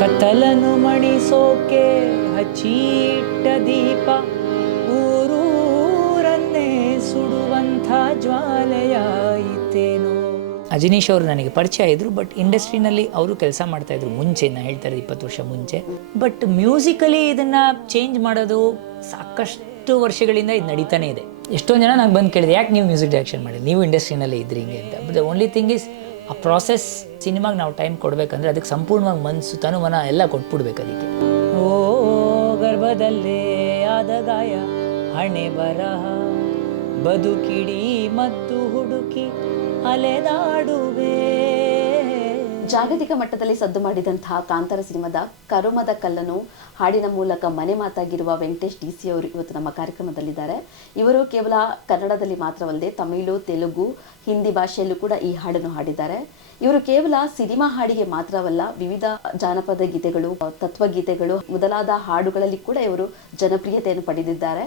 ಕತ್ತಲನ್ನು ಮಣಿಸೋಕೆ ಹಚ್ಚಿಟ್ಟ ದೀಪ ಊರೂರನ್ನೇ ಸುಡುವಂಥ ಜ್ವಾಲೆಯಾಯಿತೇನೋ. ಅಜನೀಶ್ ಅವರು ನನಗೆ ಪರಿಚಯ ಇದ್ದರು, ಬಟ್ ಇಂಡಸ್ಟ್ರಿನಲ್ಲಿ ಅವರು ಕೆಲಸ ಮಾಡ್ತಾಯಿದ್ರು ಮುಂಚೆ, ನಾನು ಹೇಳ್ತಾರೆ 20 ವರ್ಷ ಮುಂಚೆ. ಬಟ್ ಮ್ಯೂಸಿಕಲಿ ಇದನ್ನು ಚೇಂಜ್ ಮಾಡೋದು ಸಾಕಷ್ಟು ವರ್ಷಗಳಿಂದ ಇದು ನಡೀತಾನೆ ಇದೆ. ಎಷ್ಟೊಂದು ಜನ ನಂಗೆ ಬಂದು ಕೇಳಿದೆ, ಯಾಕೆ ನೀವು ಮ್ಯೂಸಿಕ್ ಡೈರೆಕ್ಷನ್ ಮಾಡಿ, ನೀವು ಇಂಡಸ್ಟ್ರಿನಲ್ಲೇ ಇದ್ರಿ ಹಿಂಗೆ ಅಂತ. But the only thing is ಆ ಪ್ರಾಸೆಸ್, ಸಿನಿಮಾಗೆ ನಾವು ಟೈಮ್ ಕೊಡಬೇಕಂದ್ರೆ ಅದಕ್ಕೆ ಸಂಪೂರ್ಣವಾಗಿ ಮನಸ್ಸು ತನು ಮನ ಎಲ್ಲ ಕೊಟ್ಬಿಡ್ಬೇಕು ಅದಕ್ಕೆ. ಓ ಗರ್ಭದಲ್ಲೇ ಆದ ಗಾಯ ಹಣೆ ಬರಹ ಬದುಕಿಡಿ ಮತ್ತು ಹುಡುಕಿ ಅಲೆದಾಡುವೆ. ಜಾಗತಿಕ ಮಟ್ಟದಲ್ಲಿ ಸದ್ದು ಮಾಡಿದಂತಹ ಕಾಂತಾರ ಸಿನಿಮಾದ ಕರುಮದ ಕಲ್ಲನು ಹಾಡಿನ ಮೂಲಕ ಮನೆ ಮಾತಾಗಿರುವ ವೆಂಕಟೇಶ್ DC ಅವರು ಇವತ್ತು ನಮ್ಮ ಕಾರ್ಯಕ್ರಮದಲ್ಲಿದ್ದಾರೆ. ಇವರು ಕೇವಲ ಕನ್ನಡದಲ್ಲಿ ಮಾತ್ರವಲ್ಲದೆ ತಮಿಳು, ತೆಲುಗು, ಹಿಂದಿ ಭಾಷೆಯಲ್ಲೂ ಕೂಡ ಈ ಹಾಡನ್ನು ಹಾಡಿದ್ದಾರೆ. ಇವರು ಕೇವಲ ಸಿನಿಮಾ ಹಾಡಿಗೆ ಮಾತ್ರವಲ್ಲ, ವಿವಿಧ ಜಾನಪದ ಗೀತೆಗಳು, ತತ್ವಗೀತೆಗಳು ಮೊದಲಾದ ಹಾಡುಗಳಲ್ಲಿ ಕೂಡ ಇವರು ಜನಪ್ರಿಯತೆಯನ್ನು ಪಡೆದಿದ್ದಾರೆ.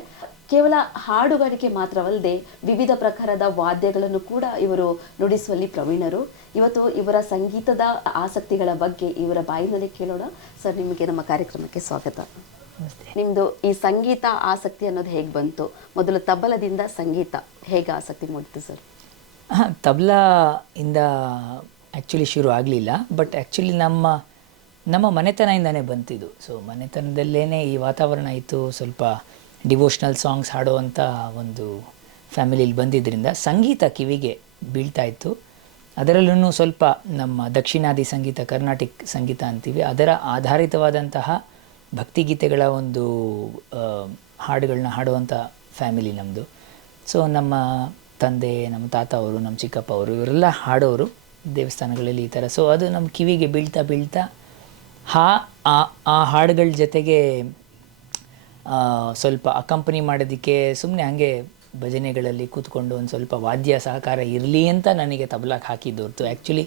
ಕೇವಲ ಹಾಡುಗಾರಿಕೆ ಮಾತ್ರವಲ್ಲದೆ ವಿವಿಧ ಪ್ರಕಾರದ ವಾದ್ಯಗಳನ್ನು ಕೂಡ ಇವರು ನುಡಿಸುವಲ್ಲಿ ಪ್ರವೀಣರು. ಇವತ್ತು ಇವರ ಸಂಗೀತದ ಆಸಕ್ತಿಗಳ ಬಗ್ಗೆ ಇವರ ಬಾಯಿನಲ್ಲಿ ಕೇಳೋಣ. ಸರ್, ನಿಮಗೆ ನಮ್ಮ ಕಾರ್ಯಕ್ರಮಕ್ಕೆ ಸ್ವಾಗತ. ನಿಮ್ಮದು ಈ ಸಂಗೀತ ಆಸಕ್ತಿ ಅನ್ನೋದು ಹೇಗೆ ಬಂತು? ಮೊದಲು ತಬಲದಿಂದ ಸಂಗೀತ ಹೇಗೆ ಆಸಕ್ತಿ ಮೂಡಿತು ಸರ್? ತಬಲಾ ಇಂದ ಆ್ಯಕ್ಚುಲಿ ಶುರು ಆಗಲಿಲ್ಲ, ಬಟ್ ಆ್ಯಕ್ಚುಲಿ ನಮ್ಮ ಮನೆತನದಿಂದನೇ ಬಂತಿದ್ದು. ಸೊ ಮನೆತನದಲ್ಲೇ ಈ ವಾತಾವರಣ ಇತ್ತು, ಸ್ವಲ್ಪ ಡಿವೋಷ್ನಲ್ ಸಾಂಗ್ಸ್ ಹಾಡುವಂಥ ಒಂದು ಫ್ಯಾಮಿಲಿಲಿ ಬಂದಿದ್ದರಿಂದ ಸಂಗೀತ ಕಿವಿಗೆ ಬೀಳ್ತಾ ಇತ್ತು. ಅದರಲ್ಲೂ ಸ್ವಲ್ಪ ನಮ್ಮ ದಕ್ಷಿಣಾದಿ ಸಂಗೀತ, ಕರ್ನಾಟಿಕ್ ಸಂಗೀತ ಅಂತೀವಿ, ಅದರ ಆಧಾರಿತವಾದಂತಹ ಭಕ್ತಿಗೀತೆಗಳ ಒಂದು ಹಾಡುಗಳನ್ನ ಹಾಡುವಂಥ ಫ್ಯಾಮಿಲಿ ನಮ್ಮದು. ಸೊ ನಮ್ಮ ತಂದೆ, ನಮ್ಮ ತಾತ ಅವರು, ನಮ್ಮ ಚಿಕ್ಕಪ್ಪ ಅವರು, ಇವರೆಲ್ಲ ಹಾಡೋರು ದೇವಸ್ಥಾನಗಳಲ್ಲಿ ಈ ಥರ. ಸೊ ಅದು ನಮ್ಮ ಕಿವಿಗೆ ಬೀಳ್ತಾ ಆ ಹಾಡುಗಳ ಜೊತೆಗೆ ಸ್ವಲ್ಪ ಅಕಂಪನಿ ಮಾಡೋದಕ್ಕೆ ಸುಮ್ಮನೆ ಹಾಗೆ ಭಜನೆಗಳಲ್ಲಿ ಕೂತ್ಕೊಂಡು ಒಂದು ಸ್ವಲ್ಪ ವಾದ್ಯ ಸಹಕಾರ ಇರಲಿ ಅಂತ ನನಗೆ ತಬಲಾಕ್ಕೆ ಹಾಕಿದ್ದು ಹೊರತು ಆ್ಯಕ್ಚುಲಿ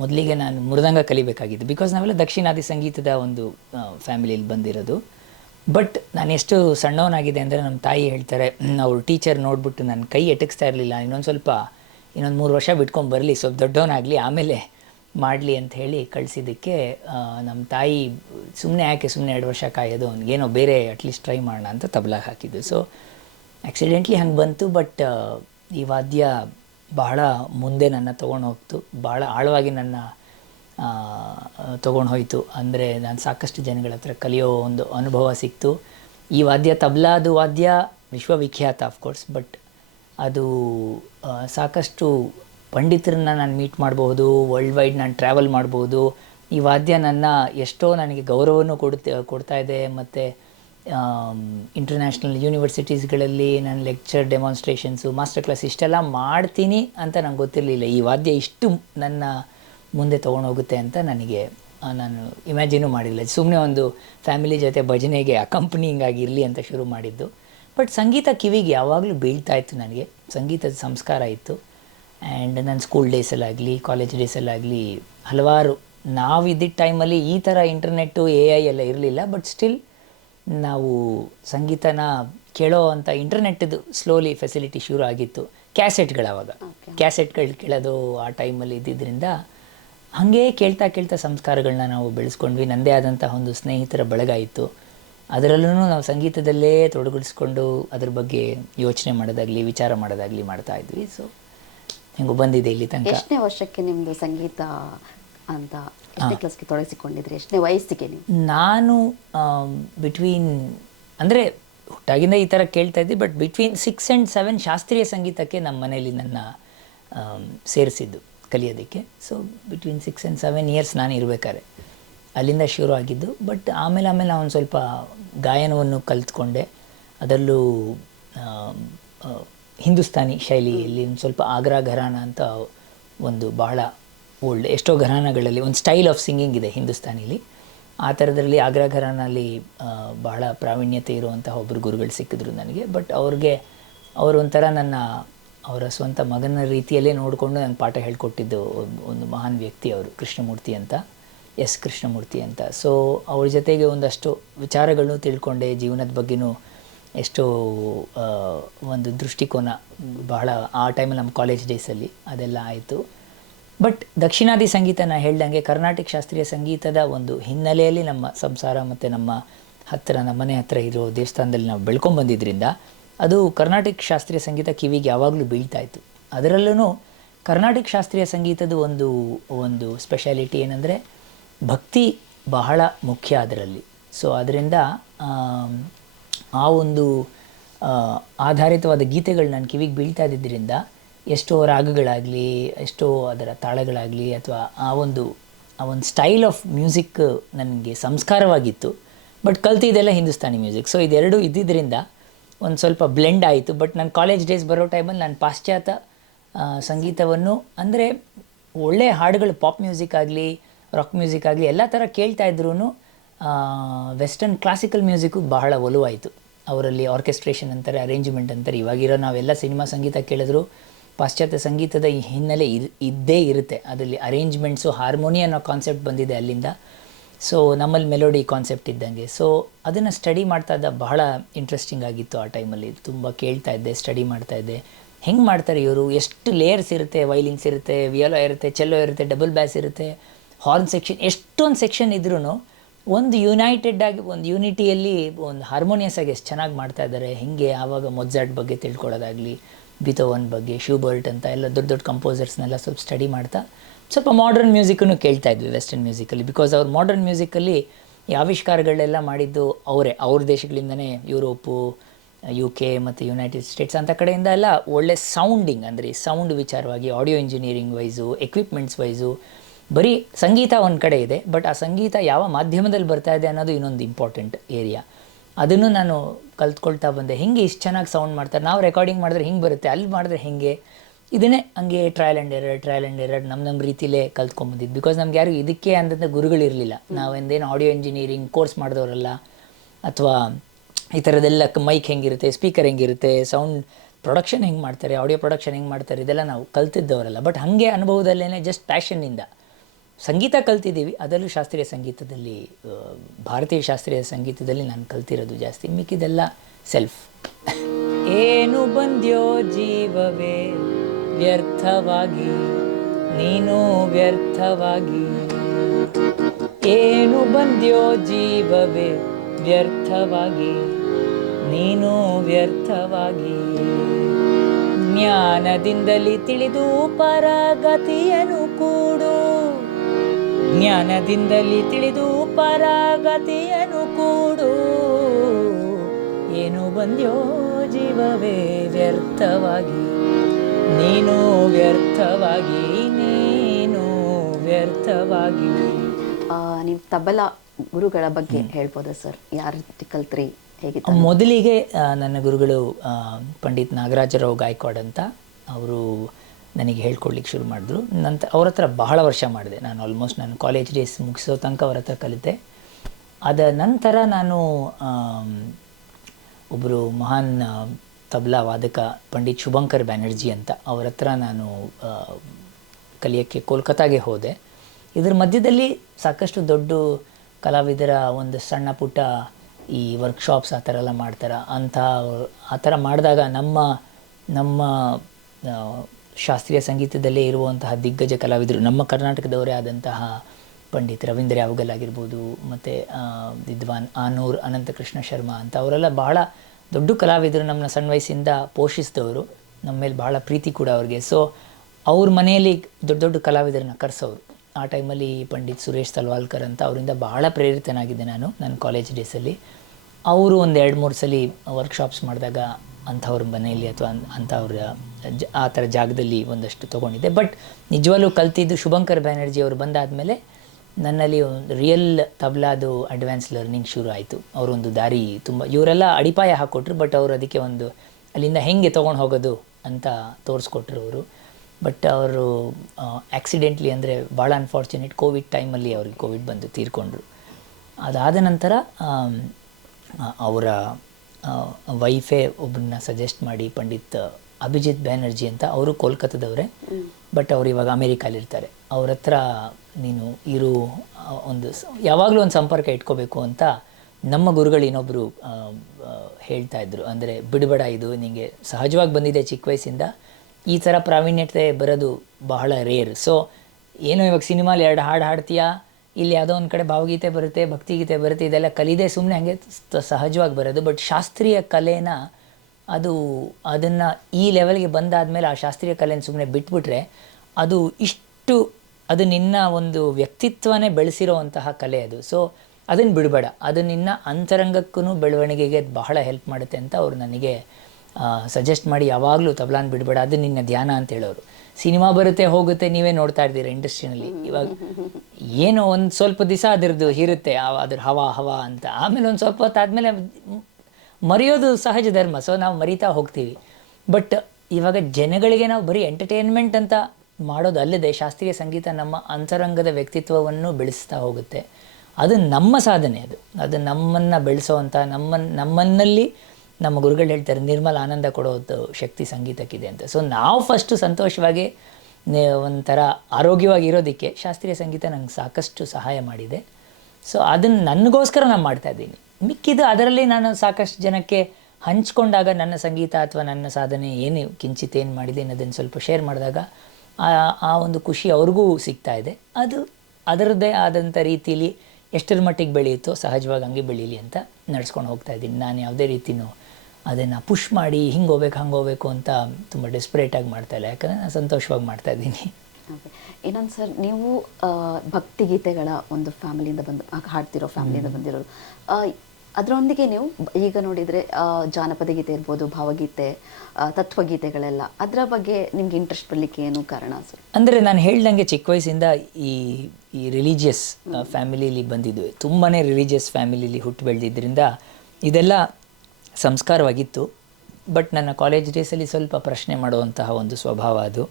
ಮೊದಲಿಗೆ ನಾನು ಮೃದಂಗ ಕಲಿಬೇಕಾಗಿದ್ದು. ಬಿಕಾಸ್ ನಾವೆಲ್ಲ ದಕ್ಷಿಣಾದಿ ಸಂಗೀತದ ಒಂದು ಫ್ಯಾಮಿಲಿಯಲ್ಲಿ ಬಂದಿರೋದು. ಬಟ್ ನಾನು ಎಷ್ಟು ಸಣ್ಣವನಾಗಿದೆ ಅಂದರೆ ನಮ್ಮ ತಾಯಿ ಹೇಳ್ತಾರೆ, ಅವ್ರು ಟೀಚರ್ ನೋಡಿಬಿಟ್ಟು ನನ್ನ ಕೈ ಎಟಕಿಸ್ತಾ ಇರಲಿಲ್ಲ, ಇನ್ನೊಂದು 3 ವರ್ಷ ಬಿಟ್ಕೊಂಡು ಬರಲಿ, ಸ್ವಲ್ಪ ದೊಡ್ಡವನಾಗಲಿ ಆಮೇಲೆ ಮಾಡಲಿ ಅಂತ ಹೇಳಿ ಕಳಿಸಿದ್ದಕ್ಕೆ ನಮ್ಮ ತಾಯಿ ಸುಮ್ಮನೆ 2 ವರ್ಷ ಕಾಯೋದು, ಅವ್ನಿಗೇನೋ ಬೇರೆ ಅಟ್ಲೀಸ್ಟ್ ಟ್ರೈ ಮಾಡೋಣ ಅಂತ ತಬಲಾಗೆ ಹಾಕಿದ್ದು. ಸೊ ಆ್ಯಕ್ಸಿಡೆಂಟ್ಲಿ ಹಂಗೆ ಬಂತು. ಬಟ್ ಈ ವಾದ್ಯ ಬಹಳ ಮುಂದೆ ನನ್ನ ತೊಗೊಂಡು ಹೋಗ್ತು, ಭಾಳ ಆಳವಾಗಿ ನನ್ನ ತೊಗೊಂಡು ಹೋಯಿತು. ಅಂದರೆ ನಾನು ಸಾಕಷ್ಟು ಜನಗಳ ಹತ್ರ ಕಲಿಯೋ ಒಂದು ಅನುಭವ ಸಿಕ್ತು. ಈ ವಾದ್ಯ, ತಬಲಾದು ವಾದ್ಯ ವಿಶ್ವವಿಖ್ಯಾತ ಆಫ್ಕೋರ್ಸ್, ಬಟ್ ಅದು ಸಾಕಷ್ಟು ಪಂಡಿತರನ್ನ ನಾನು ಮೀಟ್ ಮಾಡ್ಬೋದು, ವರ್ಲ್ಡ್ ವೈಡ್ ನಾನು ಟ್ರಾವೆಲ್ ಮಾಡ್ಬೋದು. ಈ ವಾದ್ಯ ನನಗೆ ಗೌರವವನ್ನು ಕೊಡ್ತಾ ಇದೆ. ಮತ್ತು ಇಂಟರ್ನ್ಯಾಷನಲ್ ಯೂನಿವರ್ಸಿಟೀಸ್ಗಳಲ್ಲಿ ನಾನು ಲೆಕ್ಚರ್, ಡೆಮಾನ್ಸ್ಟ್ರೇಷನ್ಸು, ಮಾಸ್ಟರ್ ಕ್ಲಾಸ್ ಇಷ್ಟೆಲ್ಲ ಮಾಡ್ತೀನಿ ಅಂತ ನಂಗೆ ಗೊತ್ತಿರಲಿಲ್ಲ. ಈ ವಾದ್ಯ ಇಷ್ಟು ನನ್ನ ಮುಂದೆ ತೊಗೊಂಡೋಗುತ್ತೆ ಅಂತ ನಾನು ಇಮ್ಯಾಜಿನೂ ಮಾಡಿಲ್ಲ. ಸುಮ್ಮನೆ ಒಂದು ಫ್ಯಾಮಿಲಿ ಜೊತೆ ಭಜನೆಗೆ ಅಕಂಪನಿಂಗ್ ಆಗಿರಲಿ ಅಂತ ಶುರು ಮಾಡಿದ್ದು. ಬಟ್ ಸಂಗೀತ ಕಿವಿಗೆ ಯಾವಾಗಲೂ ಬೀಳ್ತಾ ಇತ್ತು, ನನಗೆ ಸಂಗೀತದ ಸಂಸ್ಕಾರ ಇತ್ತು. ಆ್ಯಂಡ್ ನನ್ನ ಸ್ಕೂಲ್ ಡೇಸಲ್ಲಾಗಲಿ, ಕಾಲೇಜ್ ಡೇಸಲ್ಲಾಗಲಿ ಹಲವಾರು, ನಾವಿದ್ದಿದ್ದ ಟೈಮಲ್ಲಿ ಈ ಥರ ಇಂಟರ್ನೆಟ್ಟು, AI ಎಲ್ಲ ಇರಲಿಲ್ಲ. ಬಟ್ ಸ್ಟಿಲ್ ನಾವು ಸಂಗೀತನ ಕೇಳೋ ಅಂಥ ಇಂಟರ್ನೆಟ್ದು ಸ್ಲೋಲಿ ಫೆಸಿಲಿಟಿ ಶುರು ಆಗಿತ್ತು. ಕ್ಯಾಸೆಟ್ಗಳು ಕೇಳೋದು ಆ ಟೈಮಲ್ಲಿ ಇದ್ದಿದ್ದರಿಂದ ಹಾಗೇ ಕೇಳ್ತಾ ಸಂಸ್ಕಾರಗಳನ್ನ ನಾವು ಬೆಳೆಸ್ಕೊಂಡ್ವಿ. ನನ್ನದೇ ಆದಂಥ ಒಂದು ಸ್ನೇಹಿತರ ಬಳಗ ಇತ್ತು, ಅದರಲ್ಲೂ ನಾವು ಸಂಗೀತದಲ್ಲೇ ತೊಡಗಿಸ್ಕೊಂಡು ಅದ್ರ ಬಗ್ಗೆ ಯೋಚನೆ ಮಾಡೋದಾಗಲಿ, ವಿಚಾರ ಮಾಡೋದಾಗಲಿ ಮಾಡ್ತಾಯಿದ್ವಿ. ಸೊ ಹೆಂಗೋ ಬಂದಿದೆ ಇಲ್ಲಿ ತನಕ. ಎಷ್ಟನೇ ವರ್ಷಕ್ಕೆ ನಿಮ್ಮದು ಸಂಗೀತ ಅಂತ ಎಷ್ಟನೇ ಕ್ಲಾಸ್ಗೆ ತೊಡಗಿಸಿಕೊಂಡಿದ್ರಿ? ಎಷ್ಟನೇ ವಯಸ್ಸಿಗೆ ನೀವು? ನಾನು ಅಂದರೆ ಹುಟ್ಟಾಗಿಂದ ಈ ಥರ ಕೇಳ್ತಾ ಇದ್ದೆ, ಬಟ್ ಬಿಟ್ವೀನ್ 6 and 7 ಶಾಸ್ತ್ರೀಯ ಸಂಗೀತಕ್ಕೆ ನಮ್ಮ ಮನೇಲಿ ನನ್ನ ಸೇರಿಸಿದ್ದು ಕಲಿಯೋದಕ್ಕೆ. ಸೊ ಬಿಟ್ವೀನ್ 6 and 7 ಇಯರ್ಸ್ ನಾನು ಇರಬೇಕಾದ್ರೆ ಅಲ್ಲಿಂದ ಶುರು ಆಗಿದ್ದು. ಬಟ್ ಆಮೇಲೆ ನಾನು ಒಂದು ಸ್ವಲ್ಪ ಗಾಯನವನ್ನು ಕಲಿತ್ಕೊಂಡೆ. ಅದರಲ್ಲೂ ಹಿಂದೂಸ್ತಾನಿ ಶೈಲಿಯಲ್ಲಿ ಒಂದು ಸ್ವಲ್ಪ ಆಗ್ರಾ ಘರಾನ ಅಂತ ಒಂದು ಬಹಳ ಓಲ್ಡ್, ಎಷ್ಟೋ ಘರಾನಗಳಲ್ಲಿ ಒಂದು ಸ್ಟೈಲ್ ಆಫ್ ಸಿಂಗಿಂಗ್ ಇದೆ ಹಿಂದೂಸ್ತಾನಿಲಿ. ಆ ಥರದ್ರಲ್ಲಿ ಆಗ್ರಾ ಘರಾನಲ್ಲಿ ಬಹಳ ಪ್ರಾವೀಣ್ಯತೆ ಇರುವಂತಹ ಒಬ್ಬರು ಗುರುಗಳು ಸಿಕ್ಕಿದ್ರು ನನಗೆ. ಬಟ್ ಅವರೊಂಥರ ಅವರ ಸ್ವಂತ ಮಗನ ರೀತಿಯಲ್ಲೇ ನೋಡಿಕೊಂಡು ನನಗೆ ಪಾಠ ಹೇಳ್ಕೊಟ್ಟಿದ್ದು ಒಂದು ಮಹಾನ್ ವ್ಯಕ್ತಿ ಅವರು, ಕೃಷ್ಣಮೂರ್ತಿ ಅಂತ, ಕೃಷ್ಣಮೂರ್ತಿ ಅಂತ. ಸೊ ಅವ್ರ ಜೊತೆಗೆ ಒಂದಷ್ಟು ವಿಚಾರಗಳನ್ನು ತಿಳ್ಕೊಂಡೆ, ಜೀವನದ ಬಗ್ಗೆನೂ ಎಷ್ಟೋ ಒಂದು ದೃಷ್ಟಿಕೋನ ಬಹಳ ಆ ಟೈಮಲ್ಲಿ ನಮ್ಮ ಕಾಲೇಜ್ ಡೇಸಲ್ಲಿ ಅದೆಲ್ಲ ಆಯಿತು. ಬಟ್ ದಕ್ಷಿಣಾದಿ ಸಂಗೀತ ನಾನು ಹೇಳ್ದಂಗೆ ಕರ್ನಾಟಕ ಶಾಸ್ತ್ರೀಯ ಸಂಗೀತದ ಒಂದು ಹಿನ್ನೆಲೆಯಲ್ಲಿ ನಮ್ಮ ಸಂಸಾರ ಮತ್ತು ನಮ್ಮ ಹತ್ತಿರ ನಮ್ಮ ಮನೆ ಹತ್ತಿರ ಇರೋ ದೇವಸ್ಥಾನದಲ್ಲಿ ನಾವು ಬೆಳ್ಕೊಂಬಂದಿದ್ದರಿಂದ ಅದು ಕರ್ನಾಟಕ ಶಾಸ್ತ್ರೀಯ ಸಂಗೀತ ಕಿವಿಗೆ ಯಾವಾಗಲೂ ಬೀಳ್ತಾಯಿತ್ತು. ಅದರಲ್ಲೂ ಕರ್ನಾಟಕ ಶಾಸ್ತ್ರೀಯ ಸಂಗೀತದ ಒಂದು ಸ್ಪೆಷಾಲಿಟಿ ಏನಂದರೆ ಭಕ್ತಿ ಬಹಳ ಮುಖ್ಯ ಅದರಲ್ಲಿ. ಸೊ ಅದರಿಂದ ಆ ಒಂದು ಆಧಾರಿತವಾದ ಗೀತೆಗಳು ನನ್ನ ಕಿವಿಗೆ ಬೀಳ್ತಾ ಇದ್ದಿದ್ದರಿಂದ ಎಷ್ಟೋ ರಾಗಗಳಾಗಲಿ, ಎಷ್ಟೋ ಅದರ ತಾಳಗಳಾಗಲಿ, ಅಥವಾ ಆ ಒಂದು ಸ್ಟೈಲ್ ಆಫ್ ಮ್ಯೂಸಿಕ್ ನನಗೆ ಸಂಸ್ಕಾರವಾಗಿತ್ತು. ಬಟ್ ಕಲ್ತಿದ್ದೆಲ್ಲ ಹಿಂದೂಸ್ತಾನಿ ಮ್ಯೂಸಿಕ್. ಸೊ ಇದೆರಡೂ ಇದ್ದಿದ್ದರಿಂದ ಒಂದು ಸ್ವಲ್ಪ ಬ್ಲೆಂಡ್ ಆಯಿತು. ಬಟ್ ನಾನು ಕಾಲೇಜ್ ಡೇಸ್ ಬರೋ ಟೈಮಲ್ಲಿ ನಾನು ಪಾಶ್ಚಾತ್ಯ ಸಂಗೀತವನ್ನು, ಅಂದರೆ ಒಳ್ಳೆಯ ಹಾಡುಗಳು, ಪಾಪ್ ಮ್ಯೂಸಿಕ್ ಆಗಲಿ, ರಾಕ್ ಮ್ಯೂಸಿಕ್ ಆಗಲಿ ಎಲ್ಲ ಥರ ಕೇಳ್ತಾ ಇದ್ರೂ ವೆಸ್ಟರ್ನ್ ಕ್ಲಾಸಿಕಲ್ ಮ್ಯೂಸಿಕ್ಕು ಬಹಳ ಒಲವಾಯಿತು. ಅವರಲ್ಲಿ ಆರ್ಕೆಸ್ಟ್ರೇಷನ್ ಅಂತಾರೆ, ಅರೇಂಜ್ಮೆಂಟ್ ಅಂತಾರೆ. ಇವಾಗಿರೋ ನಾವೆಲ್ಲ ಸಿನಿಮಾ ಸಂಗೀತ ಕೇಳಿದ್ರು ಪಾಶ್ಚಾತ್ಯ ಸಂಗೀತದ ಈ ಹಿನ್ನೆಲೆ ಇದ್ದೇ ಇರುತ್ತೆ. ಅದರಲ್ಲಿ ಅರೇಂಜ್ಮೆಂಟ್ಸು, ಹಾರ್ಮೋನಿ ಅನ್ನೋ ಕಾನ್ಸೆಪ್ಟ್ ಬಂದಿದೆ ಅಲ್ಲಿಂದ. ಸೊ ನಮ್ಮಲ್ಲಿ ಮೆಲೋಡಿ ಕಾನ್ಸೆಪ್ಟ್ ಇದ್ದಂಗೆ. ಸೊ ಅದನ್ನು ಸ್ಟಡಿ ಮಾಡ್ತಾ ಇದ್ದ ಬಹಳ ಇಂಟ್ರೆಸ್ಟಿಂಗ್ ಆಗಿತ್ತು. ಆ ಟೈಮಲ್ಲಿ ತುಂಬ ಕೇಳ್ತಾ ಇದ್ದೆ, ಸ್ಟಡಿ ಮಾಡ್ತಾಯಿದ್ದೆ. ಹೆಂಗೆ ಮಾಡ್ತಾರೆ ಇವರು, ಎಷ್ಟು ಲೇಯರ್ಸ್ ಇರುತ್ತೆ, ವೈಲಿನ್ಸ್ ಇರುತ್ತೆ, ವಿಯೋಲೋ ಇರುತ್ತೆ, ಚೆಲ್ಲೋ ಇರುತ್ತೆ, ಡಬಲ್ ಬ್ಯಾಸ್ ಇರುತ್ತೆ, ಹಾರ್ನ್ ಸೆಕ್ಷನ್, ಎಷ್ಟೊಂದು ಸೆಕ್ಷನ್ ಇದ್ರೂ ಒಂದು ಯುನೈಟೆಡ್ ಆಗಿ, ಒಂದು ಯೂನಿಟಿಯಲ್ಲಿ, ಒಂದು ಹಾರ್ಮೋನಿಯಸ್ ಆಗಿ ಎಷ್ಟು ಚೆನ್ನಾಗಿ ಮಾಡ್ತಾ ಇದ್ದಾರೆ. ಹೀಗೆ ಆವಾಗ ಮೊಜಾರ್ಟ್ ಬಗ್ಗೆ ತಿಳ್ಕೊಳ್ಳೋದಾಗಲಿ, ಬಿಥೋವನ್ ಬಗ್ಗೆ, ಶೂಬರ್ಟ್ ಅಂತ ಎಲ್ಲ ದೊಡ್ಡ ದೊಡ್ಡ ಕಂಪೋಸರ್ಸ್ನೆಲ್ಲ ಸ್ವಲ್ಪ ಸ್ಟಡಿ ಮಾಡ್ತಾ ಸ್ವಲ್ಪ ಮಾಡರ್ನ್ ಮ್ಯೂಸಿಕನ್ನು ಕೇಳ್ತಾ ಇದ್ವಿ ವೆಸ್ಟರ್ನ್ ಮ್ಯೂಸಿಕಲ್ಲಿ. ಬಿಕಾಸ್ ಅವ್ರು ಮಾಡರ್ನ್ ಮ್ಯೂಸಿಕಲ್ಲಿ ಈ ಆವಿಷ್ಕಾರಗಳೆಲ್ಲ ಮಾಡಿದ್ದು ಅವ್ರ ದೇಶಗಳಿಂದನೇ. ಯುರೋಪು, UK ಮತ್ತು ಯುನೈಟೆಡ್ ಸ್ಟೇಟ್ಸ್ ಅಂತ ಕಡೆಯಿಂದ ಎಲ್ಲ ಒಳ್ಳೆ ಸೌಂಡಿಂಗ್, ಅಂದರೆ ಸೌಂಡ್ ವಿಚಾರವಾಗಿ, audio engineering wise, equipments wise, ಬರೀ ಸಂಗೀತ ಒಂದು ಕಡೆ ಇದೆ, ಬಟ್ ಆ ಸಂಗೀತ ಯಾವ ಮಾಧ್ಯಮದಲ್ಲಿ ಬರ್ತಾ ಇದೆ ಅನ್ನೋದು ಇನ್ನೊಂದು ಇಂಪಾರ್ಟೆಂಟ್ ಏರಿಯಾ. ಅದನ್ನು ನಾನು ಕಲ್ತ್ಕೊಳ್ತಾ ಬಂದೆ. ಹಿಂಗೆ ಇಷ್ಟು ಚೆನ್ನಾಗಿ ಸೌಂಡ್ ಮಾಡ್ತಾರೆ, ನಾವು ರೆಕಾರ್ಡಿಂಗ್ ಮಾಡಿದ್ರೆ ಹಿಂಗೆ ಬರುತ್ತೆ, ಅಲ್ಲಿ ಮಾಡಿದ್ರೆ ಹಿಂಗೆ, ಇದನ್ನೇ ಹಂಗೆ ಟ್ರಯಲ್ ಆ್ಯಂಡ್ ಎರರ್ ನಮ್ಮ ರೀತಿಲೇ ಕಲ್ತ್ಕೊಂಬಂದಿದ್ದು. ಬಿಕಾಸ್ ನಮ್ಗೆ ಯಾರು ಇದಕ್ಕೆ ಅಂದಂಥ ಗುರುಗಳಿರಲಿಲ್ಲ. ನಾವೆಂದೇನು ಆಡಿಯೋ ಇಂಜಿನಿಯರಿಂಗ್ ಕೋರ್ಸ್ ಮಾಡಿದವರಲ್ಲ, ಅಥವಾ ಈ ಥರದ್ದೆಲ್ಲ ಮೈಕ್ ಹೆಂಗಿರುತ್ತೆ, ಸ್ಪೀಕರ್ ಹೆಂಗಿರುತ್ತೆ, ಸೌಂಡ್ ಪ್ರೊಡಕ್ಷನ್ ಹೆಂಗೆ ಮಾಡ್ತಾರೆ, ಆಡಿಯೋ ಪ್ರೊಡಕ್ಷನ್ ಹೆಂಗೆ ಮಾಡ್ತಾರೆ, ಇದೆಲ್ಲ ನಾವು ಕಲ್ತಿದ್ದವರಲ್ಲ. ಬಟ್ ಹಾಗೆ ಅನುಭವದಲ್ಲೇ ಜಸ್ಟ್ ಪ್ಯಾಷನ್ನಿಂದ ಸಂಗೀತ ಕಲ್ತಿದ್ದೀವಿ. ಅದರಲ್ಲೂ ಶಾಸ್ತ್ರೀಯ ಸಂಗೀತದಲ್ಲಿ, ಭಾರತೀಯ ಶಾಸ್ತ್ರೀಯ ಸಂಗೀತದಲ್ಲಿ ನಾನು ಕಲ್ತಿರೋದು ಜಾಸ್ತಿ. ಮಿಕ್ಕಿದೆಲ್ಲ ಸೆಲ್ಫ್. ಏನು ಬಂದ್ಯೋ ಜೀವವೇ ವ್ಯರ್ಥವಾಗಿ, ನೀನು ವ್ಯರ್ಥವಾಗಿ, ಏನು ಬಂದ್ಯೋ ಜೀವವೇ ವ್ಯರ್ಥವಾಗಿ, ನೀನು ವ್ಯರ್ಥವಾಗಿ, ಜ್ಞಾನದಿಂದಲೇ ತಿಳಿದು ಪರಗತಿಯನ್ನು ಕೂಡು, ಜ್ಞಾನದಿಂದಲೇ ತಿಳಿದು ಪರಗತಿಯನ್ನು ಕೂಡು, ಏನು ಬಂದ್ಯೋ ಜೀವವೇ ವ್ಯರ್ಥವಾಗಿ, ನೀನು ವ್ಯರ್ಥವಾಗಿ, ನೀನು ವ್ಯರ್ಥವಾಗಿ. ನೀವು ತಬಲಾ ಗುರುಗಳ ಬಗ್ಗೆ ಹೇಳ್ಬೋದಾ ಸರ್? ಯಾರ ರೀತಿ ಕಲ್ತ್ರಿ, ಹೇಗೆ? ಮೊದಲಿಗೆ ನನ್ನ ಗುರುಗಳು ಪಂಡಿತ್ ನಾಗರಾಜರಾವ್ ಗಾಯಕ್ವಾಡ್ ಅಂತ, ಅವರು ನನಗೆ ಹೇಳ್ಕೊಡ್ಲಿಕ್ಕೆ ಶುರು ಮಾಡಿದ್ರು. ನಂತರ ಅವ್ರ ಹತ್ರ ಬಹಳ ವರ್ಷ ಮಾಡಿದೆ ನಾನು. ಆಲ್ಮೋಸ್ಟ್ ನಾನು ಕಾಲೇಜ್ ಡೇಸ್ ಮುಗಿಸೋ ತನಕ ಅವ್ರ ಹತ್ರ ಕಲಿತೆ. ಅದ ನಂತರ ನಾನು ಒಬ್ಬರು ಮಹಾನ್ ತಬಲಾ ವಾದಕ ಪಂಡಿತ್ ಶುಭಂಕರ್ ಬ್ಯಾನರ್ಜಿ ಅಂತ, ಅವ್ರ ಹತ್ರ ನಾನು ಕಲಿಯೋಕ್ಕೆ ಕೋಲ್ಕತ್ತಾಗೆ ಹೋದೆ. ಇದ್ರ ಮಧ್ಯದಲ್ಲಿ ಸಾಕಷ್ಟು ದೊಡ್ಡ ಕಲಾವಿದರ ಒಂದು ಸಣ್ಣ ಪುಟ್ಟ ಈ ವರ್ಕ್ಶಾಪ್ಸ್ ಆ ಥರ ಎಲ್ಲ ಮಾಡ್ತಾರೆ. ಆ ಥರ ಮಾಡಿದಾಗ ನಮ್ಮ ಶಾಸ್ತ್ರೀಯ ಸಂಗೀತದಲ್ಲೇ ಇರುವಂತಹ ದಿಗ್ಗಜ ಕಲಾವಿದರು, ನಮ್ಮ ಕರ್ನಾಟಕದವರೇ ಆದಂತಹ ಪಂಡಿತ್ ರವೀಂದ್ರ ಯಾವಗಲ್ ಆಗಿರ್ಬೋದು, ಮತ್ತು ವಿದ್ವಾನ್ ಆನೂರ್ ಅನಂತಕೃಷ್ಣ ಶರ್ಮಾ ಅಂತ, ಅವರೆಲ್ಲ ಬಹಳ ದೊಡ್ಡ ಕಲಾವಿದರು. ನಮ್ಮನ್ನ ಸಣ್ಣ ವಯಸ್ಸಿಂದ ಪೋಷಿಸಿದವರು, ನಮ್ಮ ಮೇಲೆ ಬಹಳ ಪ್ರೀತಿ ಕೂಡ ಅವ್ರಿಗೆ. ಸೊ ಅವ್ರ ಮನೆಯಲ್ಲಿ ದೊಡ್ಡ ದೊಡ್ಡ ಕಲಾವಿದರನ್ನ ಕರೆಸೋರು. ಆ ಟೈಮಲ್ಲಿ ಪಂಡಿತ್ ಸುರೇಶ್ ತಲ್ವಾಲ್ಕರ್ ಅಂತ, ಅವರಿಂದ ಬಹಳ ಪ್ರೇರಿತನಾಗಿದ್ದೆ ನಾನು ನನ್ನ ಕಾಲೇಜ್ ಡೇಸಲ್ಲಿ. ಅವರು ಒಂದು 2-3 ಸಲ ವರ್ಕ್ಶಾಪ್ಸ್ ಮಾಡಿದಾಗ ಅಂಥವ್ರ ಮನೆಯಲ್ಲಿ ಅಥವಾ ಅಂಥವ್ರ ಆ ಥರ ಜಾಗದಲ್ಲಿ ಒಂದಷ್ಟು ತೊಗೊಂಡಿದ್ದೆ. ಬಟ್ ನಿಜವಾಗ್ಲೂ ಕಲ್ತಿದ್ದು ಶುಭಂಕರ್ ಬ್ಯಾನರ್ಜಿ ಅವರು ಬಂದಾದಮೇಲೆ ನನ್ನಲ್ಲಿ ಒಂದು ರಿಯಲ್ ತಬ್ಲಾದು ಅಡ್ವಾನ್ಸ್ ಲರ್ನಿಂಗ್ ಶುರು ಆಯಿತು. ಅವರೊಂದು ದಾರಿ ತುಂಬ, ಇವರೆಲ್ಲ ಅಡಿಪಾಯ ಹಾಕ್ಕೊಟ್ರು, ಬಟ್ ಅವರು ಅದಕ್ಕೆ ಒಂದು ಅಲ್ಲಿಂದ ಹೆಂಗೆ ತೊಗೊಂಡು ಹೋಗೋದು ಅಂತ ತೋರಿಸ್ಕೊಟ್ರು ಅವರು. ಬಟ್ ಅವರು ಆ್ಯಕ್ಸಿಡೆಂಟ್ಲಿ, ಅಂದರೆ ಭಾಳ ಅನ್ಫಾರ್ಚುನೇಟ್, ಕೋವಿಡ್ ಟೈಮಲ್ಲಿ ಅವ್ರಿಗೆ ಕೋವಿಡ್ ಬಂದು ತೀರ್ಕೊಂಡ್ರು. ಅದಾದ ನಂತರ ಅವರ ವೈಫೇ ಒಬ್ಬರನ್ನ ಸಜೆಸ್ಟ್ ಮಾಡಿ, ಪಂಡಿತ್ ಅಭಿಜಿತ್ ಬ್ಯಾನರ್ಜಿ ಅಂತ, ಅವರು ಕೋಲ್ಕತ್ತಾದವರೇ, ಬಟ್ ಅವರು ಇವಾಗ ಅಮೇರಿಕಾಲಿರ್ತಾರೆ. ಅವ್ರ ಹತ್ರ ನೀನು ಯಾವಾಗಲೂ ಒಂದು ಸಂಪರ್ಕ ಇಟ್ಕೋಬೇಕು ಅಂತ ನಮ್ಮ ಗುರುಗಳು ಇನ್ನೊಬ್ಬರು ಹೇಳ್ತಾಯಿದ್ರು. ಅಂದರೆ ಬಿಡಬೇಡ, ಇದು ನಿಮಗೆ ಸಹಜವಾಗಿ ಬಂದಿದೆ ಚಿಕ್ಕ ವಯಸ್ಸಿಂದ, ಈ ಥರ ಪ್ರಾವೀಣ್ಯತೆ ಬರೋದು ಬಹಳ ರೇರ್. ಸೊ ಏನೋ ಇವಾಗ ಸಿನಿಮಾಲಿ 2 ಹಾಡು ಹಾಡ್ತೀಯಾ, ಇಲ್ಲಿ ಯಾವುದೋ ಒಂದು ಕಡೆ ಭಾವಗೀತೆ ಬರುತ್ತೆ, ಭಕ್ತಿಗೀತೆ ಬರುತ್ತೆ, ಇದೆಲ್ಲ ಕಲಿದೆ ಸುಮ್ಮನೆ ಹಂಗೆ ಸಹಜವಾಗಿ ಬರೋದು. ಬಟ್ ಶಾಸ್ತ್ರೀಯ ಕಲೆನ ಅದನ್ನು ಈ ಲೆವೆಲ್ಗೆ ಬಂದಾದಮೇಲೆ ಆ ಶಾಸ್ತ್ರೀಯ ಕಲೆನ ಸುಮ್ಮನೆ ಬಿಟ್ಬಿಟ್ರೆ ಅದು ನಿನ್ನ ಒಂದು ವ್ಯಕ್ತಿತ್ವನೇ ಬೆಳೆಸಿರೋವಂತಹ ಕಲೆ ಅದು. ಸೊ ಅದನ್ನು ಬಿಡಬೇಡ, ಅದು ನಿನ್ನ ಅಂತರಂಗಕ್ಕೂ ಬೆಳವಣಿಗೆಗೆ ಬಹಳ ಹೆಲ್ಪ್ ಮಾಡುತ್ತೆ ಅಂತ ಅವರು ನನಗೆ ಸಜೆಸ್ಟ್ ಮಾಡಿ ಯಾವಾಗಲೂ ತಬಲಾನ್ ಬಿಡಬೇಡ, ಅದು ನಿನ್ನ ಧ್ಯಾನ ಅಂತ ಹೇಳೋರು. ಸಿನಿಮಾ ಬರುತ್ತೆ ಹೋಗುತ್ತೆ, ನೀವೇ ನೋಡ್ತಾ ಇರ್ತೀರ ಇಂಡಸ್ಟ್ರಿನಲ್ಲಿ. ಇವಾಗ ಏನೋ ಒಂದು ಸ್ವಲ್ಪ ದಿವಸ ಅದರದ್ದು ಇರುತ್ತೆ, ಅದ್ರ ಹವಾ ಅಂತ. ಆಮೇಲೆ ಒಂದು ಸ್ವಲ್ಪ ಹೊತ್ತಾದಮೇಲೆ ಮರೆಯೋದು ಸಹಜ ಧರ್ಮ. ಸೊ ನಾವು ಮರಿತಾ ಹೋಗ್ತೀವಿ. ಬಟ್ ಇವಾಗ ಜನಗಳಿಗೆ ನಾವು ಬರೀ ಎಂಟರ್ಟೈನ್ಮೆಂಟ್ ಅಂತ ಮಾಡೋದು ಅಲ್ಲದೆ ಶಾಸ್ತ್ರೀಯ ಸಂಗೀತ ನಮ್ಮ ಅಂತರಂಗದ ವ್ಯಕ್ತಿತ್ವವನ್ನು ಬೆಳೆಸ್ತಾ ಹೋಗುತ್ತೆ. ಅದು ನಮ್ಮ ಸಾಧನೆ, ಅದು ನಮ್ಮನ್ನು ಬೆಳೆಸೋವಂಥ ನಮ್ಮನ್ನಲ್ಲಿ ನಮ್ಮ ಗುರುಗಳು ಹೇಳ್ತಾರೆ ನಿರ್ಮಲ ಆನಂದ ಕೊಡೋದು ಶಕ್ತಿ ಸಂಗೀತಕ್ಕಿದೆ ಅಂತ. ಸೊ ನಾವು ಫಸ್ಟು ಸಂತೋಷವಾಗಿ ಒಂಥರ ಆರೋಗ್ಯವಾಗಿರೋದಕ್ಕೆ ಶಾಸ್ತ್ರೀಯ ಸಂಗೀತ ನಂಗೆ ಸಾಕಷ್ಟು ಸಹಾಯ ಮಾಡಿದೆ. ಸೊ ಅದನ್ನು ನನಗೋಸ್ಕರ ನಾನು ಮಾಡ್ತಾಯಿದ್ದೀನಿ. ಮಿಕ್ಕಿದ್ದು ಅದರಲ್ಲಿ ನಾನು ಸಾಕಷ್ಟು ಜನಕ್ಕೆ ಹಂಚ್ಕೊಂಡಾಗ ನನ್ನ ಸಂಗೀತ ಅಥವಾ ನನ್ನ ಸಾಧನೆ ಏನು ಕಿಂಚಿತ್ ಏನು ಮಾಡಿದ್ದೀನಿ ಅದನ್ನು ಸ್ವಲ್ಪ ಶೇರ್ ಮಾಡಿದಾಗ ಆ ಒಂದು ಖುಷಿ ಅವ್ರಿಗೂ ಸಿಗ್ತಾ ಇದೆ. ಅದು ಅದರದ್ದೇ ಆದಂಥ ರೀತಿಯಲ್ಲಿ ಎಷ್ಟರ ಮಟ್ಟಿಗೆ ಬೆಳೆಯುತ್ತೋ ಸಹಜವಾಗಿ ಹಂಗೆ ಬೆಳೀಲಿ ಅಂತ ನಡೆಸ್ಕೊಂಡು ಹೋಗ್ತಾ ಇದ್ದೀನಿ. ನಾನು ಯಾವುದೇ ರೀತಿಯೂ ಅದನ್ನು ಪುಷ್ ಮಾಡಿ ಹಿಂಗೆ ಹೋಗ್ಬೇಕು ಅಂತ ತುಂಬ ಡೆಸ್ಪರೇಟಾಗಿ ಮಾಡ್ತಾಯಿಲ್ಲ, ಯಾಕಂದರೆ ನಾನು ಸಂತೋಷವಾಗಿ ಮಾಡ್ತಾಯಿದ್ದೀನಿ. ಇನ್ನೊಂದು ಸರ್, ನೀವು ಭಕ್ತಿಗೀತೆಗಳ ಒಂದು ಫ್ಯಾಮಿಲಿಯಿಂದ ಹಾಡ್ತಿರೋ ಫ್ಯಾಮಿಲಿಯಿಂದ ಬಂದಿರೋರು, ಅದರೊಂದಿಗೆ ನೀವು ಈಗ ನೋಡಿದರೆ ಜಾನಪದ ಗೀತೆ ಇರ್ಬೋದು, ಭಾವಗೀತೆ, ತತ್ವಗೀತೆಗಳೆಲ್ಲ, ಅದರ ಬಗ್ಗೆ ನಿಮ್ಗೆ ಇಂಟ್ರೆಸ್ಟ್ ಬರಲಿಕ್ಕೆ ಏನು ಕಾರಣ ಸರ್? ಅಂದರೆ ನಾನು ಹೇಳ್ದಂಗೆ ಚಿಕ್ಕ ವಯಸ್ಸಿಂದ ಈ ರಿಲಿಜಿಯಸ್ ಫ್ಯಾಮಿಲಿಲಿ ಬಂದಿದ್ದು, ತುಂಬಾ ರಿಲಿಜಿಯಸ್ ಫ್ಯಾಮಿಲಿಲಿ ಹುಟ್ಟು ಬೆಳೆದಿದ್ದರಿಂದ ಇದೆಲ್ಲ ಸಂಸ್ಕಾರವಾಗಿತ್ತು. ಬಟ್ ನನ್ನ ಕಾಲೇಜ್ ಡೇಸಲ್ಲಿ ಸ್ವಲ್ಪ ಪ್ರಶ್ನೆ ಮಾಡುವಂತಹ ಒಂದು ಸ್ವಭಾವ ಅದು.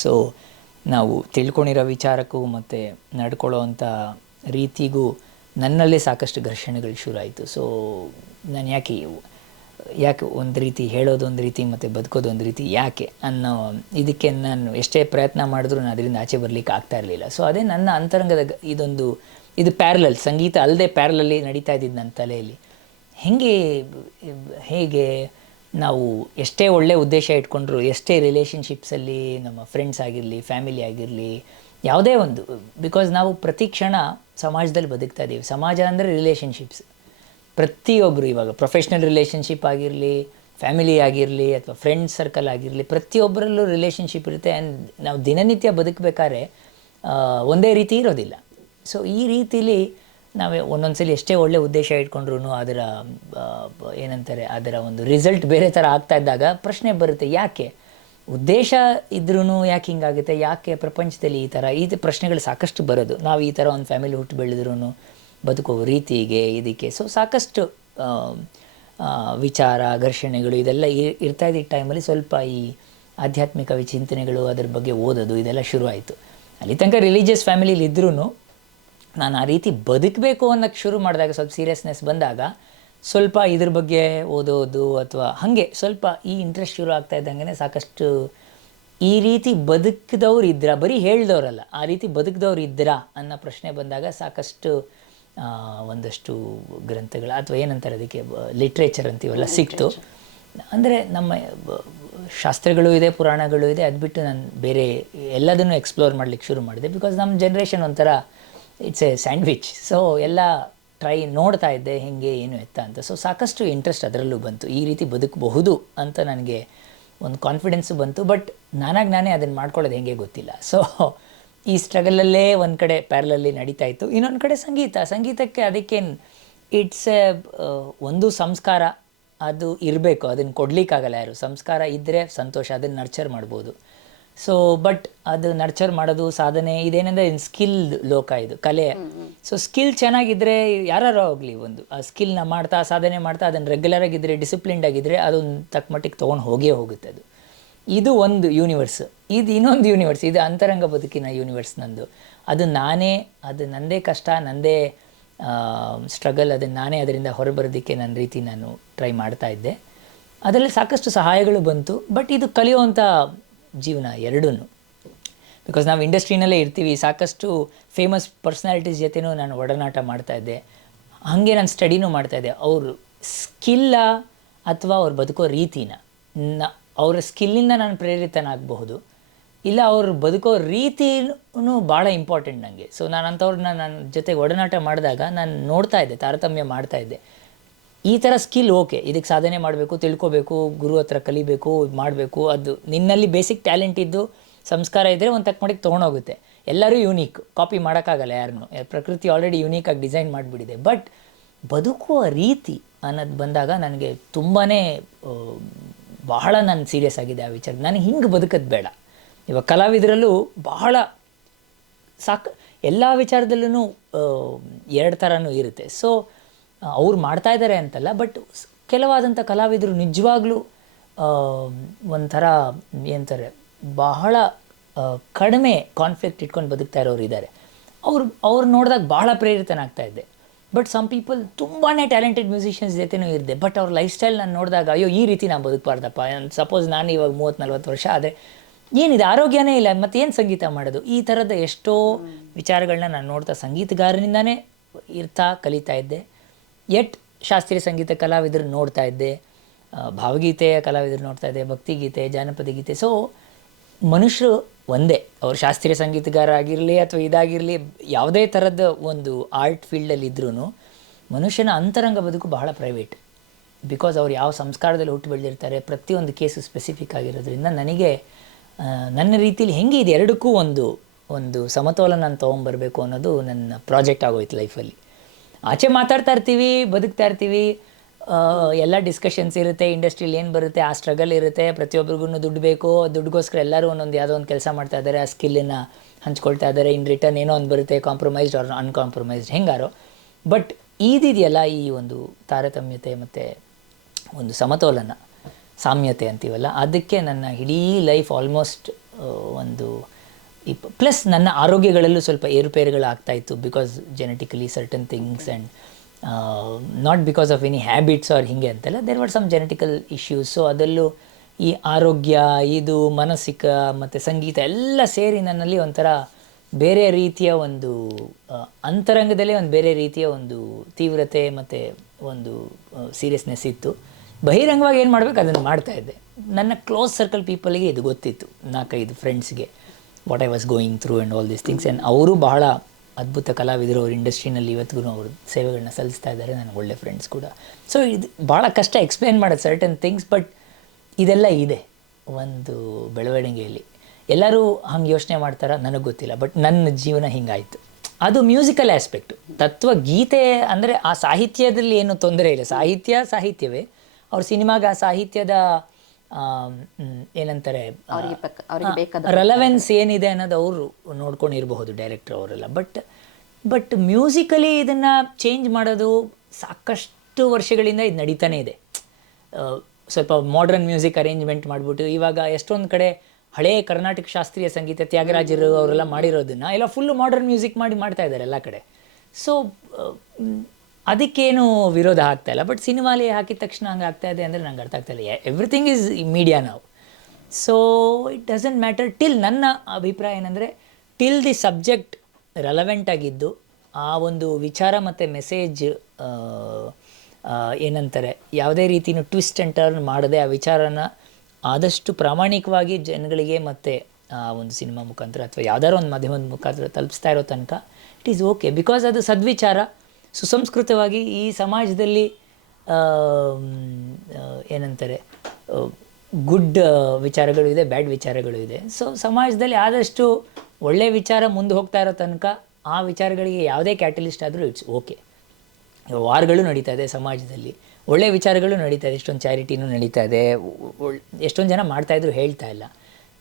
ಸೊ ನಾವು ತಿಳ್ಕೊಂಡಿರೋ ವಿಚಾರಕ್ಕೂ ಮತ್ತು ನಡ್ಕೊಳ್ಳೋವಂಥ ರೀತಿಗೂ ನನ್ನಲ್ಲೇ ಸಾಕಷ್ಟು ಘರ್ಷಣೆಗಳು ಶುರು ಆಯಿತು. ಸೊ ನಾನು ಯಾಕೆ ಒಂದು ರೀತಿ ಹೇಳೋದು ಒಂದು ರೀತಿ ಮತ್ತು ಬದುಕೋದು ಒಂದು ರೀತಿ ಯಾಕೆ ಅನ್ನೋ ಇದಕ್ಕೆ ನಾನು ಎಷ್ಟೇ ಪ್ರಯತ್ನ ಮಾಡಿದ್ರೂ ನಾನು ಅದರಿಂದ ಆಚೆ ಬರಲಿಕ್ಕೆ ಆಗ್ತಾ ಇರಲಿಲ್ಲ. ಸೊ ಅದೇ ನನ್ನ ಅಂತರಂಗದ ಇದು ಪ್ಯಾರಲಲ್, ಸಂಗೀತ ಅಲ್ಲದೆ ಪ್ಯಾರಲಲ್ಲಿ ನಡೀತಾ ಇದ್ದಿದ್ದು ನನ್ನ ತಲೆಯಲ್ಲಿ. ಹೇಗೆ ನಾವು ಎಷ್ಟೇ ಒಳ್ಳೆ ಉದ್ದೇಶ ಇಟ್ಕೊಂಡ್ರು, ಎಷ್ಟೇ ರಿಲೇಷನ್ಶಿಪ್ಸಲ್ಲಿ ನಮ್ಮ ಫ್ರೆಂಡ್ಸ್ ಆಗಿರಲಿ, ಫ್ಯಾಮಿಲಿ ಆಗಿರಲಿ, ಯಾವುದೇ ಒಂದು, ಬಿಕಾಸ್ ನಾವು ಪ್ರತಿ ಕ್ಷಣ ಸಮಾಜದಲ್ಲಿ ಬದುಕ್ತಾ ಇದ್ದೀವಿ. ಸಮಾಜ ಅಂದರೆ ರಿಲೇಷನ್ಶಿಪ್ಸ್. ಪ್ರತಿಯೊಬ್ಬರು ಇವಾಗ ಪ್ರೊಫೆಷ್ನಲ್ ರಿಲೇಷನ್ಶಿಪ್ ಆಗಿರಲಿ, ಫ್ಯಾಮಿಲಿ ಆಗಿರಲಿ, ಅಥವಾ ಫ್ರೆಂಡ್ಸ್ ಸರ್ಕಲ್ ಆಗಿರಲಿ, ಪ್ರತಿಯೊಬ್ಬರಲ್ಲೂ ರಿಲೇಷನ್ಶಿಪ್ ಇರುತ್ತೆ. ಆ್ಯಂಡ್ ನಾವು ದಿನನಿತ್ಯ ಬದುಕಬೇಕಾದ್ರೆ ಒಂದೇ ರೀತಿ ಇರೋದಿಲ್ಲ. ಸೊ ಈ ರೀತಿಲಿ ನಾವು ಒಂದೊಂದ್ಸಲಿ ಎಷ್ಟೇ ಒಳ್ಳೆ ಉದ್ದೇಶ ಇಟ್ಕೊಂಡ್ರೂ ಅದರ ಏನಂತಾರೆ, ಅದರ ಒಂದು ರಿಸಲ್ಟ್ ಬೇರೆ ಥರ ಆಗ್ತಾ ಇದ್ದಾಗ ಪ್ರಶ್ನೆ ಬರುತ್ತೆ, ಯಾಕೆ ಉದ್ದೇಶ ಇದ್ರೂ ಯಾಕೆ ಹಿಂಗಾಗುತ್ತೆ, ಯಾಕೆ ಪ್ರಪಂಚದಲ್ಲಿ ಈ ಥರ ಪ್ರಶ್ನೆಗಳು ಸಾಕಷ್ಟು ಬರೋದು. ನಾವು ಈ ಥರ ಒಂದು ಫ್ಯಾಮಿಲಿ ಹುಟ್ಟು ಬೆಳೆದ್ರೂ ಬದುಕೋ ರೀತಿಗೆ ಇದಕ್ಕೆ. ಸೊ ಸಾಕಷ್ಟು ವಿಚಾರ, ಘರ್ಷಣೆಗಳು ಇದೆಲ್ಲ ಇರ್ತಾ ಇದ್ದ ಟೈಮಲ್ಲಿ ಸ್ವಲ್ಪ ಈ ಆಧ್ಯಾತ್ಮಿಕ ಚಿಂತನೆಗಳು, ಅದ್ರ ಬಗ್ಗೆ ಓದೋದು ಇದೆಲ್ಲ ಶುರು ಆಯಿತು. ಅಲ್ಲಿ ತನಕ ರಿಲಿಜಿಯಸ್ ಫ್ಯಾಮಿಲಿಲಿ ಇದ್ರೂ ನಾನು ಆ ರೀತಿ ಬದುಕಬೇಕು ಅನ್ನೋಕ್ಕೆ ಶುರು ಮಾಡಿದಾಗ, ಸ್ವಲ್ಪ ಸೀರಿಯಸ್ನೆಸ್ ಬಂದಾಗ, ಸ್ವಲ್ಪ ಇದ್ರ ಬಗ್ಗೆ ಓದೋದು ಅಥವಾ ಹಾಗೆ ಸ್ವಲ್ಪ ಈ ಇಂಟ್ರೆಸ್ಟ್ ಶುರು ಆಗ್ತಾ ಇದ್ದಂಗೆ ಸಾಕಷ್ಟು ಈ ರೀತಿ ಬದುಕಿದವ್ರು ಇದ್ರಾ, ಬರೀ ಹೇಳ್ದವ್ರಲ್ಲ, ಆ ರೀತಿ ಬದುಕಿದವ್ರು ಇದ್ರಾ ಅನ್ನೋ ಪ್ರಶ್ನೆ ಬಂದಾಗ ಸಾಕಷ್ಟು ಒಂದಷ್ಟು ಗ್ರಂಥಗಳು ಅಥವಾ ಏನಂತಾರೆ ಅದಕ್ಕೆ ಲಿಟ್ರೇಚರ್ ಅಂತೀವಲ್ಲ ಸಿಕ್ತು. ಅಂದರೆ ನಮ್ಮ ಶಾಸ್ತ್ರಗಳು ಇದೆ, ಪುರಾಣಗಳು ಇದೆ, ಅದು ಬಿಟ್ಟು ನಾನು ಬೇರೆ ಎಲ್ಲದನ್ನು ಎಕ್ಸ್ಪ್ಲೋರ್ ಮಾಡಲಿಕ್ಕೆ ಶುರು ಮಾಡಿದೆ. ಬಿಕಾಸ್ ನಮ್ಮ ಜನ್ರೇಷನ್ ಒಂಥರ ಇಟ್ಸ್ ಎ ಸ್ಯಾಂಡ್ವಿಚ್. ಸೊ ಎಲ್ಲ ನೋಡ್ತಾ ಇದ್ದೆ ಹೆಂಗೆ ಏನು ಎತ್ತ ಅಂತ. ಸೊ ಸಾಕಷ್ಟು ಇಂಟ್ರೆಸ್ಟ್ ಅದರಲ್ಲೂ ಬಂತು. ಈ ರೀತಿ ಬದುಕಬಹುದು ಅಂತ ನನಗೆ ಒಂದು ಕಾನ್ಫಿಡೆನ್ಸು ಬಂತು. ಬಟ್ ನಾನೇ ಅದನ್ನು ಮಾಡ್ಕೊಳ್ಳೋದು ಹೆಂಗೆ ಗೊತ್ತಿಲ್ಲ. ಸೊ ಈ ಸ್ಟ್ರಗಲಲ್ಲೇ ಒಂದು ಕಡೆ ಪ್ಯಾರಲಲ್ಲಿ ನಡೀತಾ ಇತ್ತು, ಇನ್ನೊಂದು ಕಡೆ ಸಂಗೀತಕ್ಕೆ ಅದಕ್ಕೇನು ಇಟ್ಸ್ ಒಂದು ಸಂಸ್ಕಾರ ಅದು ಇರಬೇಕು, ಅದನ್ನು ಕೊಡಲಿಕ್ಕಾಗಲ್ಲ ಯಾರು. ಸಂಸ್ಕಾರ ಇದ್ದರೆ ಸಂತೋಷ, ಅದನ್ನು ನರ್ಚರ್ ಮಾಡ್ಬೋದು. ಸೊ ಬಟ್ ಅದು ನರ್ಚರ್ ಮಾಡೋದು, ಸಾಧನೆ ಇದೇನೆಂದರೆ ಸ್ಕಿಲ್ಡ್ ಲೋಕ, ಇದು ಕಲೆ. ಸೊ ಸ್ಕಿಲ್ ಚೆನ್ನಾಗಿದ್ದರೆ ಯಾರು ಹೋಗಲಿ, ಒಂದು ಆ ಸ್ಕಿಲ್ನ ಮಾಡ್ತಾ ಸಾಧನೆ ಮಾಡ್ತಾ ಅದನ್ನು ರೆಗ್ಯುಲರಾಗಿದ್ದರೆ, ಡಿಸಿಪ್ಲಿನ್ಡ್ ಆಗಿದ್ದರೆ ಅದೊಂದು ತಕ್ಕ ಮಟ್ಟಿಗೆ ತೊಗೊಂಡು ಹೋಗುತ್ತೆ. ಇದು ಒಂದು ಯೂನಿವರ್ಸ್. ಇದು ಇನ್ನೊಂದು ಯೂನಿವರ್ಸ್, ಇದು ಅಂತರಂಗ ಬದುಕಿನ ಯೂನಿವರ್ಸ್ ನಂದು. ಅದು ನನ್ನದೇ ಕಷ್ಟ, ನನ್ನದೇ ಸ್ಟ್ರಗಲ್, ಅದನ್ನು ನಾನೇ ಅದರಿಂದ ಹೊರಬರೋದಕ್ಕೆ ನಾನು ಟ್ರೈ ಮಾಡ್ತಾ ಇದ್ದೆ. ಅದರಲ್ಲಿ ಸಾಕಷ್ಟು ಸಹಾಯಗಳು ಬಂತು. ಬಟ್ ಇದು ಕಲಿಯುವಂಥ ಜೀವನ ಎರಡೂ. ಬಿಕಾಸ್ ನಾವು ಇಂಡಸ್ಟ್ರಿನಲ್ಲೇ ಇರ್ತೀವಿ, ಸಾಕಷ್ಟು ಫೇಮಸ್ ಪರ್ಸ್ನಾಲಿಟೀಸ್ ಜೊತೆನೂ ನಾನು ಒಡನಾಟ ಮಾಡ್ತಾಯಿದ್ದೆ. ಹಾಗೆ ನಾನು ಸ್ಟಡಿನೂ ಮಾಡ್ತಾಯಿದ್ದೆ. ಅವರು ಸ್ಕಿಲ್ಲ ಅಥವಾ ಅವ್ರು ಬದುಕೋ ರೀತಿನ, ಅವರ ಸ್ಕಿಲ್ಲಿಂದ ನಾನು ಪ್ರೇರಿತನಾಗಬಹುದು, ಇಲ್ಲ ಅವ್ರು ಬದುಕೋ ರೀತಿನೂ ಭಾಳ ಇಂಪಾರ್ಟೆಂಟ್ ನನಗೆ. ಸೊ ನಾನು ಅಂಥವ್ರನ್ನ ನನ್ನ ಜೊತೆಗೆ ಒಡನಾಟ ಮಾಡಿದಾಗ ನಾನು ನೋಡ್ತಾ ಇದ್ದೆ, ತಾರತಮ್ಯ ಮಾಡ್ತಾ ಇದ್ದೆ. ಈ ಥರ ಸ್ಕಿಲ್ ಓಕೆ, ಇದಕ್ಕೆ ಸಾಧನೆ ಮಾಡಬೇಕು, ತಿಳ್ಕೊಬೇಕು, ಗುರು ಹತ್ರ ಕಲಿಬೇಕು, ಮಾಡಬೇಕು, ಅದು ನಿನ್ನಲ್ಲಿ ಬೇಸಿಕ್ ಟ್ಯಾಲೆಂಟ್ ಇದ್ದು ಸಂಸ್ಕಾರ ಇದ್ದರೆ ಒಂದು ತಕ್ಕ ಮಟ್ಟಿಗೆ ತೊಗೊಂಡೋಗುತ್ತೆ. ಎಲ್ಲರೂ ಯೂನೀಕ್, ಕಾಪಿ ಮಾಡೋಕ್ಕಾಗಲ್ಲ ಯಾರನ್ನು, ಪ್ರಕೃತಿ ಆಲ್ರೆಡಿ ಯೂನೀಕಾಗಿ ಡಿಸೈನ್ ಮಾಡಿಬಿಟ್ಟಿದೆ. ಬಟ್ ಬದುಕುವ ರೀತಿ ಅನ್ನೋದು ಬಂದಾಗ ನನಗೆ ತುಂಬಾ ಬಹಳ ನಾನು ಸೀರಿಯಸ್ ಆಗಿದೆ ಆ ವಿಚಾರ. ನನಗೆ ಹಿಂಗೆ ಬದುಕೋದು ಬೇಡ. ಇವಾಗ ಕಲಾವಿದರಲ್ಲೂ ಬಹಳ ಎಲ್ಲ ವಿಚಾರದಲ್ಲೂ ಎರಡು ಥರನೂ ಇರುತ್ತೆ. ಸೊ ಅವ್ರು ಮಾಡ್ತಾಯಿದ್ದಾರೆ ಅಂತಲ್ಲ, ಬಟ್ ಕೆಲವಾದಂಥ ಕಲಾವಿದರು ನಿಜವಾಗ್ಲೂ ಒಂಥರ ಏನಂತಾರೆ, ಬಹಳ ಕಡಿಮೆ ಕಾನ್ಫ್ಲಿಕ್ಟ್ ಇಟ್ಕೊಂಡು ಬದುಕ್ತಾ ಇರೋರು ಇದ್ದಾರೆ. ಅವ್ರು ನೋಡಿದಾಗ ಭಾಳ ಪ್ರೇರಿತನಾಗ್ತಾ ಇದ್ದೆ. ಬಟ್ ಸಮ್ ಪೀಪಲ್ ತುಂಬಾ ಟ್ಯಾಲೆಂಟೆಡ್ ಮ್ಯೂಸಿಷಿಯನ್ಸ್ ಜೊತೆನೂ ಇದ್ದೆ. ಬಟ್ ಅವ್ರ ಲೈಫ್ ಸ್ಟೈಲ್ ನಾನು ನೋಡಿದಾಗ ಅಯ್ಯೋ ಈ ರೀತಿ ನಾನು ಬದುಕಬಾರ್ದಪ್ಪ. ಸಪೋಸ್ ನಾನು ಇವಾಗ 30-40 ವರ್ಷ ಆದರೆ ಏನಿದೆ, ಆರೋಗ್ಯನೇ ಇಲ್ಲ, ಮತ್ತು ಏನು ಸಂಗೀತ ಮಾಡೋದು, ಈ ಥರದ ಎಷ್ಟೋ ವಿಚಾರಗಳನ್ನ ನಾನು ನೋಡ್ತಾ ಸಂಗೀತಗಾರನಿಂದನೇ ಕಲಿತಾ ಇದ್ದೆ. ಶಾಸ್ತ್ರೀಯ ಸಂಗೀತ ಕಲಾವಿದರು ನೋಡ್ತಾ ಇದ್ದೆ, ಭಾವಗೀತೆಯ ಕಲಾವಿದರು ನೋಡ್ತಾ ಇದ್ದೆ, ಭಕ್ತಿಗೀತೆ, ಜಾನಪದ ಗೀತೆ. ಸೊ ಮನುಷ್ಯರು ಒಂದೇ, ಅವ್ರು ಶಾಸ್ತ್ರೀಯ ಸಂಗೀತಗಾರ ಆಗಿರಲಿ ಅಥವಾ ಇದಾಗಿರಲಿ, ಯಾವುದೇ ಥರದ ಒಂದು ಆರ್ಟ್ ಫೀಲ್ಡಲ್ಲಿ ಇದ್ರೂ ಮನುಷ್ಯನ ಅಂತರಂಗ ಬದುಕು ಬಹಳ ಪ್ರೈವೇಟ್. ಬಿಕಾಸ್ ಅವ್ರು ಯಾವ ಸಂಸ್ಕಾರದಲ್ಲಿ ಹುಟ್ಟು ಬೆಳೆದಿರ್ತಾರೆ, ಪ್ರತಿಯೊಂದು ಕೇಸು ಸ್ಪೆಸಿಫಿಕ್ ಆಗಿರೋದ್ರಿಂದ ನನಗೆ ನನ್ನ ರೀತಿಯಲ್ಲಿ ಹೆಂಗೆ ಇದು ಎರಡಕ್ಕೂ ಒಂದು ಸಮತೋಲನ ನಾನು ತೊಗೊಂಬರಬೇಕು ಅನ್ನೋದು ನನ್ನ ಪ್ರಾಜೆಕ್ಟ್ ಆಗೋಯ್ತು ಲೈಫಲ್ಲಿ. ಆಚೆ ಮಾತಾಡ್ತಾ ಇರ್ತೀವಿ, ಬದುಕ್ತಾ ಇರ್ತೀವಿ, ಎಲ್ಲ ಡಿಸ್ಕಷನ್ಸ್ ಇರುತ್ತೆ, ಇಂಡಸ್ಟ್ರಿಯಲ್ಲಿ ಏನು ಬರುತ್ತೆ ಆ ಸ್ಟ್ರಗಲ್ ಇರುತ್ತೆ, ಪ್ರತಿಯೊಬ್ಬರಿಗೂ ದುಡ್ಡು ಬೇಕು, ದುಡ್ಡುಗೋಸ್ಕರ ಎಲ್ಲರೂ ಯಾವುದೋ ಒಂದು ಕೆಲಸ ಮಾಡ್ತಾ ಇದ್ದಾರೆ, ಆ ಸ್ಕಿಲ್ಲನ್ನು ಹಂಚ್ಕೊಳ್ತಾ ಇದ್ದಾರೆ, ಇನ್ ರಿಟರ್ನ್ ಏನೋ ಒಂದು ಬರುತ್ತೆ, ಕಾಂಪ್ರಮೈಸ್ಡ್ ಆರ್ ಅನ್ಕಾಂಪ್ರಮೈಸ್ಡ್ ಹೆಂಗಾರೋ. ಬಟ್ ಇದೆಯಲ್ಲ ಈ ಒಂದು ತಾರತಮ್ಯತೆ ಮತ್ತು ಒಂದು ಸಮತೋಲನ, ಸಾಮ್ಯತೆ ಅಂತೀವಲ್ಲ, ಅದಕ್ಕೆ ನನ್ನ ಇಡೀ ಲೈಫ್ ಆಲ್ಮೋಸ್ಟ್ ಒಂದು ಪ್ಲಸ್ ನನ್ನ ಆರೋಗ್ಯಗಳಲ್ಲೂ ಸ್ವಲ್ಪ ಏರುಪೇರುಗಳಾಗ್ತಾಯಿತ್ತು. Because genetically certain things and not because of any habits or ಹೀಗೆ ಅಂತೆಲ್ಲ, there were some genetical issues. So ಅದರಲ್ಲೂ ಈ ಆರೋಗ್ಯ, ಇದು ಮಾನಸಿಕ ಮತ್ತು ಸಂಗೀತ ಎಲ್ಲ ಸೇರಿ ನನ್ನಲ್ಲಿ ಒಂಥರ ಬೇರೆ ರೀತಿಯ ಒಂದು ಅಂತರಂಗದಲ್ಲೇ ಒಂದು ಬೇರೆ ರೀತಿಯ ಒಂದು ತೀವ್ರತೆ ಮತ್ತು ಒಂದು ಸೀರಿಯಸ್ನೆಸ್ ಇತ್ತು. ಬಹಿರಂಗವಾಗಿ ಏನು ಮಾಡಬೇಕು ಅದನ್ನು ಮಾಡ್ತಾಯಿದ್ದೆ. ನನ್ನ ಕ್ಲೋಸ್ ಸರ್ಕಲ್ ಪೀಪಲ್ಗೆ ಇದು ಗೊತ್ತಿತ್ತು, 4-5 ಫ್ರೆಂಡ್ಸ್ಗೆ, what I was going through and all these things. And ಅವರು ಬಹಳ ಅದ್ಭುತ ಕಲಾವಿದರು, ಅವ್ರ ಇಂಡಸ್ಟ್ರಿನಲ್ಲಿ ಇವತ್ತಿಗೂ ಅವರು ಸೇವೆಗಳನ್ನ ಸಲ್ಲಿಸ್ತಾ ಇದ್ದಾರೆ, ನನಗೆ ಒಳ್ಳೆ ಫ್ರೆಂಡ್ಸ್ ಕೂಡ. ಸೊ ಇದು ಭಾಳ ಕಷ್ಟ ಎಕ್ಸ್ಪ್ಲೇನ್ ಮಾಡೋದು ಸರ್ಟನ್ ಥಿಂಗ್ಸ್, ಬಟ್ ಇದೆಲ್ಲ ಇದೆ ಒಂದು ಬೆಳವಣಿಗೆಯಲ್ಲಿ. ಎಲ್ಲರೂ ಹಂಗೆ ಯೋಚನೆ ಮಾಡ್ತಾರ ನನಗೆ ಗೊತ್ತಿಲ್ಲ, ಬಟ್ ನನ್ನ ಜೀವನ ಹಿಂಗಾಯಿತು. ಅದು ಮ್ಯೂಸಿಕಲ್ ಆಸ್ಪೆಕ್ಟು. ತತ್ವಗೀತೆ ಅಂದರೆ ಆ ಸಾಹಿತ್ಯದಲ್ಲಿ ಏನೂ ತೊಂದರೆ ಇಲ್ಲ, ಸಾಹಿತ್ಯವೇ. ಅವ್ರ ಸಿನಿಮಾಗೆ ಆ ಸಾಹಿತ್ಯದ ಏನಂತಾರೆ ರೆಲೆವೆನ್ಸ್ ಏನಿದೆ ಅನ್ನೋದು ಅವರು ನೋಡ್ಕೊಂಡಿರಬಹುದು, ಡೈರೆಕ್ಟರ್ ಅವರೆಲ್ಲ. ಬಟ್ ಮ್ಯೂಸಿಕಲಿ ಇದನ್ನು ಚೇಂಜ್ ಮಾಡೋದು ಸಾಕಷ್ಟು ವರ್ಷಗಳಿಂದ ಇದು ನಡೀತಾನೆ ಇದೆ. ಸ್ವಲ್ಪ ಮಾಡ್ರನ್ ಮ್ಯೂಸಿಕ್ ಅರೇಂಜ್ಮೆಂಟ್ ಮಾಡಿಬಿಟ್ಟು ಇವಾಗ ಎಷ್ಟೊಂದು ಕಡೆ ಹಳೆಯ ಕರ್ನಾಟಕ ಶಾಸ್ತ್ರೀಯ ಸಂಗೀತ ತ್ಯಾಗರಾಜರು ಅವರೆಲ್ಲ ಮಾಡಿರೋದನ್ನು ಎಲ್ಲ ಫುಲ್ಲು ಮಾಡ್ರನ್ ಮ್ಯೂಸಿಕ್ ಮಾಡ್ತಾ ಇದ್ದಾರೆ ಎಲ್ಲ ಕಡೆ. ಸೊ ಅದಕ್ಕೇನು ವಿರೋಧ ಆಗ್ತಾಯಿಲ್ಲ. ಬಟ್ ಸಿನಿಮಾಲಿ ಹಾಕಿದ ತಕ್ಷಣ ಹಂಗೆ ಆಗ್ತಾಯಿದೆ ಅಂದರೆ ನಂಗೆ ಅರ್ಥ ಆಗ್ತಾಯಿಲ್ಲ. ಎವ್ರಿಥಿಂಗ್ ಈಸ್ ಮೀಡಿಯಾ ನಾವು. So it doesn't matter till, ನನ್ನ ಅಭಿಪ್ರಾಯ ಏನಂದರೆ ಟಿಲ್ ದಿ ಸಬ್ಜೆಕ್ಟ್ ರೆಲವೆಂಟ್ ಆಗಿದ್ದು, ಆ ಒಂದು ವಿಚಾರ ಮತ್ತು ಮೆಸೇಜ್ ಏನಂತಾರೆ ಯಾವುದೇ ರೀತಿಯೂ ಟ್ವಿಸ್ಟ್ ಆ್ಯಂಡ್ ಟರ್ನ್ ಮಾಡದೆ ಆ ವಿಚಾರನ ಆದಷ್ಟು ಪ್ರಾಮಾಣಿಕವಾಗಿ ಜನಗಳಿಗೆ ಮತ್ತು ಒಂದು ಸಿನಿಮಾ ಮುಖಾಂತರ ಅಥವಾ ಯಾವ್ದಾದ್ರು ಒಂದು ಮಾಧ್ಯಮದ ಮುಖಾಂತರ ತಲುಪಿಸ್ತಾ ಇರೋ ತನಕ ಇಟ್ ಈಸ್ ಓಕೆ. ಬಿಕಾಸ್ ಅದು ಸದ್ವಿಚಾರ, ಸುಸಂಸ್ಕೃತವಾಗಿ ಈ ಸಮಾಜದಲ್ಲಿ ಏನಂತಾರೆ ಗುಡ್ ವಿಚಾರಗಳು ಇದೆ, ಬ್ಯಾಡ್ ವಿಚಾರಗಳು ಇದೆ. ಸೊ ಸಮಾಜದಲ್ಲಿ ಆದಷ್ಟು ಒಳ್ಳೆಯ ವಿಚಾರ ಮುಂದೆ ಹೋಗ್ತಾ ಇರೋ ತನಕ ಆ ವಿಚಾರಗಳಿಗೆ ಯಾವುದೇ ಕ್ಯಾಟಲಿಸ್ಟ್ ಆದರೂ ಇಟ್ಸ್ ಓಕೆ. ವಾರ್ಗಳು ನಡೀತಾ ಇದೆ ಸಮಾಜದಲ್ಲಿ, ಒಳ್ಳೆಯ ವಿಚಾರಗಳು ನಡೀತಾ ಇದೆ, ಎಷ್ಟೊಂದು ಚಾರಿಟಿನೂ ನಡೀತಾ ಇದೆ, ಎಷ್ಟೊಂದು ಜನ ಮಾಡ್ತಾಯಿದ್ರು ಹೇಳ್ತಾ ಇಲ್ಲ.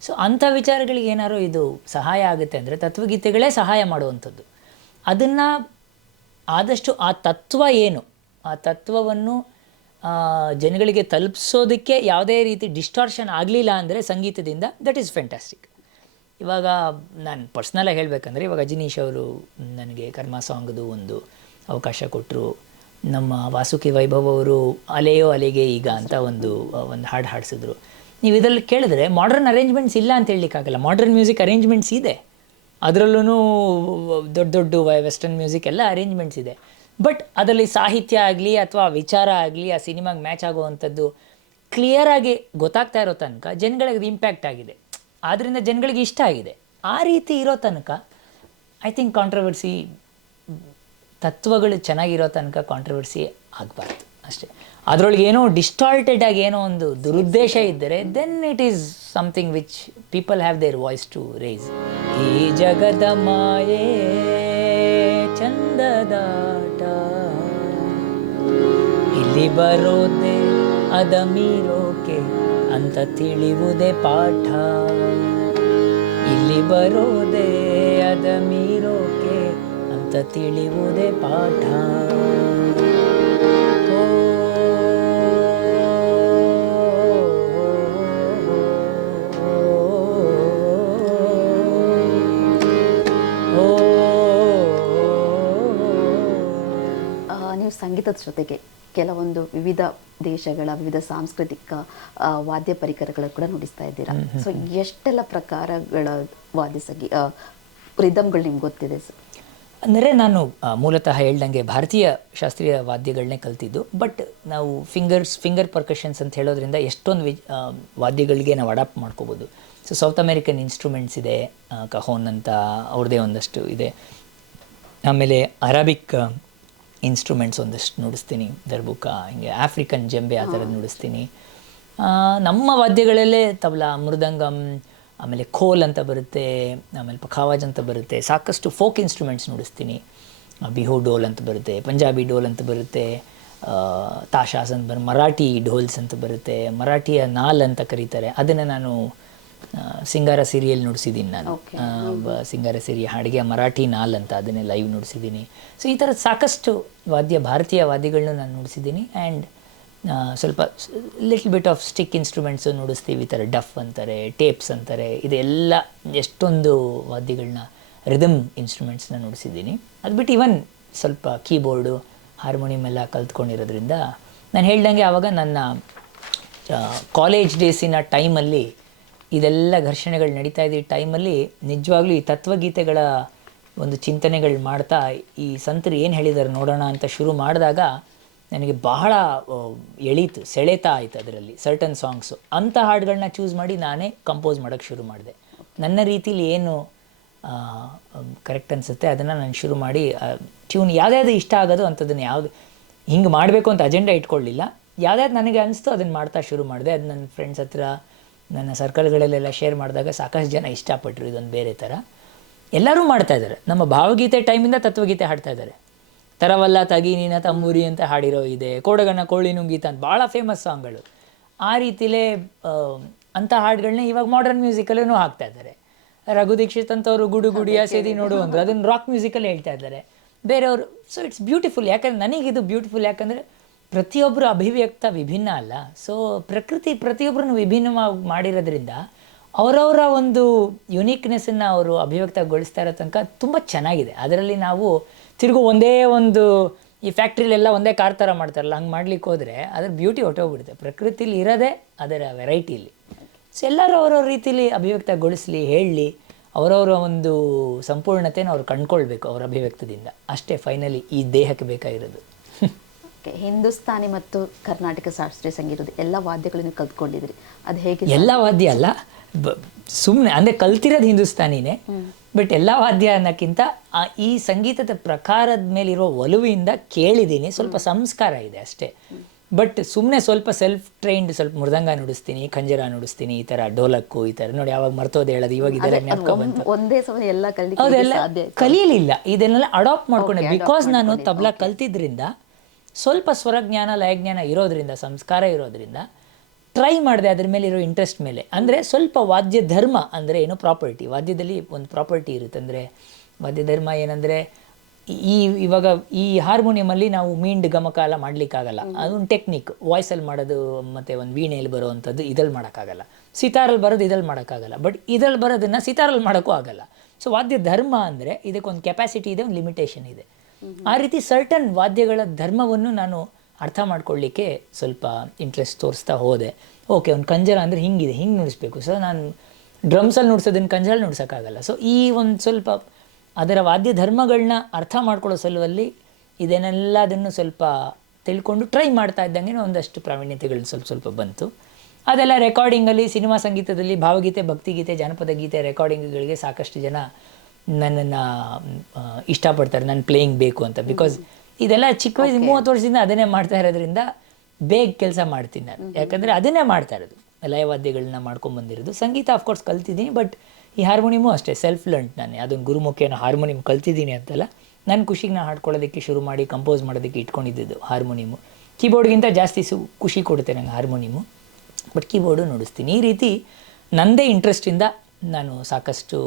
ಸೊ ಅಂಥ ವಿಚಾರಗಳಿಗೆ ಏನಾದ್ರು ಇದು ಸಹಾಯ ಆಗುತ್ತೆ ಅಂದರೆ ತತ್ವಗೀತೆಗಳೇ ಸಹಾಯ ಮಾಡುವಂಥದ್ದು. ಅದನ್ನು ಆದಷ್ಟು ಆ ತತ್ವ ಏನು, ಆ ತತ್ವವನ್ನು ಜನಗಳಿಗೆ ತಲುಪಿಸೋದಕ್ಕೆ ಯಾವುದೇ ರೀತಿ ಡಿಸ್ಟಾರ್ಷನ್ ಆಗಲಿಲ್ಲ ಅಂದರೆ ಸಂಗೀತದಿಂದ, ದಟ್ ಈಸ್ ಫ್ಯಾಂಟಾಸ್ಟಿಕ್. ಇವಾಗ ನಾನು ಪರ್ಸ್ನಲಾಗಿ ಹೇಳಬೇಕಂದ್ರೆ, ಇವಾಗ ಅಜನೀಶ್ ಅವರು ನನಗೆ ಕರ್ಮ ಸಾಂಗ್ದು ಒಂದು ಅವಕಾಶ ಕೊಟ್ಟರು. ನಮ್ಮ ವಾಸುಕಿ ವೈಭವ್ ಅವರು ಅಲೆಯೋ ಅಲೆಗೆ ಈಗ ಅಂತ ಒಂದು ಹಾಡು ಹಾಡಿಸಿದ್ರು. ನೀವು ಇದರಲ್ಲಿ ಕೇಳಿದ್ರೆ ಮಾಡ್ರನ್ ಅರೇಂಜ್ಮೆಂಟ್ಸ್ ಇಲ್ಲ ಅಂತ ಹೇಳಲಿಕ್ಕಾಗಲ್ಲ. ಮಾಡ್ರನ್ ಮ್ಯೂಸಿಕ್ ಅರೇಂಜ್ಮೆಂಟ್ಸ್ ಇದೆ, ಅದರಲ್ಲೂ ದೊಡ್ಡ ದೊಡ್ಡ ವೆಸ್ಟರ್ನ್ ಮ್ಯೂಸಿಕ್ ಎಲ್ಲ ಅರೇಂಜ್ಮೆಂಟ್ಸ್ ಇದೆ. ಬಟ್ ಅದರಲ್ಲಿ ಸಾಹಿತ್ಯ ಆಗಲಿ ಅಥವಾ ವಿಚಾರ ಆಗಲಿ ಆ ಸಿನಿಮಾಗೆ ಮ್ಯಾಚ್ ಆಗುವಂಥದ್ದು ಕ್ಲಿಯರಾಗಿ ಗೊತ್ತಾಗ್ತಾ ಇರೋ ತನಕ ಜನಗಳಿಗೆ ಇಂಪ್ಯಾಕ್ಟ್ ಆಗಿದೆ. ಆದ್ದರಿಂದ ಜನಗಳಿಗೆ ಇಷ್ಟ ಆಗಿದೆ. ಆ ರೀತಿ ಇರೋ ತನಕ ಐ ಥಿಂಕ್ ಕಾಂಟ್ರವರ್ಸಿ, ತತ್ವಗಳು ಚೆನ್ನಾಗಿರೋ ತನಕ ಕಾಂಟ್ರವರ್ಸಿ ಆಗಬಾರ್ದು ಅಷ್ಟೇ. ಅದರೊಳಗೆ ಏನೋ ಡಿಸ್ಟಾಲ್ಟೆಡ್ ಆಗಿ ಏನೋ ಒಂದು ದುರುದ್ದೇಶ ಇದ್ದರೆ then it is something which people have their voice to raise. ಈ ಜಗದ ಮಾಯೆ ಚಂದದಾಟ, ಇಲ್ಲಿ ಬರೋದೆ ಅದ ಮೀರೋಕೆ ಅಂತ ತಿಳಿಯುವುದೇ ಪಾಠ. ಇಲ್ಲಿ ಬರೋದೆ ಅದ ಮೀರೋಕೆ ಅಂತ ತಿಳಿಯುವುದೇ ಪಾಠ. ನೀವು ಸಂಗೀತದ ಜೊತೆಗೆ ಕೆಲವೊಂದು ವಿವಿಧ ದೇಶಗಳ ವಿವಿಧ ಸಾಂಸ್ಕೃತಿಕ ವಾದ್ಯ ಪರಿಕರಗಳು ಕೂಡ ನುಡಿಸ್ತಾ ಇದ್ದೀರಾ. ಸೊ ಎಷ್ಟೆಲ್ಲ ಪ್ರಕಾರಗಳ ರಿದಮ್ಗಳು ನಿಮ್ಗೆ ಗೊತ್ತಿದೆ ಸರ್? ಅಂದರೆ ನಾನು ಮೂಲತಃ ಹೇಳ್ದಂಗೆ ಭಾರತೀಯ ಶಾಸ್ತ್ರೀಯ ವಾದ್ಯಗಳನ್ನೇ ಕಲ್ತಿದ್ದು. ಬಟ್ ನಾವು ಫಿಂಗರ್ ಪರ್ಕಷನ್ಸ್ ಅಂತ ಹೇಳೋದ್ರಿಂದ ಎಷ್ಟೊಂದು ವಾದ್ಯಗಳಿಗೆ ನಾವು ಅಡಾಪ್ಟ್ ಮಾಡ್ಕೋಬೋದು. ಸೊ ಸೌತ್ ಅಮೇರಿಕನ್ ಇನ್ಸ್ಟ್ರೂಮೆಂಟ್ಸ್ ಇದೆ, ಕಹೋನ್ ಅಂತ ಅವ್ರದ್ದೇ ಒಂದಷ್ಟು ಇದೆ. ಆಮೇಲೆ ಅರಾಬಿಕ್ ಇನ್ಸ್ಟ್ರೂಮೆಂಟ್ಸ್ ಒಂದಷ್ಟು ನುಡಿಸ್ತೀನಿ, ದರ್ಬುಕ, ಹಿಂಗೆ ಆಫ್ರಿಕನ್ ಜಂಬೆ ಆ ಥರದ್ದು ನುಡಿಸ್ತೀನಿ. ನಮ್ಮ ವಾದ್ಯಗಳಲ್ಲೇ ತಬಲಾ, ಮೃದಂಗಮ್, ಆಮೇಲೆ ಖೋಲ್ ಅಂತ ಬರುತ್ತೆ, ಆಮೇಲೆ ಪಖಾವಾಜ್ ಅಂತ ಬರುತ್ತೆ, ಸಾಕಷ್ಟು ಫೋಕ್ ಇನ್ಸ್ಟ್ರೂಮೆಂಟ್ಸ್ ನುಡಿಸ್ತೀನಿ. ಬಿಹು ಡೋಲ್ ಅಂತ ಬರುತ್ತೆ, ಪಂಜಾಬಿ ಡೋಲ್ ಅಂತ ಬರುತ್ತೆ, ತಾಶಾಸ್ ಅಂತ ಮರಾಠಿ ಢೋಲ್ಸ್ ಅಂತ ಬರುತ್ತೆ, ಮರಾಠಿಯ ನಾಲ್ ಅಂತ ಕರೀತಾರೆ. ಅದನ್ನು ನಾನು ಸಿಂಗಾರ ಸಿರಿಯಲ್ಲಿ ನುಡಿಸಿದ್ದೀನಿ. ನಾನು ಸಿಂಗಾರ ಸಿರಿ ಹಾಡಿಗೆ ಮರಾಠಿ ನಾಲ್ ಅಂತ ಅದನ್ನೇ ಲೈವ್ ನುಡಿಸಿದ್ದೀನಿ. ಸೊ ಈ ಥರದ ಸಾಕಷ್ಟು ಭಾರತೀಯ ವಾದ್ಯಗಳನ್ನೂ ನಾನು ನುಡಿಸಿದ್ದೀನಿ. ಆ್ಯಂಡ್ ಸ್ವಲ್ಪ little bit of stick instruments ನುಡಿಸ್ತೀವಿ. ಈ ಥರ ಡಫ್ ಅಂತಾರೆ, ಟೇಪ್ಸ್ ಅಂತಾರೆ, ಇದೆಲ್ಲ ಎಷ್ಟೊಂದು ವಾದ್ಯಗಳನ್ನ, ರಿದಮ್ ಇನ್ಸ್ಟ್ರೂಮೆಂಟ್ಸ್ನ ನುಡಿಸಿದ್ದೀನಿ. ಅದು ಬಿಟ್ಟು ಇವನ್ ಸ್ವಲ್ಪ ಕೀಬೋರ್ಡು, ಹಾರ್ಮೋನಿಯಮ್ ಎಲ್ಲ ಕಲ್ತ್ಕೊಂಡಿರೋದ್ರಿಂದ ನಾನು ಹೇಳ್ದಂಗೆ ಆವಾಗ ನನ್ನ ಕಾಲೇಜ್ ಡೇಸಿನ ಟೈಮಲ್ಲಿ ಇದೆಲ್ಲ ಘರ್ಷಣೆಗಳು ನಡೀತಾ ಇದ್ದ ಟೈಮಲ್ಲಿ ನಿಜವಾಗ್ಲೂ ಈ ತತ್ವಗೀತೆಗಳ ಒಂದು ಚಿಂತನೆಗಳು ಮಾಡ್ತಾ ಈ ಸಂತರು ಏನು ಹೇಳಿದ್ದಾರೆ ನೋಡೋಣ ಅಂತ ಶುರು ಮಾಡಿದಾಗ ನನಗೆ ಬಹಳ ಸೆಳೆತ ಆಯಿತು. ಅದರಲ್ಲಿ ಸರ್ಟನ್ ಸಾಂಗ್ಸು ಅಂಥ ಹಾಡುಗಳನ್ನ ಚೂಸ್ ಮಾಡಿ ನಾನೇ ಕಂಪೋಸ್ ಮಾಡೋಕ್ಕೆ ಶುರು ಮಾಡಿದೆ. ನನ್ನ ರೀತಿಲಿ ಏನು ಕರೆಕ್ಟ್ ಅನಿಸುತ್ತೆ ಅದನ್ನು ನಾನು ಶುರು ಮಾಡಿ ಟ್ಯೂನ್ ಯಾವ್ದಾವುದು ಇಷ್ಟ ಆಗೋದು ಅಂಥದ್ದನ್ನು ಯಾವುದು ಹಿಂಗೆ ಮಾಡಬೇಕು ಅಂತ ಅಜೆಂಡಾ ಇಟ್ಕೊಳ್ಳಿಲ್ಲ. ಯಾವ್ದಾದ್ರು ನನಗೆ ಅನಿಸ್ತು ಅದನ್ನು ಮಾಡ್ತಾ ಶುರು ಮಾಡಿದೆ. ಅದು ನನ್ನ ಫ್ರೆಂಡ್ಸ್ ಹತ್ರ, ನನ್ನ ಸರ್ಕಲ್ಗಳಲ್ಲೆಲ್ಲ ಶೇರ್ ಮಾಡಿದಾಗ ಸಾಕಷ್ಟು ಜನ ಇಷ್ಟಪಟ್ಟರು. ಇದೊಂದು ಬೇರೆ ಥರ ಎಲ್ಲರೂ ಮಾಡ್ತಾಯಿದ್ದಾರೆ. ನಮ್ಮ ಭಾವಗೀತೆ ಟೈಮಿಂದ ತತ್ವಗೀತೆ ಹಾಡ್ತಾ ಇದ್ದಾರೆ. ತರವಲ್ಲ ತಗಿ ನೀನ ತಮ್ಮೂರಿ ಅಂತ ಹಾಡಿರೋ ಇದೆ, ಕೋಡಗನ ಕೋಳಿ ನುಂಗೀತ ಅಂತ ಭಾಳ ಫೇಮಸ್ ಸಾಂಗ್ಗಳು. ಆ ರೀತಿಲೇ ಅಂಥ ಹಾಡುಗಳನ್ನ ಇವಾಗ ಮಾಡರ್ನ್ ಮ್ಯೂಸಿಕಲ್ಲೂ ಹಾಕ್ತಾ ಇದ್ದಾರೆ. ರಘು ದೀಕ್ಷಿತ್ ಅಂತವರು ಗುಡು ಗುಡಿಯ ಸೇದಿ ನೋಡು ಅಂದರು, ಅದನ್ನು ರಾಕ್ ಮ್ಯೂಸಿಕಲ್ಲಿ ಹೇಳ್ತಾ ಇದ್ದಾರೆ ಬೇರೆಯವರು. So it's beautiful. ಯಾಕಂದರೆ ನನಗಿದು ಬ್ಯೂಟಿಫುಲ್, ಯಾಕಂದರೆ ಪ್ರತಿಯೊಬ್ಬರ ಅಭಿವ್ಯಕ್ತ ವಿಭಿನ್ನ ಅಲ್ಲ. ಸೊ ಪ್ರಕೃತಿ ಪ್ರತಿಯೊಬ್ಬರನ್ನು ವಿಭಿನ್ನವಾಗಿ ಮಾಡಿರೋದ್ರಿಂದ ಅವರವರ ಒಂದು ಯುನೀಕ್ನೆಸ್ಸನ್ನು ಅವರು ಅಭಿವ್ಯಕ್ತಗೊಳಿಸ್ತಾ ಇರೋ ತನಕ ತುಂಬ ಚೆನ್ನಾಗಿದೆ. ಅದರಲ್ಲಿ ನಾವು ತಿರುಗು ಒಂದೇ ಒಂದು ಈ ಫ್ಯಾಕ್ಟ್ರಿಲೆಲ್ಲ ಒಂದೇ ಕಾರ್ ಥರ ಮಾಡ್ತಾರಲ್ಲ, ಹಂಗೆ ಮಾಡ್ಲಿಕ್ಕೆ ಹೋದರೆ ಅದ್ರ ಬ್ಯೂಟಿ ಹೊಟ್ಟೋಗ್ಬಿಡುತ್ತೆ. ಪ್ರಕೃತಿಲಿ ಇರೋದೇ ಅದರ ವೆರೈಟಿಲಿ. ಸೊ ಎಲ್ಲರೂ ಅವ್ರವ್ರ ರೀತಿಲಿ ಅಭಿವ್ಯಕ್ತಗೊಳಿಸಲಿ, ಹೇಳಲಿ, ಅವರವರ ಒಂದು ಸಂಪೂರ್ಣತೆನ ಅವ್ರು ಕಂಡ್ಕೊಳ್ಬೇಕು ಅವ್ರ ಅಭಿವ್ಯಕ್ತದಿಂದ. ಅಷ್ಟೇ ಫೈನಲಿ ಈ ದೇಹಕ್ಕೆ ಬೇಕಾಗಿರೋದು. ಹಿಂದೂಸ್ತಾನಿ ಮತ್ತು ಕರ್ನಾಟಕ ಶಾಸ್ತ್ರೀಯ ಸಂಗೀತದ ಎಲ್ಲ ವಾದ್ಯಗಳನ್ನು ಕಲ್ತ್ಕೊಂಡಿದ್ರಿ, ಅದು ಹೇಗೆ? ಎಲ್ಲ ವಾದ್ಯ ಅಲ್ಲ, ಸುಮ್ಮನೆ ಅಂದರೆ ಕಲ್ತಿರೋದು ಹಿಂದೂಸ್ತಾನಿನೇ. ಬಟ್ ಎಲ್ಲ ವಾದ್ಯ ಅನ್ನೋಕ್ಕಿಂತ ಈ ಸಂಗೀತದ ಪ್ರಕಾರದ ಮೇಲಿರೋ ಒಲವಿಂದ ಕೇಳಿದ್ದೀನಿ. ಸ್ವಲ್ಪ ಸಂಸ್ಕಾರ ಇದೆ ಅಷ್ಟೇ. ಬಟ್ ಸುಮ್ಮನೆ ಸ್ವಲ್ಪ ಸೆಲ್ಫ್ ಟ್ರೈನ್ಡ್, ಸ್ವಲ್ಪ ಮೃದಂಗ ನುಡಿಸ್ತೀನಿ, ಖಂಜರ ನುಡಿಸ್ತೀನಿ, ಈ ಥರ ಡೋಲಕ್ಕು, ಈ ಥರ ನೋಡಿ ಯಾವಾಗ ಮರ್ತೋದು ಹೇಳೋದು, ಇವಾಗ ಇದೆಲ್ಲ ಜ್ಞಾಪಕ ಬಂತು. ಒಂದೇ ಸಲ ಎಲ್ಲ ಹೌದೆಲ್ಲ ಕಲೀಲಿಲ್ಲ, ಇದನ್ನೆಲ್ಲ ಅಡಾಪ್ಟ್ ಮಾಡ್ಕೊಂಡೆ. ಬಿಕಾಸ್ ನಾನು ತಬಲಾ ಕಲ್ತಿದ್ರಿಂದ ಸ್ವಲ್ಪ ಸ್ವರಜ್ಞಾನ ಲಯಜ್ಞಾನ ಇರೋದ್ರಿಂದ, ಸಂಸ್ಕಾರ ಇರೋದ್ರಿಂದ ಟ್ರೈ ಮಾಡಿದೆ ಅದ್ರ ಮೇಲೆ ಇರೋ ಇಂಟ್ರೆಸ್ಟ್ ಮೇಲೆ. ಅಂದರೆ ಸ್ವಲ್ಪ ವಾದ್ಯ ಧರ್ಮ ಅಂದರೆ ಏನೋ ಪ್ರಾಪರ್ಟಿ, ವಾದ್ಯದಲ್ಲಿ ಒಂದು ಪ್ರಾಪರ್ಟಿ ಇರುತ್ತೆ. ಅಂದರೆ ವಾದ್ಯ ಧರ್ಮ ಏನಂದರೆ ಇವಾಗ ಈ ಹಾರ್ಮೋನಿಯಮಲ್ಲಿ ನಾವು ಮೀಂಡ್ ಗಮಕ ಎಲ್ಲ ಮಾಡಲಿಕ್ಕಾಗಲ್ಲ, ಅದೊಂದು ಟೆಕ್ನಿಕ್. ವಾಯ್ಸಲ್ಲಿ ಮಾಡೋದು ಮತ್ತು ಒಂದು ವೀಣೆಯಲ್ಲಿ ಬರೋವಂಥದ್ದು ಇದ್ರಲ್ಲಿ ಮಾಡೋಕ್ಕಾಗಲ್ಲ. ಸಿತಾರಲ್ಲಿ ಬರೋದು ಇದ್ರಲ್ಲಿ ಮಾಡೋಕ್ಕಾಗಲ್ಲ. ಬಟ್ ಇದ್ರಲ್ಲಿ ಬರೋದನ್ನು ಸಿತಾರಲ್ಲಿ ಮಾಡೋಕ್ಕೂ ಆಗಲ್ಲ. ಸೊ ವಾದ್ಯ ಧರ್ಮ ಅಂದರೆ ಇದಕ್ಕೊಂದು ಕೆಪಾಸಿಟಿ ಇದೆ, ಒಂದು ಲಿಮಿಟೇಷನ್ ಇದೆ. ಆ ರೀತಿ ಸರ್ಟನ್ ವಾದ್ಯಗಳ ಧರ್ಮವನ್ನು ನಾನು ಅರ್ಥ ಮಾಡ್ಕೊಳ್ಳಿಕ್ಕೆ ಸ್ವಲ್ಪ ಇಂಟ್ರೆಸ್ಟ್ ತೋರಿಸ್ತಾ ಹೋದೆ. ಓಕೆ, ಒಂದು ಕಂಜರ ಅಂದರೆ ಹಿಂಗಿದೆ, ಹಿಂಗೆ ನುಡಿಸ್ಬೇಕು. ಸೊ ನಾನು ಡ್ರಮ್ಸಲ್ಲಿ ನುಡಿಸೋದನ್ನು ಕಂಜರಲ್ಲಿ ನುಡ್ಸೋಕ್ಕಾಗಲ್ಲ. ಸೊ ಈ ಒಂದು ಸ್ವಲ್ಪ ಅದರ ವಾದ್ಯ ಧರ್ಮಗಳನ್ನ ಅರ್ಥ ಮಾಡ್ಕೊಳ್ಳೋ ಸಲುವಲ್ಲಿ ಇದನ್ನೆಲ್ಲದನ್ನು ಸ್ವಲ್ಪ ತಿಳ್ಕೊಂಡು ಟ್ರೈ ಮಾಡ್ತಾ ಇದ್ದಂಗೆ ಒಂದಷ್ಟು ಪ್ರಾವೀಣ್ಯತೆಗಳು ಸ್ವಲ್ಪ ಸ್ವಲ್ಪ ಬಂತು. ಅದೆಲ್ಲ ರೆಕಾರ್ಡಿಂಗಲ್ಲಿ, ಸಿನಿಮಾ ಸಂಗೀತದಲ್ಲಿ ಭಾವಗೀತೆ, ಭಕ್ತಿಗೀತೆ, ಜಾನಪದ ಗೀತೆ ರೆಕಾರ್ಡಿಂಗ್ಗಳಿಗೆ ಸಾಕಷ್ಟು ಜನ ನನ್ನನ್ನು ಇಷ್ಟಪಡ್ತಾರೆ, ನನ್ನ ಪ್ಲೇಯಿಂಗ್ ಬೇಕು ಅಂತ. ಬಿಕಾಸ್ ಇದೆಲ್ಲ ಚಿಕ್ಕ ವಯಸ್ಸು 30 ವರ್ಷದಿಂದ ಅದನ್ನೇ ಮಾಡ್ತಾ ಇರೋದ್ರಿಂದ ಬೇಗ ಕೆಲಸ ಮಾಡ್ತೀನಿ ನಾನು. ಯಾಕಂದರೆ ಅದನ್ನೇ ಮಾಡ್ತಾ ಇರೋದು, ಲಯವಾದ್ಯಗಳನ್ನ ಮಾಡ್ಕೊಂಬಂದಿರೋದು. ಸಂಗೀತ ಆಫ್ಕೋರ್ಸ್ ಕಲ್ತಿದ್ದೀನಿ, ಬಟ್ ಈ ಹಾರ್ಮೋನಿಯಮು ಅಷ್ಟೇ ಸೆಲ್ಫ್ ಲರ್ನ್ಡ್. ನಾನು ಅದೊಂದು ಗುರುಮುಖೇನ ಹಾರ್ಮೋನಿಯಂ ಕಲ್ತಿದ್ದೀನಿ ಅಂತಲ್ಲ, ನನ್ನ ಖುಷಿಗೆ ನಾನು ಹಾಡ್ಕೊಳ್ಳೋದಕ್ಕೆ ಶುರು ಮಾಡಿ ಕಂಪೋಸ್ ಮಾಡೋದಕ್ಕೆ ಇಟ್ಕೊಂಡಿದ್ದು ಹಾರ್ಮೋನಿಯಮು. ಕೀಬೋರ್ಡ್ಗಿಂತ ಜಾಸ್ತಿ ಖುಷಿ ಕೊಡುತ್ತೆ ನಂಗೆ ಹಾರ್ಮೋನಿಯಮು, ಬಟ್ ಕೀಬೋರ್ಡು ನುಡಿಸ್ತೀನಿ. ಈ ರೀತಿ ನನ್ನದೇ ಇಂಟ್ರೆಸ್ಟಿಂದ ನಾನು ಸಾಕಷ್ಟು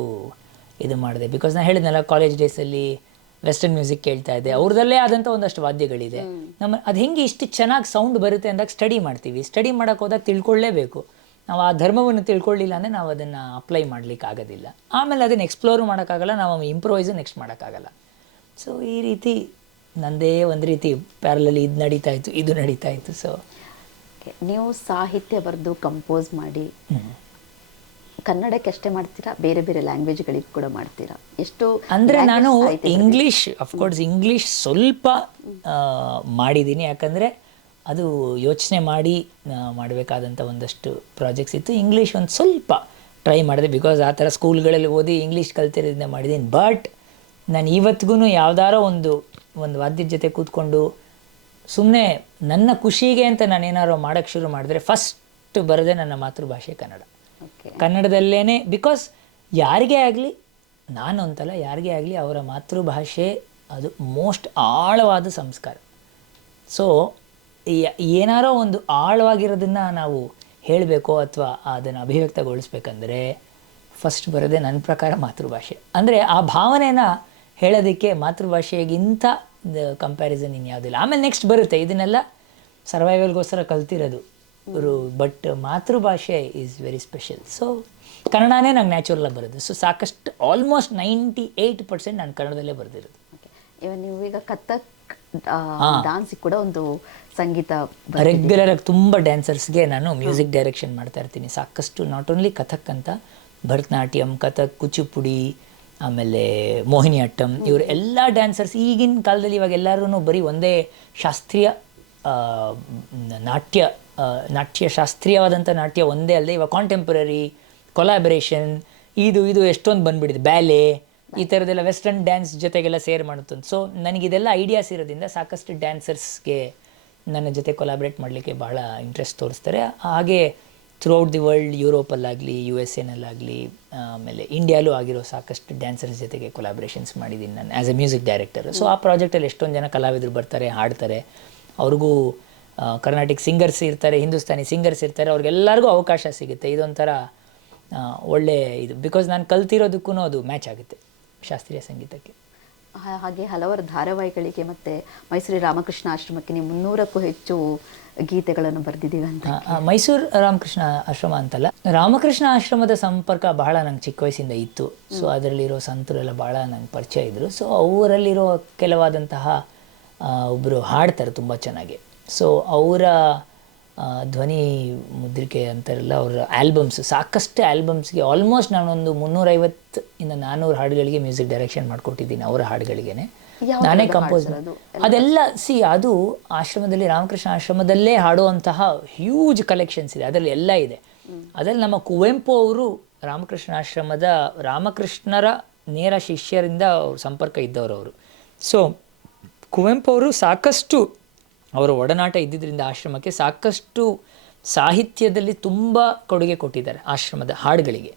ಇದು ಮಾಡಿದೆ. ಬಿಕಾಸ್ ನಾನು ಹೇಳಿದ್ನಲ್ಲ, ಕಾಲೇಜ್ ಡೇಸಲ್ಲಿ ವೆಸ್ಟರ್ನ್ ಮ್ಯೂಸಿಕ್ ಕೇಳ್ತಾ ಇದ್ದೆ, ಅವ್ರದಲ್ಲೇ ಆದಂಥ ಒಂದಷ್ಟು ವಾದ್ಯಗಳಿದೆ. ಅದು ಹೆಂಗೆ ಇಷ್ಟು ಚೆನ್ನಾಗಿ ಸೌಂಡ್ ಬರುತ್ತೆ ಅಂದಾಗ ಸ್ಟಡಿ ಮಾಡ್ತೀವಿ. ಸ್ಟಡಿ ಮಾಡೋಕ್ಕೆ ಹೋದಾಗ ತಿಳ್ಕೊಳ್ಳೇಬೇಕು. ನಾವು ಆ ಧರ್ಮವನ್ನು ತಿಳ್ಕೊಳ್ಳಿಲ್ಲ ಅಂದರೆ ನಾವು ಅದನ್ನು ಅಪ್ಲೈ ಮಾಡಲಿಕ್ಕೆ ಆಗೋದಿಲ್ಲ. ಆಮೇಲೆ ಅದನ್ನು ಎಕ್ಸ್ಪ್ಲೋರು ಮಾಡೋಕ್ಕಾಗಲ್ಲ, ನಾವು ಇಂಪ್ರೂವೈಸು ನೆಕ್ಸ್ಟ್ ಮಾಡೋಕ್ಕಾಗಲ್ಲ. ಸೊ ಈ ರೀತಿ ನನ್ನದೇ ಒಂದು ರೀತಿ ಪ್ಯಾರಲಲ್ಲಿ ಇದು ನಡೀತಾ ಇತ್ತು, ಇದು ನಡೀತಾ ಇತ್ತು. ಸೊ ನೀವು ಸಾಹಿತ್ಯ ಬರೆದು ಕಂಪೋಸ್ ಮಾಡಿ ಕನ್ನಡಕ್ಕೆ ಅಷ್ಟೇ ಮಾಡ್ತೀರಾ, ಬೇರೆ ಬೇರೆ ಲ್ಯಾಂಗ್ವೇಜ್ಗಳಿಗೆ ಕೂಡ ಮಾಡ್ತೀರಾ? ಎಷ್ಟು ಅಂದರೆ ನಾನು ಇಂಗ್ಲೀಷ್, ಅಫ್ಕೋರ್ಸ್ ಇಂಗ್ಲೀಷ್ ಸ್ವಲ್ಪ ಮಾಡಿದ್ದೀನಿ. ಯಾಕಂದರೆ ಅದು ಯೋಚನೆ ಮಾಡಿ ಮಾಡಬೇಕಾದಂಥ ಒಂದಷ್ಟು ಪ್ರಾಜೆಕ್ಟ್ಸ್ ಇತ್ತು. ಇಂಗ್ಲೀಷ್ ಒಂದು ಸ್ವಲ್ಪ ಟ್ರೈ ಮಾಡಿದೆ, ಬಿಕಾಸ್ ಆ ಥರ ಸ್ಕೂಲ್ಗಳಲ್ಲಿ ಓದಿ ಇಂಗ್ಲೀಷ್ ಕಲ್ತಿರೋದ್ರಿಂದ ಮಾಡಿದ್ದೀನಿ. ಬಟ್ ನಾನು ಇವತ್ತಿಗೂ ಯಾವ್ದಾರೋ ಒಂದು ವಾದ್ಯದ ಜೊತೆ ಕೂತ್ಕೊಂಡು ಸುಮ್ಮನೆ ನನ್ನ ಖುಷಿಗೆ ಅಂತ ನಾನು ಏನಾದ್ರು ಮಾಡೋಕ್ಕೆ ಶುರು ಮಾಡಿದ್ರೆ ಫಸ್ಟ್ ಬರೋದೇ ನನ್ನ ಮಾತೃಭಾಷೆ ಕನ್ನಡ. ಕನ್ನಡದಲ್ಲೇ, ಬಿಕಾಸ್ ಯಾರಿಗೇ ಆಗಲಿ, ನಾನು ಅಂತಲ್ಲ, ಯಾರಿಗೇ ಆಗಲಿ ಅವರ ಮಾತೃಭಾಷೆ ಅದು ಮೋಸ್ಟ್ ಆಳವಾದ ಸಂಸ್ಕಾರ. ಸೊ ಏನಾರೋ ಒಂದು ಆಳವಾಗಿರೋದನ್ನು ನಾವು ಹೇಳಬೇಕು ಅಥವಾ ಅದನ್ನು ಅಭಿವ್ಯಕ್ತಗೊಳಿಸ್ಬೇಕಂದ್ರೆ ಫಸ್ಟ್ ಬರೋದೇ ನನ್ನ ಪ್ರಕಾರ ಮಾತೃಭಾಷೆ. ಅಂದರೆ ಆ ಭಾವನೆನ ಹೇಳೋದಕ್ಕೆ ಮಾತೃಭಾಷೆಗಿಂತ ಕಂಪ್ಯಾರಿಸನ್ ಇನ್ಯಾವುದಿಲ್ಲ. ಆಮೇಲೆ ನೆಕ್ಸ್ಟ್ ಬರುತ್ತೆ, ಇದನ್ನೆಲ್ಲ ಸರ್ವೈವಲ್ಗೋಸ್ಕರ ಕಲ್ತಿರೋದು ಬಟ್ ಮಾತೃಭಾಷೆ ಈಸ್ ವೆರಿ ಸ್ಪೆಷಲ್. ಸೊ ಕನ್ನಡನೇ ನಂಗೆ ನ್ಯಾಚುರಲಾಗಿ ಬರೋದು. ಸೊ ಸಾಕಷ್ಟು ಆಲ್ಮೋಸ್ಟ್ 98% ನಾನು ಕನ್ನಡದಲ್ಲೇ ಬರೆದಿರೋದು. ಇವನ್ ನೀವು ಈಗ ಕಥಕ್ ಡಾನ್ಸಿಗೆ ಕೂಡ ಒಂದು ಸಂಗೀತ ರೆಗ್ಯುಲರ್ ಆಗಿ ತುಂಬ ಡ್ಯಾನ್ಸರ್ಸ್ಗೆ ನಾನು ಮ್ಯೂಸಿಕ್ ಡೈರೆಕ್ಷನ್ ಮಾಡ್ತಾ ಇರ್ತೀನಿ. ಸಾಕಷ್ಟು ನಾಟ್ ಓನ್ಲಿ ಕಥಕ್ ಅಂತ, ಭರತನಾಟ್ಯಂ, ಕಥಕ್, ಕುಚಿಪುಡಿ, ಆಮೇಲೆ ಮೋಹಿನಿ ಅಟ್ಟಂ, ಇವರು ಎಲ್ಲ ಡ್ಯಾನ್ಸರ್ಸ್ ಈಗಿನ ಕಾಲದಲ್ಲಿ ಇವಾಗ ಎಲ್ಲರೂ ಬರೀ ಒಂದೇ ಶಾಸ್ತ್ರೀಯ ನಾಟ್ಯ ಶಾಸ್ತ್ರೀಯವಾದಂಥ ನಾಟ್ಯ ಒಂದೇ ಅಲ್ಲದೆ ಇವಾಗ ಕಾಂಟೆಂಪ್ರರಿ, ಕೊಲಾಬರೇಷನ್, ಇದು ಎಷ್ಟೊಂದು ಬಂದುಬಿಟ್ಟಿದೆ, ಬ್ಯಾಲೆ, ಈ ಥರದ್ದೆಲ್ಲ ವೆಸ್ಟರ್ನ್ ಡ್ಯಾನ್ಸ್ ಜೊತೆಗೆಲ್ಲ ಸೇರ್ ಮಾಡುತ್ತಂತ. ಸೊ ನನಗಿದೆಲ್ಲ ಐಡಿಯಾಸ್ ಇರೋದ್ರಿಂದ ಸಾಕಷ್ಟು ಡ್ಯಾನ್ಸರ್ಸ್ಗೆ ನನ್ನ ಜೊತೆ ಕೊಲಾಬ್ರೇಟ್ ಮಾಡಲಿಕ್ಕೆ ಭಾಳ ಇಂಟ್ರೆಸ್ಟ್ ತೋರಿಸ್ತಾರೆ. ಹಾಗೆ ಥ್ರೂಔಟ್ ದಿ ವರ್ಲ್ಡ್, ಯುರೋಪಲ್ಲಾಗಲಿ, USA ಆಮೇಲೆ ಇಂಡಿಯಾಲೂ ಆಗಿರೋ ಸಾಕಷ್ಟು ಡ್ಯಾನ್ಸರ್ಸ್ ಜೊತೆಗೆ ಕೊಲಾಬ್ರೇಷನ್ಸ್ ಮಾಡಿದ್ದೀನಿ ನಾನು as A music director. So ಆ ಪ್ರಾಜೆಕ್ಟಲ್ಲಿ ಎಷ್ಟೊಂದು ಜನ ಕಲಾವಿದರು ಬರ್ತಾರೆ, ಹಾಡ್ತಾರೆ. ಅವ್ರಿಗೂ ಕರ್ನಾಟಿಕ್ ಸಿಂಗರ್ಸ್ ಇರ್ತಾರೆ, ಹಿಂದೂಸ್ತಾನಿ ಸಿಂಗರ್ಸ್ ಇರ್ತಾರೆ, ಅವ್ರಿಗೆಲ್ಲರಿಗೂ ಅವಕಾಶ ಸಿಗುತ್ತೆ. ಇದೊಂಥರ ಒಳ್ಳೆ ಇದು, ಬಿಕಾಸ್ ನಾನು ಕಲ್ತಿರೋದಕ್ಕೂ ಅದು ಮ್ಯಾಚ್ ಆಗುತ್ತೆ ಶಾಸ್ತ್ರೀಯ ಸಂಗೀತಕ್ಕೆ. ಹಾಗೆ ಹಲವಾರು ಧಾರಾವಾಹಿಗಳಿಗೆ ಮತ್ತು ಮೈಸೂರು ರಾಮಕೃಷ್ಣ ಆಶ್ರಮಕ್ಕೆ ನೀವು 300ಕ್ಕೂ ಹೆಚ್ಚು ಗೀತೆಗಳನ್ನು ಬರೆದಿದ್ದೀವಿ ಅಂತ. ಮೈಸೂರು ರಾಮಕೃಷ್ಣ ಆಶ್ರಮ ಅಂತಲ್ಲ, ರಾಮಕೃಷ್ಣ ಆಶ್ರಮದ ಸಂಪರ್ಕ ಬಹಳ ನಂಗೆ ಚಿಕ್ಕ ವಯಸ್ಸಿಂದ ಇತ್ತು. ಸೊ ಅದರಲ್ಲಿರೋ ಸಂತರೆಲ್ಲ ಭಾಳ ನಂಗೆ ಪರಿಚಯ ಇದ್ದರು. ಸೊ ಅವರಲ್ಲಿರೋ ಕೆಲವಾದಂತಹ ಒಬ್ಬರು ಹಾಡ್ತಾರೆ ತುಂಬ ಚೆನ್ನಾಗಿ. ಸೊ ಅವರ ಧ್ವನಿ ಮುದ್ರಿಕೆ ಅಂತಾರಲ್ಲ, ಅವರ ಆಲ್ಬಮ್ಸ್, ಸಾಕಷ್ಟು ಆಲ್ಬಮ್ಸ್ಗೆ ಆಲ್ಮೋಸ್ಟ್ ನಾನೊಂದು 350 ಇಂದ 400 ಹಾಡುಗಳಿಗೆ ಮ್ಯೂಸಿಕ್ ಡೈರೆಕ್ಷನ್ ಮಾಡಿಕೊಟ್ಟಿದ್ದೀನಿ. ಅವರ ಹಾಡುಗಳಿಗೇನೆ ನಾನೇ ಕಂಪೋಸ್. ಅದೆಲ್ಲ ಅದು ಆಶ್ರಮದಲ್ಲಿ, ರಾಮಕೃಷ್ಣ ಆಶ್ರಮದಲ್ಲೇ ಹಾಡುವಂತಹ ಹ್ಯೂಜ್ ಕಲೆಕ್ಷನ್ಸ್ ಇದೆ, ಅದರಲ್ಲಿ ಎಲ್ಲ ಇದೆ. ಅದರಲ್ಲಿ ನಮ್ಮ ಕುವೆಂಪು ಅವರು ರಾಮಕೃಷ್ಣರ ನೇರ ಶಿಷ್ಯರಿಂದ ಅವ್ರ ಸಂಪರ್ಕ ಇದ್ದವರು ಅವರು. ಸೊ ಕುವೆಂಪು ಅವರು ಸಾಕಷ್ಟು ಅವರ ಒಡನಾಟ ಇದ್ದಿದ್ದರಿಂದ ಆಶ್ರಮಕ್ಕೆ ಸಾಕಷ್ಟು ಸಾಹಿತ್ಯದಲ್ಲಿ ತುಂಬ ಕೊಡುಗೆ ಕೊಟ್ಟಿದ್ದಾರೆ ಆಶ್ರಮದ ಹಾಡುಗಳಿಗೆ.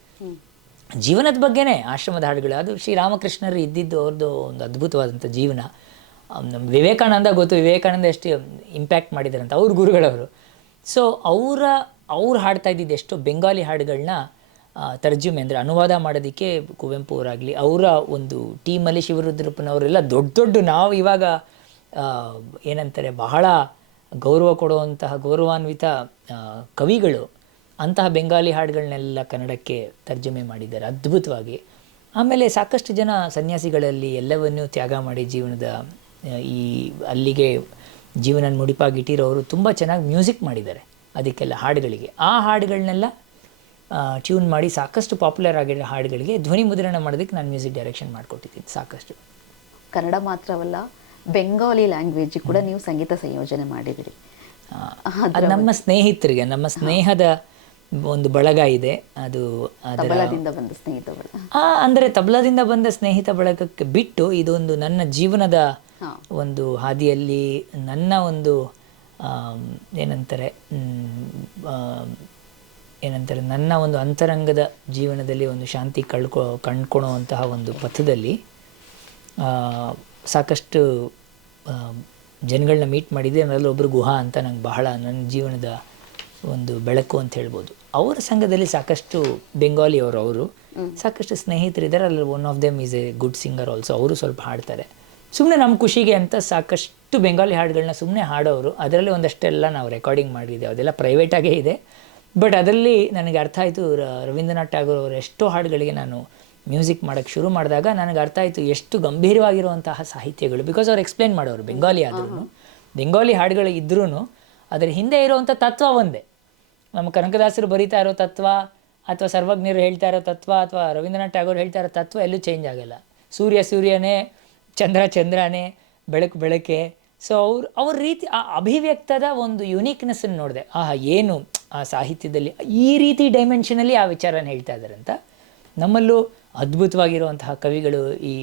ಜೀವನದ ಬಗ್ಗೆನೇ ಆಶ್ರಮದ ಹಾಡುಗಳು. ಅದು ಶ್ರೀರಾಮಕೃಷ್ಣರು ಇದ್ದಿದ್ದು ಅವ್ರದ್ದು ಒಂದು ಅದ್ಭುತವಾದಂಥ ಜೀವನ. ನಮ್ಮ ವಿವೇಕಾನಂದ ಗೊತ್ತು, ವಿವೇಕಾನಂದ ಎಷ್ಟು ಇಂಪ್ಯಾಕ್ಟ್ ಮಾಡಿದ್ದಾರೆ ಅಂತ, ಅವ್ರ ಗುರುಗಳವರು. ಸೊ ಅವ್ರು ಹಾಡ್ತಾ ಇದ್ದಿದ್ದು ಎಷ್ಟೋ ಬೆಂಗಾಲಿ ಹಾಡುಗಳನ್ನ ತರ್ಜುಮೆ ಅಂದರೆ ಅನುವಾದ ಮಾಡೋದಕ್ಕೆ ಕುವೆಂಪು ಅವರಾಗಲಿ, ಅವರ ಒಂದು ಟೀಮಲ್ಲಿ ಶಿವರುದ್ರಪ್ಪನವರೆಲ್ಲ ದೊಡ್ಡ ನಾವು ಇವಾಗ ಏನಂತಾರೆ ಬಹಳ ಗೌರವ ಕೊಡುವಂತಹ ಗೌರವಾನ್ವಿತ ಕವಿಗಳು ಅಂತಹ ಬೆಂಗಾಲಿ ಹಾಡುಗಳನ್ನೆಲ್ಲ ಕನ್ನಡಕ್ಕೆ ತರ್ಜುಮೆ ಮಾಡಿದ್ದಾರೆ ಅದ್ಭುತವಾಗಿ. ಆಮೇಲೆ ಸಾಕಷ್ಟು ಜನ ಸನ್ಯಾಸಿಗಳಲ್ಲಿ ಎಲ್ಲವನ್ನೂ ತ್ಯಾಗ ಮಾಡಿ ಜೀವನದ ಅಲ್ಲಿಗೆ ಜೀವನ ಮುಡಿಪಾಗಿಟ್ಟಿರೋರು ತುಂಬ ಚೆನ್ನಾಗಿ ಮ್ಯೂಸಿಕ್ ಮಾಡಿದ್ದಾರೆ ಅದಕ್ಕೆಲ್ಲ ಹಾಡುಗಳಿಗೆ. ಆ ಹಾಡುಗಳನ್ನೆಲ್ಲ ಟ್ಯೂನ್ ಮಾಡಿ ಸಾಕಷ್ಟು ಪಾಪ್ಯುಲರ್ ಆಗಿರೋ ಹಾಡುಗಳಿಗೆ ಧ್ವನಿ ಮುದ್ರಣ ಮಾಡೋದಕ್ಕೆ ನಾನು ಮ್ಯೂಸಿಕ್ ಡೈರೆಕ್ಷನ್ ಮಾಡಿಕೊಟ್ಟಿದ್ದೀನಿ ಸಾಕಷ್ಟು. ಕನ್ನಡ ಮಾತ್ರವಲ್ಲ, ಬೆಂಗಾಲಿ ಲ್ಯಾಂಗ್ವೇಜ್ ಕೂಡ ನೀವು ಸಂಗೀತ ಸಂಯೋಜನೆ ಮಾಡಿದಿರಿ. ಅದು ನಮ್ಮ ಸ್ನೇಹಿತರಿಗೆ, ನಮ್ಮ ಸ್ನೇಹದ ಒಂದು ಬಳಗ ಇದೆ. ಅದು ಅದರ ತಬಲದಿಂದ ಬಂದ ಸ್ನೇಹಿತ ಬಳಗ. ಅಂದರೆ ತಬಲದಿಂದ ಬಂದ ಸ್ನೇಹಿತ ಬಳಗಕ್ಕೆ ಬಿಟ್ಟು ಇದೊಂದು ನನ್ನ ಜೀವನದ ಹಾ. ಒಂದು ಹಾದಿಯಲ್ಲಿ ನನ್ನ ಒಂದು ಏನಂತಾರೆ ಏನಂತಾರೆ ನನ್ನ ಒಂದು ಅಂತರಂಗದ ಜೀವನದಲ್ಲಿ ಒಂದು ಶಾಂತಿ ಕಂಡ್ಕೊಳ್ಳುವಂತಹ ಒಂದು ಪಥದಲ್ಲಿ ಸಾಕಷ್ಟು ಜನಗಳನ್ನ ಮೀಟ್ ಮಾಡಿದ್ದೆ. ಅದರಲ್ಲಿ ಒಬ್ಬರು ಗುಹಾ ಅಂತ ನಂಗೆ ಬಹಳ ನನ್ನ ಜೀವನದ ಒಂದು ಬೆಳಕು ಅಂತ ಹೇಳ್ಬೋದು. ಅವರ ಸಂಘದಲ್ಲಿ ಸಾಕಷ್ಟು ಬೆಂಗಾಲಿಯವರು ಸಾಕಷ್ಟು ಸ್ನೇಹಿತರಿದ್ದಾರೆ. ಅಲ್ಲಿ one of them is A good singer also. ಅವರು ಸ್ವಲ್ಪ ಹಾಡ್ತಾರೆ ಸುಮ್ಮನೆ ನಮ್ಮ ಖುಷಿಗೆ ಅಂತ. ಸಾಕಷ್ಟು ಬೆಂಗಾಲಿ ಹಾಡುಗಳನ್ನ ಸುಮ್ಮನೆ ಹಾಡೋರು. ಅದರಲ್ಲಿ ಒಂದಷ್ಟೆಲ್ಲ ನಾವು ರೆಕಾರ್ಡಿಂಗ್ ಮಾಡಿದ್ದೇವೆ, ಅದೆಲ್ಲ ಪ್ರೈವೇಟಾಗೇ ಇದೆ. ಬಟ್ ಅದರಲ್ಲಿ ನನಗೆ ಅರ್ಥ ಆಯಿತು, ರವೀಂದ್ರನಾಥ್ ಠಾಗೂರ್ ಅವರ ಎಷ್ಟೋ ಹಾಡುಗಳಿಗೆ ನಾನು ಮ್ಯೂಸಿಕ್ ಮಾಡೋಕ್ಕೆ ಶುರು ಮಾಡಿದಾಗ ನನಗೆ ಅರ್ಥ ಆಯಿತು ಎಷ್ಟು ಗಂಭೀರವಾಗಿರುವಂತಹ ಸಾಹಿತ್ಯಗಳು. ಬಿಕಾಸ್ ಅವ್ರು ಎಕ್ಸ್ಪ್ಲೇನ್ ಮಾಡೋರು, ಬೆಂಗಾಲಿ ಆದ್ರೂ ಬೆಂಗಾಲಿ ಹಾಡುಗಳು ಇದ್ರೂ ಅದರ ಹಿಂದೆ ಇರುವಂಥ ತತ್ವ ಒಂದೇ. ನಮ್ಮ ಕನಕದಾಸರು ಬರೀತಾ ಇರೋ ತತ್ವ ಅಥವಾ ಸರ್ವಜ್ಞರು ಹೇಳ್ತಾ ಇರೋ ತತ್ವ ಅಥವಾ ರವೀಂದ್ರನಾಥ್ ಠಾಗೂರ್ ಹೇಳ್ತಾ ಇರೋ ತತ್ವ ಎಲ್ಲೂ ಚೇಂಜ್ ಆಗೋಲ್ಲ. ಸೂರ್ಯನೇ, ಚಂದ್ರನೇ, ಬೆಳಕೆ. ಸೊ ಅವ್ರ ರೀತಿ ಆ ಅಭಿವ್ಯಕ್ತದ ಒಂದು ಯುನೀಕ್ನೆಸ್ಸನ್ನು ನೋಡಿದೆ. ಏನು ಆ ಸಾಹಿತ್ಯದಲ್ಲಿ ಈ ರೀತಿ ಡೈಮೆನ್ಷನಲ್ಲಿ ಆ ವಿಚಾರನ ಹೇಳ್ತಾ ಇದ್ದಾರೆ ಅಂತ. ನಮ್ಮಲ್ಲೂ ಅದ್ಭುತವಾಗಿರುವಂತಹ ಕವಿಗಳು, ಈ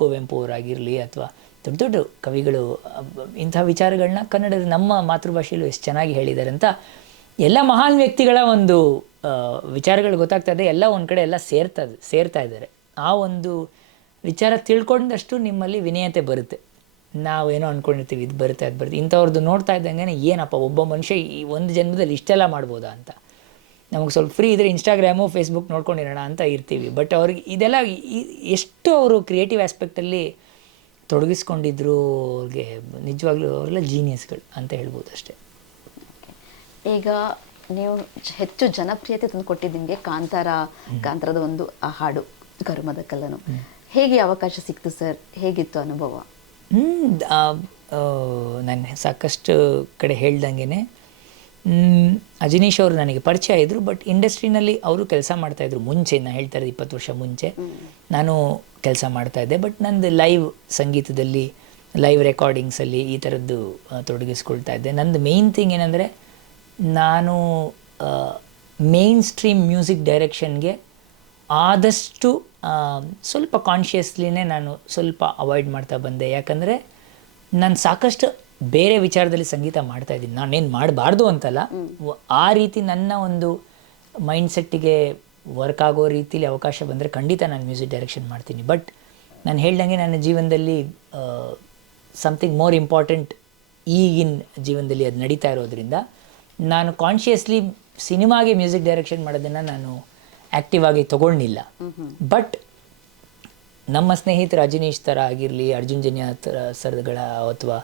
ಕುವೆಂಪು ಅವರಾಗಿರಲಿ ಅಥವಾ ದೊಡ್ಡ ದೊಡ್ಡ ಕವಿಗಳು ಇಂತಹ ವಿಚಾರಗಳನ್ನ ಕನ್ನಡದ ನಮ್ಮ ಮಾತೃಭಾಷೆಯಲ್ಲೂ ಎಷ್ಟು ಚೆನ್ನಾಗಿ ಹೇಳಿದ್ದಾರೆ ಅಂತ ಎಲ್ಲ ಮಹಾನ್ ವ್ಯಕ್ತಿಗಳ ಒಂದು ವಿಚಾರಗಳು ಗೊತ್ತಾಗ್ತಾ ಇದೆ. ಎಲ್ಲ ಒಂದು ಕಡೆ ಎಲ್ಲ ಸೇರ್ತಾ ಇದ್ದಾರೆ. ಆ ಒಂದು ವಿಚಾರ ತಿಳ್ಕೊಂಡಷ್ಟು ನಿಮ್ಮಲ್ಲಿ ವಿನಯತೆ ಬರುತ್ತೆ. ನಾವೇನೋ ಅಂದ್ಕೊಂಡಿರ್ತೀವಿ, ಇದು ಬರುತ್ತೆ ಅದು ಬರುತ್ತೆ. ಇಂಥವ್ರದ್ದು ನೋಡ್ತಾ ಇದ್ದಂಗೆ ಏನಪ್ಪ ಒಬ್ಬ ಮನುಷ್ಯ ಈ ಒಂದು ಜನ್ಮದಲ್ಲಿ ಇಷ್ಟೆಲ್ಲ ಮಾಡ್ಬೋದಾ ಅಂತ. ನಮಗೆ ಸ್ವಲ್ಪ ಫ್ರೀ ಇದ್ದರೆ ಇನ್ಸ್ಟಾಗ್ರಾಮು ಫೇಸ್ಬುಕ್ ನೋಡ್ಕೊಂಡಿರೋಣ ಅಂತ ಇರ್ತೀವಿ. ಬಟ್ ಅವ್ರಿಗೆ ಇದೆಲ್ಲ ಎಷ್ಟು ಅವರು ಕ್ರಿಯೇಟಿವ್ ಆಸ್ಪೆಕ್ಟಲ್ಲಿ ತೊಡಗಿಸ್ಕೊಂಡಿದ್ರು. ಅವ್ರಿಗೆ ನಿಜವಾಗ್ಲೂ ಅವರೆಲ್ಲ ಜೀನಿಯಸ್ಗಳು ಅಂತ ಹೇಳ್ಬೋದು ಅಷ್ಟೇ. ಈಗ ನೀವು ಹೆಚ್ಚು ಜನಪ್ರಿಯತೆ ತಂದು ಕೊಟ್ಟಿದ್ದು ನಿಮಗೆ ಕಾಂತಾರದ ಒಂದು ಆ ಹಾಡು ಕರುಮದ ಕಲ್ಲನು. ಹೇಗೆ ಅವಕಾಶ ಸಿಕ್ತು ಸರ್? ಹೇಗಿತ್ತು ಅನುಭವ? ನಾನು ಸಾಕಷ್ಟು ಕಡೆ ಹೇಳ್ದಂಗೆ ಅಜನೀಶ್ ಅವರು ನನಗೆ ಪರಿಚಯ ಇದ್ದರು. ಬಟ್ ಇಂಡಸ್ಟ್ರಿನಲ್ಲಿ ಅವರು ಕೆಲಸ ಮಾಡ್ತಾಯಿದ್ರು ಮುಂಚೆ. ನಾನು ಹೇಳ್ತಾ ಇರೋದು 20 ವರ್ಷ ಮುಂಚೆ ನಾನು ಕೆಲಸ ಮಾಡ್ತಾಯಿದ್ದೆ. ಬಟ್ ನಂದು ಲೈವ್ ಸಂಗೀತದಲ್ಲಿ, ಲೈವ್ ರೆಕಾರ್ಡಿಂಗ್ಸಲ್ಲಿ ಈ ಥರದ್ದು ತೊಡಗಿಸ್ಕೊಳ್ತಾ ಇದ್ದೆ. ನಂದು ಮೇಯ್ನ್ ಥಿಂಗ್ ಏನಂದರೆ, ನಾನು ಮೇನ್ ಸ್ಟ್ರೀಮ್ ಮ್ಯೂಸಿಕ್ ಡೈರೆಕ್ಷನ್ಗೆ ಆದಷ್ಟು ಸ್ವಲ್ಪ ಕಾನ್ಷಿಯಸ್ಲಿನೇ ನಾನು ಸ್ವಲ್ಪ ಅವಾಯ್ಡ್ ಮಾಡ್ತಾ ಬಂದೆ. ಯಾಕಂದರೆ ನಾನು ಸಾಕಷ್ಟು ಬೇರೆ ವಿಚಾರದಲ್ಲಿ ಸಂಗೀತ ಮಾಡ್ತಾಯಿದ್ದೀನಿ. ನಾನೇನು ಮಾಡಬಾರ್ದು ಅಂತಲ್ಲ, ಆ ರೀತಿ ನನ್ನ ಒಂದು ಮೈಂಡ್ಸೆಟ್ಟಿಗೆ ವರ್ಕ್ ಆಗೋ ರೀತಿಲಿ ಅವಕಾಶ ಬಂದರೆ ಖಂಡಿತ ನಾನು ಮ್ಯೂಸಿಕ್ ಡೈರೆಕ್ಷನ್ ಮಾಡ್ತೀನಿ. ಬಟ್ ನಾನು ಹೇಳ್ದಂಗೆ ನನ್ನ ಜೀವನದಲ್ಲಿ ಸಮಥಿಂಗ್ ಮೋರ್ ಇಂಪಾರ್ಟೆಂಟ್ ಈಗಿನ ಜೀವನದಲ್ಲಿ ಅದು ನಡೀತಾ ಇರೋದ್ರಿಂದ ನಾನು ಕಾನ್ಷಿಯಸ್ಲಿ ಸಿನಿಮಾಗೆ ಮ್ಯೂಸಿಕ್ ಡೈರೆಕ್ಷನ್ ಮಾಡೋದನ್ನು ನಾನು ಆ್ಯಕ್ಟಿವ್ ಆಗಿ ತೊಗೊಂಡಿಲ್ಲ. ಬಟ್ ನಮ್ಮ ಸ್ನೇಹಿತರು ಅಜನೀಶ್ ಥರ ಆಗಿರಲಿ, ಅರ್ಜುನ್ ಜನ್ಯ ಥರ ಸರ್ಗಳ ಅಥವಾ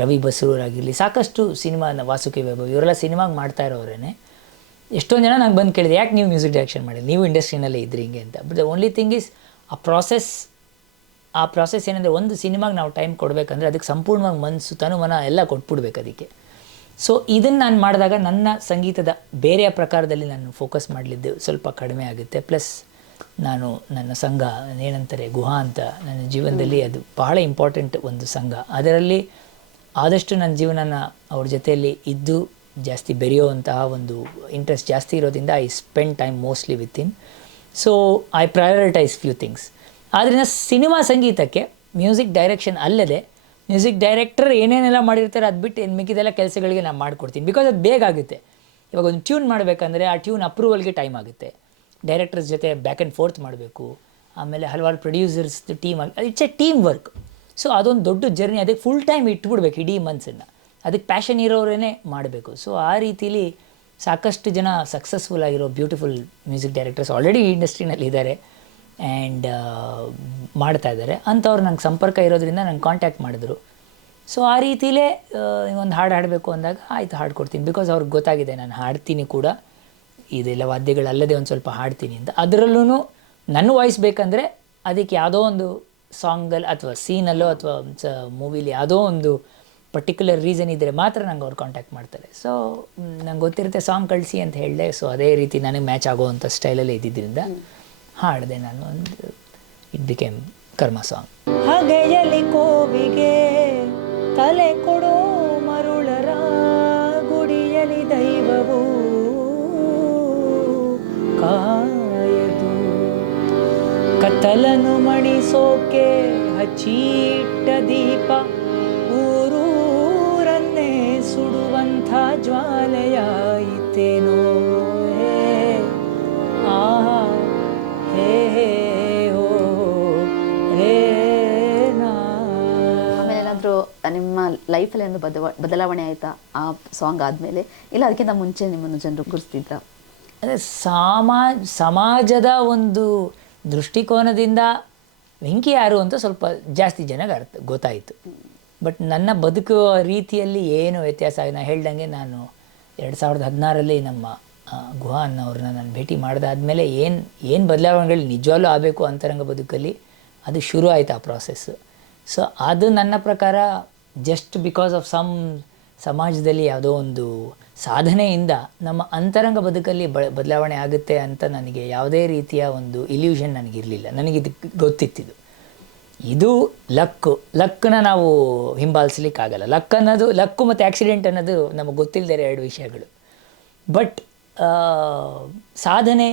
ರವಿ ಬಸ್ರೂರಾಗಿರಲಿ, ಸಾಕಷ್ಟು ಸಿನಿಮಾ, ವಾಸುಕಿ ವೈಭವ್, ಇವರೆಲ್ಲ ಸಿನಿಮಾಗೆ ಮಾಡ್ತಾ ಇರೋರೇ. ಎಷ್ಟೊಂದು ಜನ ನಂಗೆ ಬಂದು ಕೇಳಿದೆ, ಯಾಕೆ ನೀವು ಮ್ಯೂಸಿಕ್ ಡೈರೆಕ್ಷನ್ ಮಾಡಿಲ್ಲ, ನೀವು ಇಂಡಸ್ಟ್ರಿನಲ್ಲೇ ಇದ್ರಿ ಹಿಂಗೆ ಅಂತ. But the only thing is ಆ ಪ್ರಾಸೆಸ್ ಏನಂದರೆ, ಒಂದು ಸಿನಿಮಾಗೆ ನಾವು ಟೈಮ್ ಕೊಡಬೇಕಂದ್ರೆ ಅದಕ್ಕೆ ಸಂಪೂರ್ಣವಾಗಿ ಮನಸ್ಸು, ತನುಮನ ಎಲ್ಲ ಕೊಟ್ಬಿಡ್ಬೇಕು ಅದಕ್ಕೆ. ಸೊ ಇದನ್ನು ನಾನು ಮಾಡಿದಾಗ ನನ್ನ ಸಂಗೀತದ ಬೇರೆಯ ಪ್ರಕಾರದಲ್ಲಿ ನಾನು ಫೋಕಸ್ ಮಾಡಲಿದ್ದು ಸ್ವಲ್ಪ ಕಡಿಮೆ ಆಗುತ್ತೆ. ಪ್ಲಸ್ ನಾನು ನನ್ನ ಸಂಘ ಏನಂತಾರೆ ಗುಹಾ ಅಂತ, ನನ್ನ ಜೀವನದಲ್ಲಿ ಅದು ಬಹಳ ಇಂಪಾರ್ಟೆಂಟ್ ಒಂದು ಸಂಘ. ಅದರಲ್ಲಿ ಆದಷ್ಟು ನನ್ನ ಜೀವನನ ಅವ್ರ ಜೊತೆಯಲ್ಲಿ ಇದ್ದು ಜಾಸ್ತಿ ಬೆರೆಯುವಂತಹ ಒಂದು ಇಂಟ್ರೆಸ್ಟ್ ಜಾಸ್ತಿ ಇರೋದ್ರಿಂದ I spend time mostly within. So I prioritise few things. ಆದ್ದರಿಂದ ಸಿನಿಮಾ ಸಂಗೀತಕ್ಕೆ ಮ್ಯೂಸಿಕ್ ಡೈರೆಕ್ಷನ್ ಅಲ್ಲದೆ ಮ್ಯೂಸಿಕ್ ಡೈರೆಕ್ಟರ್ ಏನೇನೆಲ್ಲ ಮಾಡಿರ್ತಾರೆ ಅದು ಬಿಟ್ಟು ಏನು ಮಿಕ್ಕಿದೆಲ್ಲ ಕೆಲಸಗಳಿಗೆ ನಾನು ಮಾಡಿಕೊಡ್ತೀನಿ. ಬಿಕಾಸ್ ಅದು ಬೇಗ ಆಗುತ್ತೆ. ಇವಾಗ ಒಂದು ಟ್ಯೂನ್ ಮಾಡಬೇಕಂದ್ರೆ ಆ ಟ್ಯೂನ್ ಅಪ್ರೂವಲ್ಗೆ ಟೈಮ್ ಆಗುತ್ತೆ. ಡೈರೆಕ್ಟರ್ಸ್ ಜೊತೆ ಬ್ಯಾಕ್ ಆ್ಯಂಡ್ ಫೋರ್ತ್ ಮಾಡಬೇಕು. ಆಮೇಲೆ ಹಲವಾರು ಪ್ರೊಡ್ಯೂಸರ್ಸ್ ಟೀಮ್ ಆಗಿ, it's A team work. So ಅದೊಂದು ದೊಡ್ಡ ಜರ್ನಿ. ಅದಕ್ಕೆ ಫುಲ್ ಟೈಮ್ ಇಟ್ಬಿಡ್ಬೇಕು ಇಡೀ ಮನ್ಸನ್ನು. ಅದಕ್ಕೆ ಪ್ಯಾಷನ್ ಇರೋರೇ ಮಾಡಬೇಕು. ಸೊ ಆ ರೀತಿಲಿ ಸಾಕಷ್ಟು ಜನ ಸಕ್ಸಸ್ಫುಲ್ ಆಗಿರೋ ಬ್ಯೂಟಿಫುಲ್ ಮ್ಯೂಸಿಕ್ ಡೈರೆಕ್ಟರ್ಸ್ ಆಲ್ರೆಡಿ ಇಂಡಸ್ಟ್ರಿನಲ್ಲಿ ಇದ್ದಾರೆ ಆ್ಯಂಡ್ ಮಾಡ್ತಾಯಿದ್ದಾರೆ. ಅಂಥವ್ರು ನಂಗೆ ಸಂಪರ್ಕ ಇರೋದ್ರಿಂದ ನಂಗೆ ಕಾಂಟ್ಯಾಕ್ಟ್ ಮಾಡಿದ್ರು. ಸೊ ಆ ರೀತಿಲೇ ಒಂದು ಹಾಡು ಹಾಡಬೇಕು ಅಂದಾಗ ಆಯಿತು ಹಾಡ್ಕೊಡ್ತೀನಿ. ಬಿಕಾಸ್ ಅವ್ರಿಗೆ ಗೊತ್ತಾಗಿದೆ ನಾನು ಹಾಡ್ತೀನಿ ಕೂಡ, ಇದೆಲ್ಲ ವಾದ್ಯಗಳಲ್ಲದೆ ಒಂದು ಸ್ವಲ್ಪ ಹಾಡ್ತೀನಿ ಅಂತ. ಅದರಲ್ಲೂ ನನ್ನ ವಾಯ್ಸ್ ಬೇಕಂದರೆ ಅದಕ್ಕೆ ಯಾವುದೋ ಒಂದು ಸಾಂಗಲ್ಲಿ ಅಥವಾ ಸೀನಲ್ಲೋ ಅಥವಾ ಮೂವಿಲಿ ಯಾವುದೋ ಒಂದು ಪರ್ಟಿಕ್ಯುಲರ್ ರೀಸನ್ ಇದ್ದರೆ ಮಾತ್ರ ನಂಗೆ ಅವ್ರು ಕಾಂಟ್ಯಾಕ್ಟ್ ಮಾಡ್ತಾರೆ. ಸೊ ನಂಗೆ ಗೊತ್ತಿರುತ್ತೆ ಸಾಂಗ್ ಕಳಿಸಿ ಅಂತ ಹೇಳಿದೆ. ಸೊ ಅದೇ ರೀತಿ ನನಗೆ ಮ್ಯಾಚ್ ಆಗೋವಂಥ ಸ್ಟೈಲಲ್ಲೇ ಇದ್ದಿದ್ದರಿಂದ ಹಾಡಿದೆ ನಾನು. ಒಂದು ಇಟ್ ಬಿಕೇಮ್ ಕರ್ಮ ಸಾಂಗ್. ಹಗೆಯಲಿ ಕೋವಿಗೆ ತಲೆ ಕೊಡೋ ಮರುಳರ ಗುಡಿಯಲಿ ದೈವವು ಬೆಳಗಿಸೋಕೆ ಹಚ್ಚಿಟ್ಟ ದೀಪ ಊರೂರನ್ನೇ ಸುಡುವಂಥ ಜ್ವಾಲೆಯಾಯಿತೇನೋ ಹೇ ಆಹಾ ಹೇ ಓ ಹೇ ನಾ. ಆಮೇಲೆ ಏನಾದರೂ ನಿಮ್ಮ ಲೈಫಲ್ಲಿ ಒಂದು ಬದಲಾವಣೆ ಆಯಿತಾ ಆ ಸಾಂಗ್ ಆದಮೇಲೆ, ಇಲ್ಲ ಅದಕ್ಕಿಂತ ಮುಂಚೆ ನಿಮ್ಮನ್ನು ಜನರು ಗುರುತಿದ್ರ? ಅದೇ ಸಮಾಜದ ಒಂದು ದೃಷ್ಟಿಕೋನದಿಂದ ವೆಂಕಿ ಯಾರು ಅಂತ ಸ್ವಲ್ಪ ಜಾಸ್ತಿ ಜನಗೆ ಗೊತ್ತಾಯಿತು. ಬಟ್ ನನ್ನ ಬದುಕುವ ರೀತಿಯಲ್ಲಿ ಏನು ವ್ಯತ್ಯಾಸ ಆಗಿ, ನಾನು ಹೇಳ್ದಂಗೆ ನಾನು 2016ರಲ್ಲಿ ನಮ್ಮ ಗುಹಾ ಅನ್ನೋರನ್ನ ನಾನು ಭೇಟಿ ಮಾಡಿದಾದ್ಮೇಲೆ ಏನು ಬದಲಾವಣೆಗಳು ನಿಜವಾಗ್ಲೂ ಆಗಬೇಕು ಅಂತರಂಗ ಬದುಕಲ್ಲಿ ಅದು ಶುರು ಆಯಿತು ಆ ಪ್ರಾಸೆಸ್ಸು. ಸೊ ಅದು ನನ್ನ ಪ್ರಕಾರ ಜಸ್ಟ್ ಬಿಕಾಸ್ ಆಫ್ ಸಮಾಜದಲ್ಲಿ ಯಾವುದೋ ಒಂದು ಸಾಧನೆಯಿಂದ ನಮ್ಮ ಅಂತರಂಗ ಬದುಕಲ್ಲಿ ಬದಲಾವಣೆ ಆಗುತ್ತೆ ಅಂತ ನನಗೆ ಯಾವುದೇ ರೀತಿಯ ಒಂದು ಇಲ್ಯೂಷನ್ ನನಗಿರಲಿಲ್ಲ. ನನಗಿದು ಗೊತ್ತಿತ್ತಿದ್ದು ಇದು ಲಕ್ಕನ್ನ ನಾವು ಹಿಂಬಾಲಿಸ್ಲಿಕ್ಕಾಗಲ್ಲ. ಲಕ್ಕು ಮತ್ತು ಆ್ಯಕ್ಸಿಡೆಂಟ್ ಅನ್ನೋದು ನಮಗೆ ಗೊತ್ತಿಲ್ಲದೆ ಎರಡು ವಿಷಯಗಳು. ಬಟ್ ಸಾಧನೆ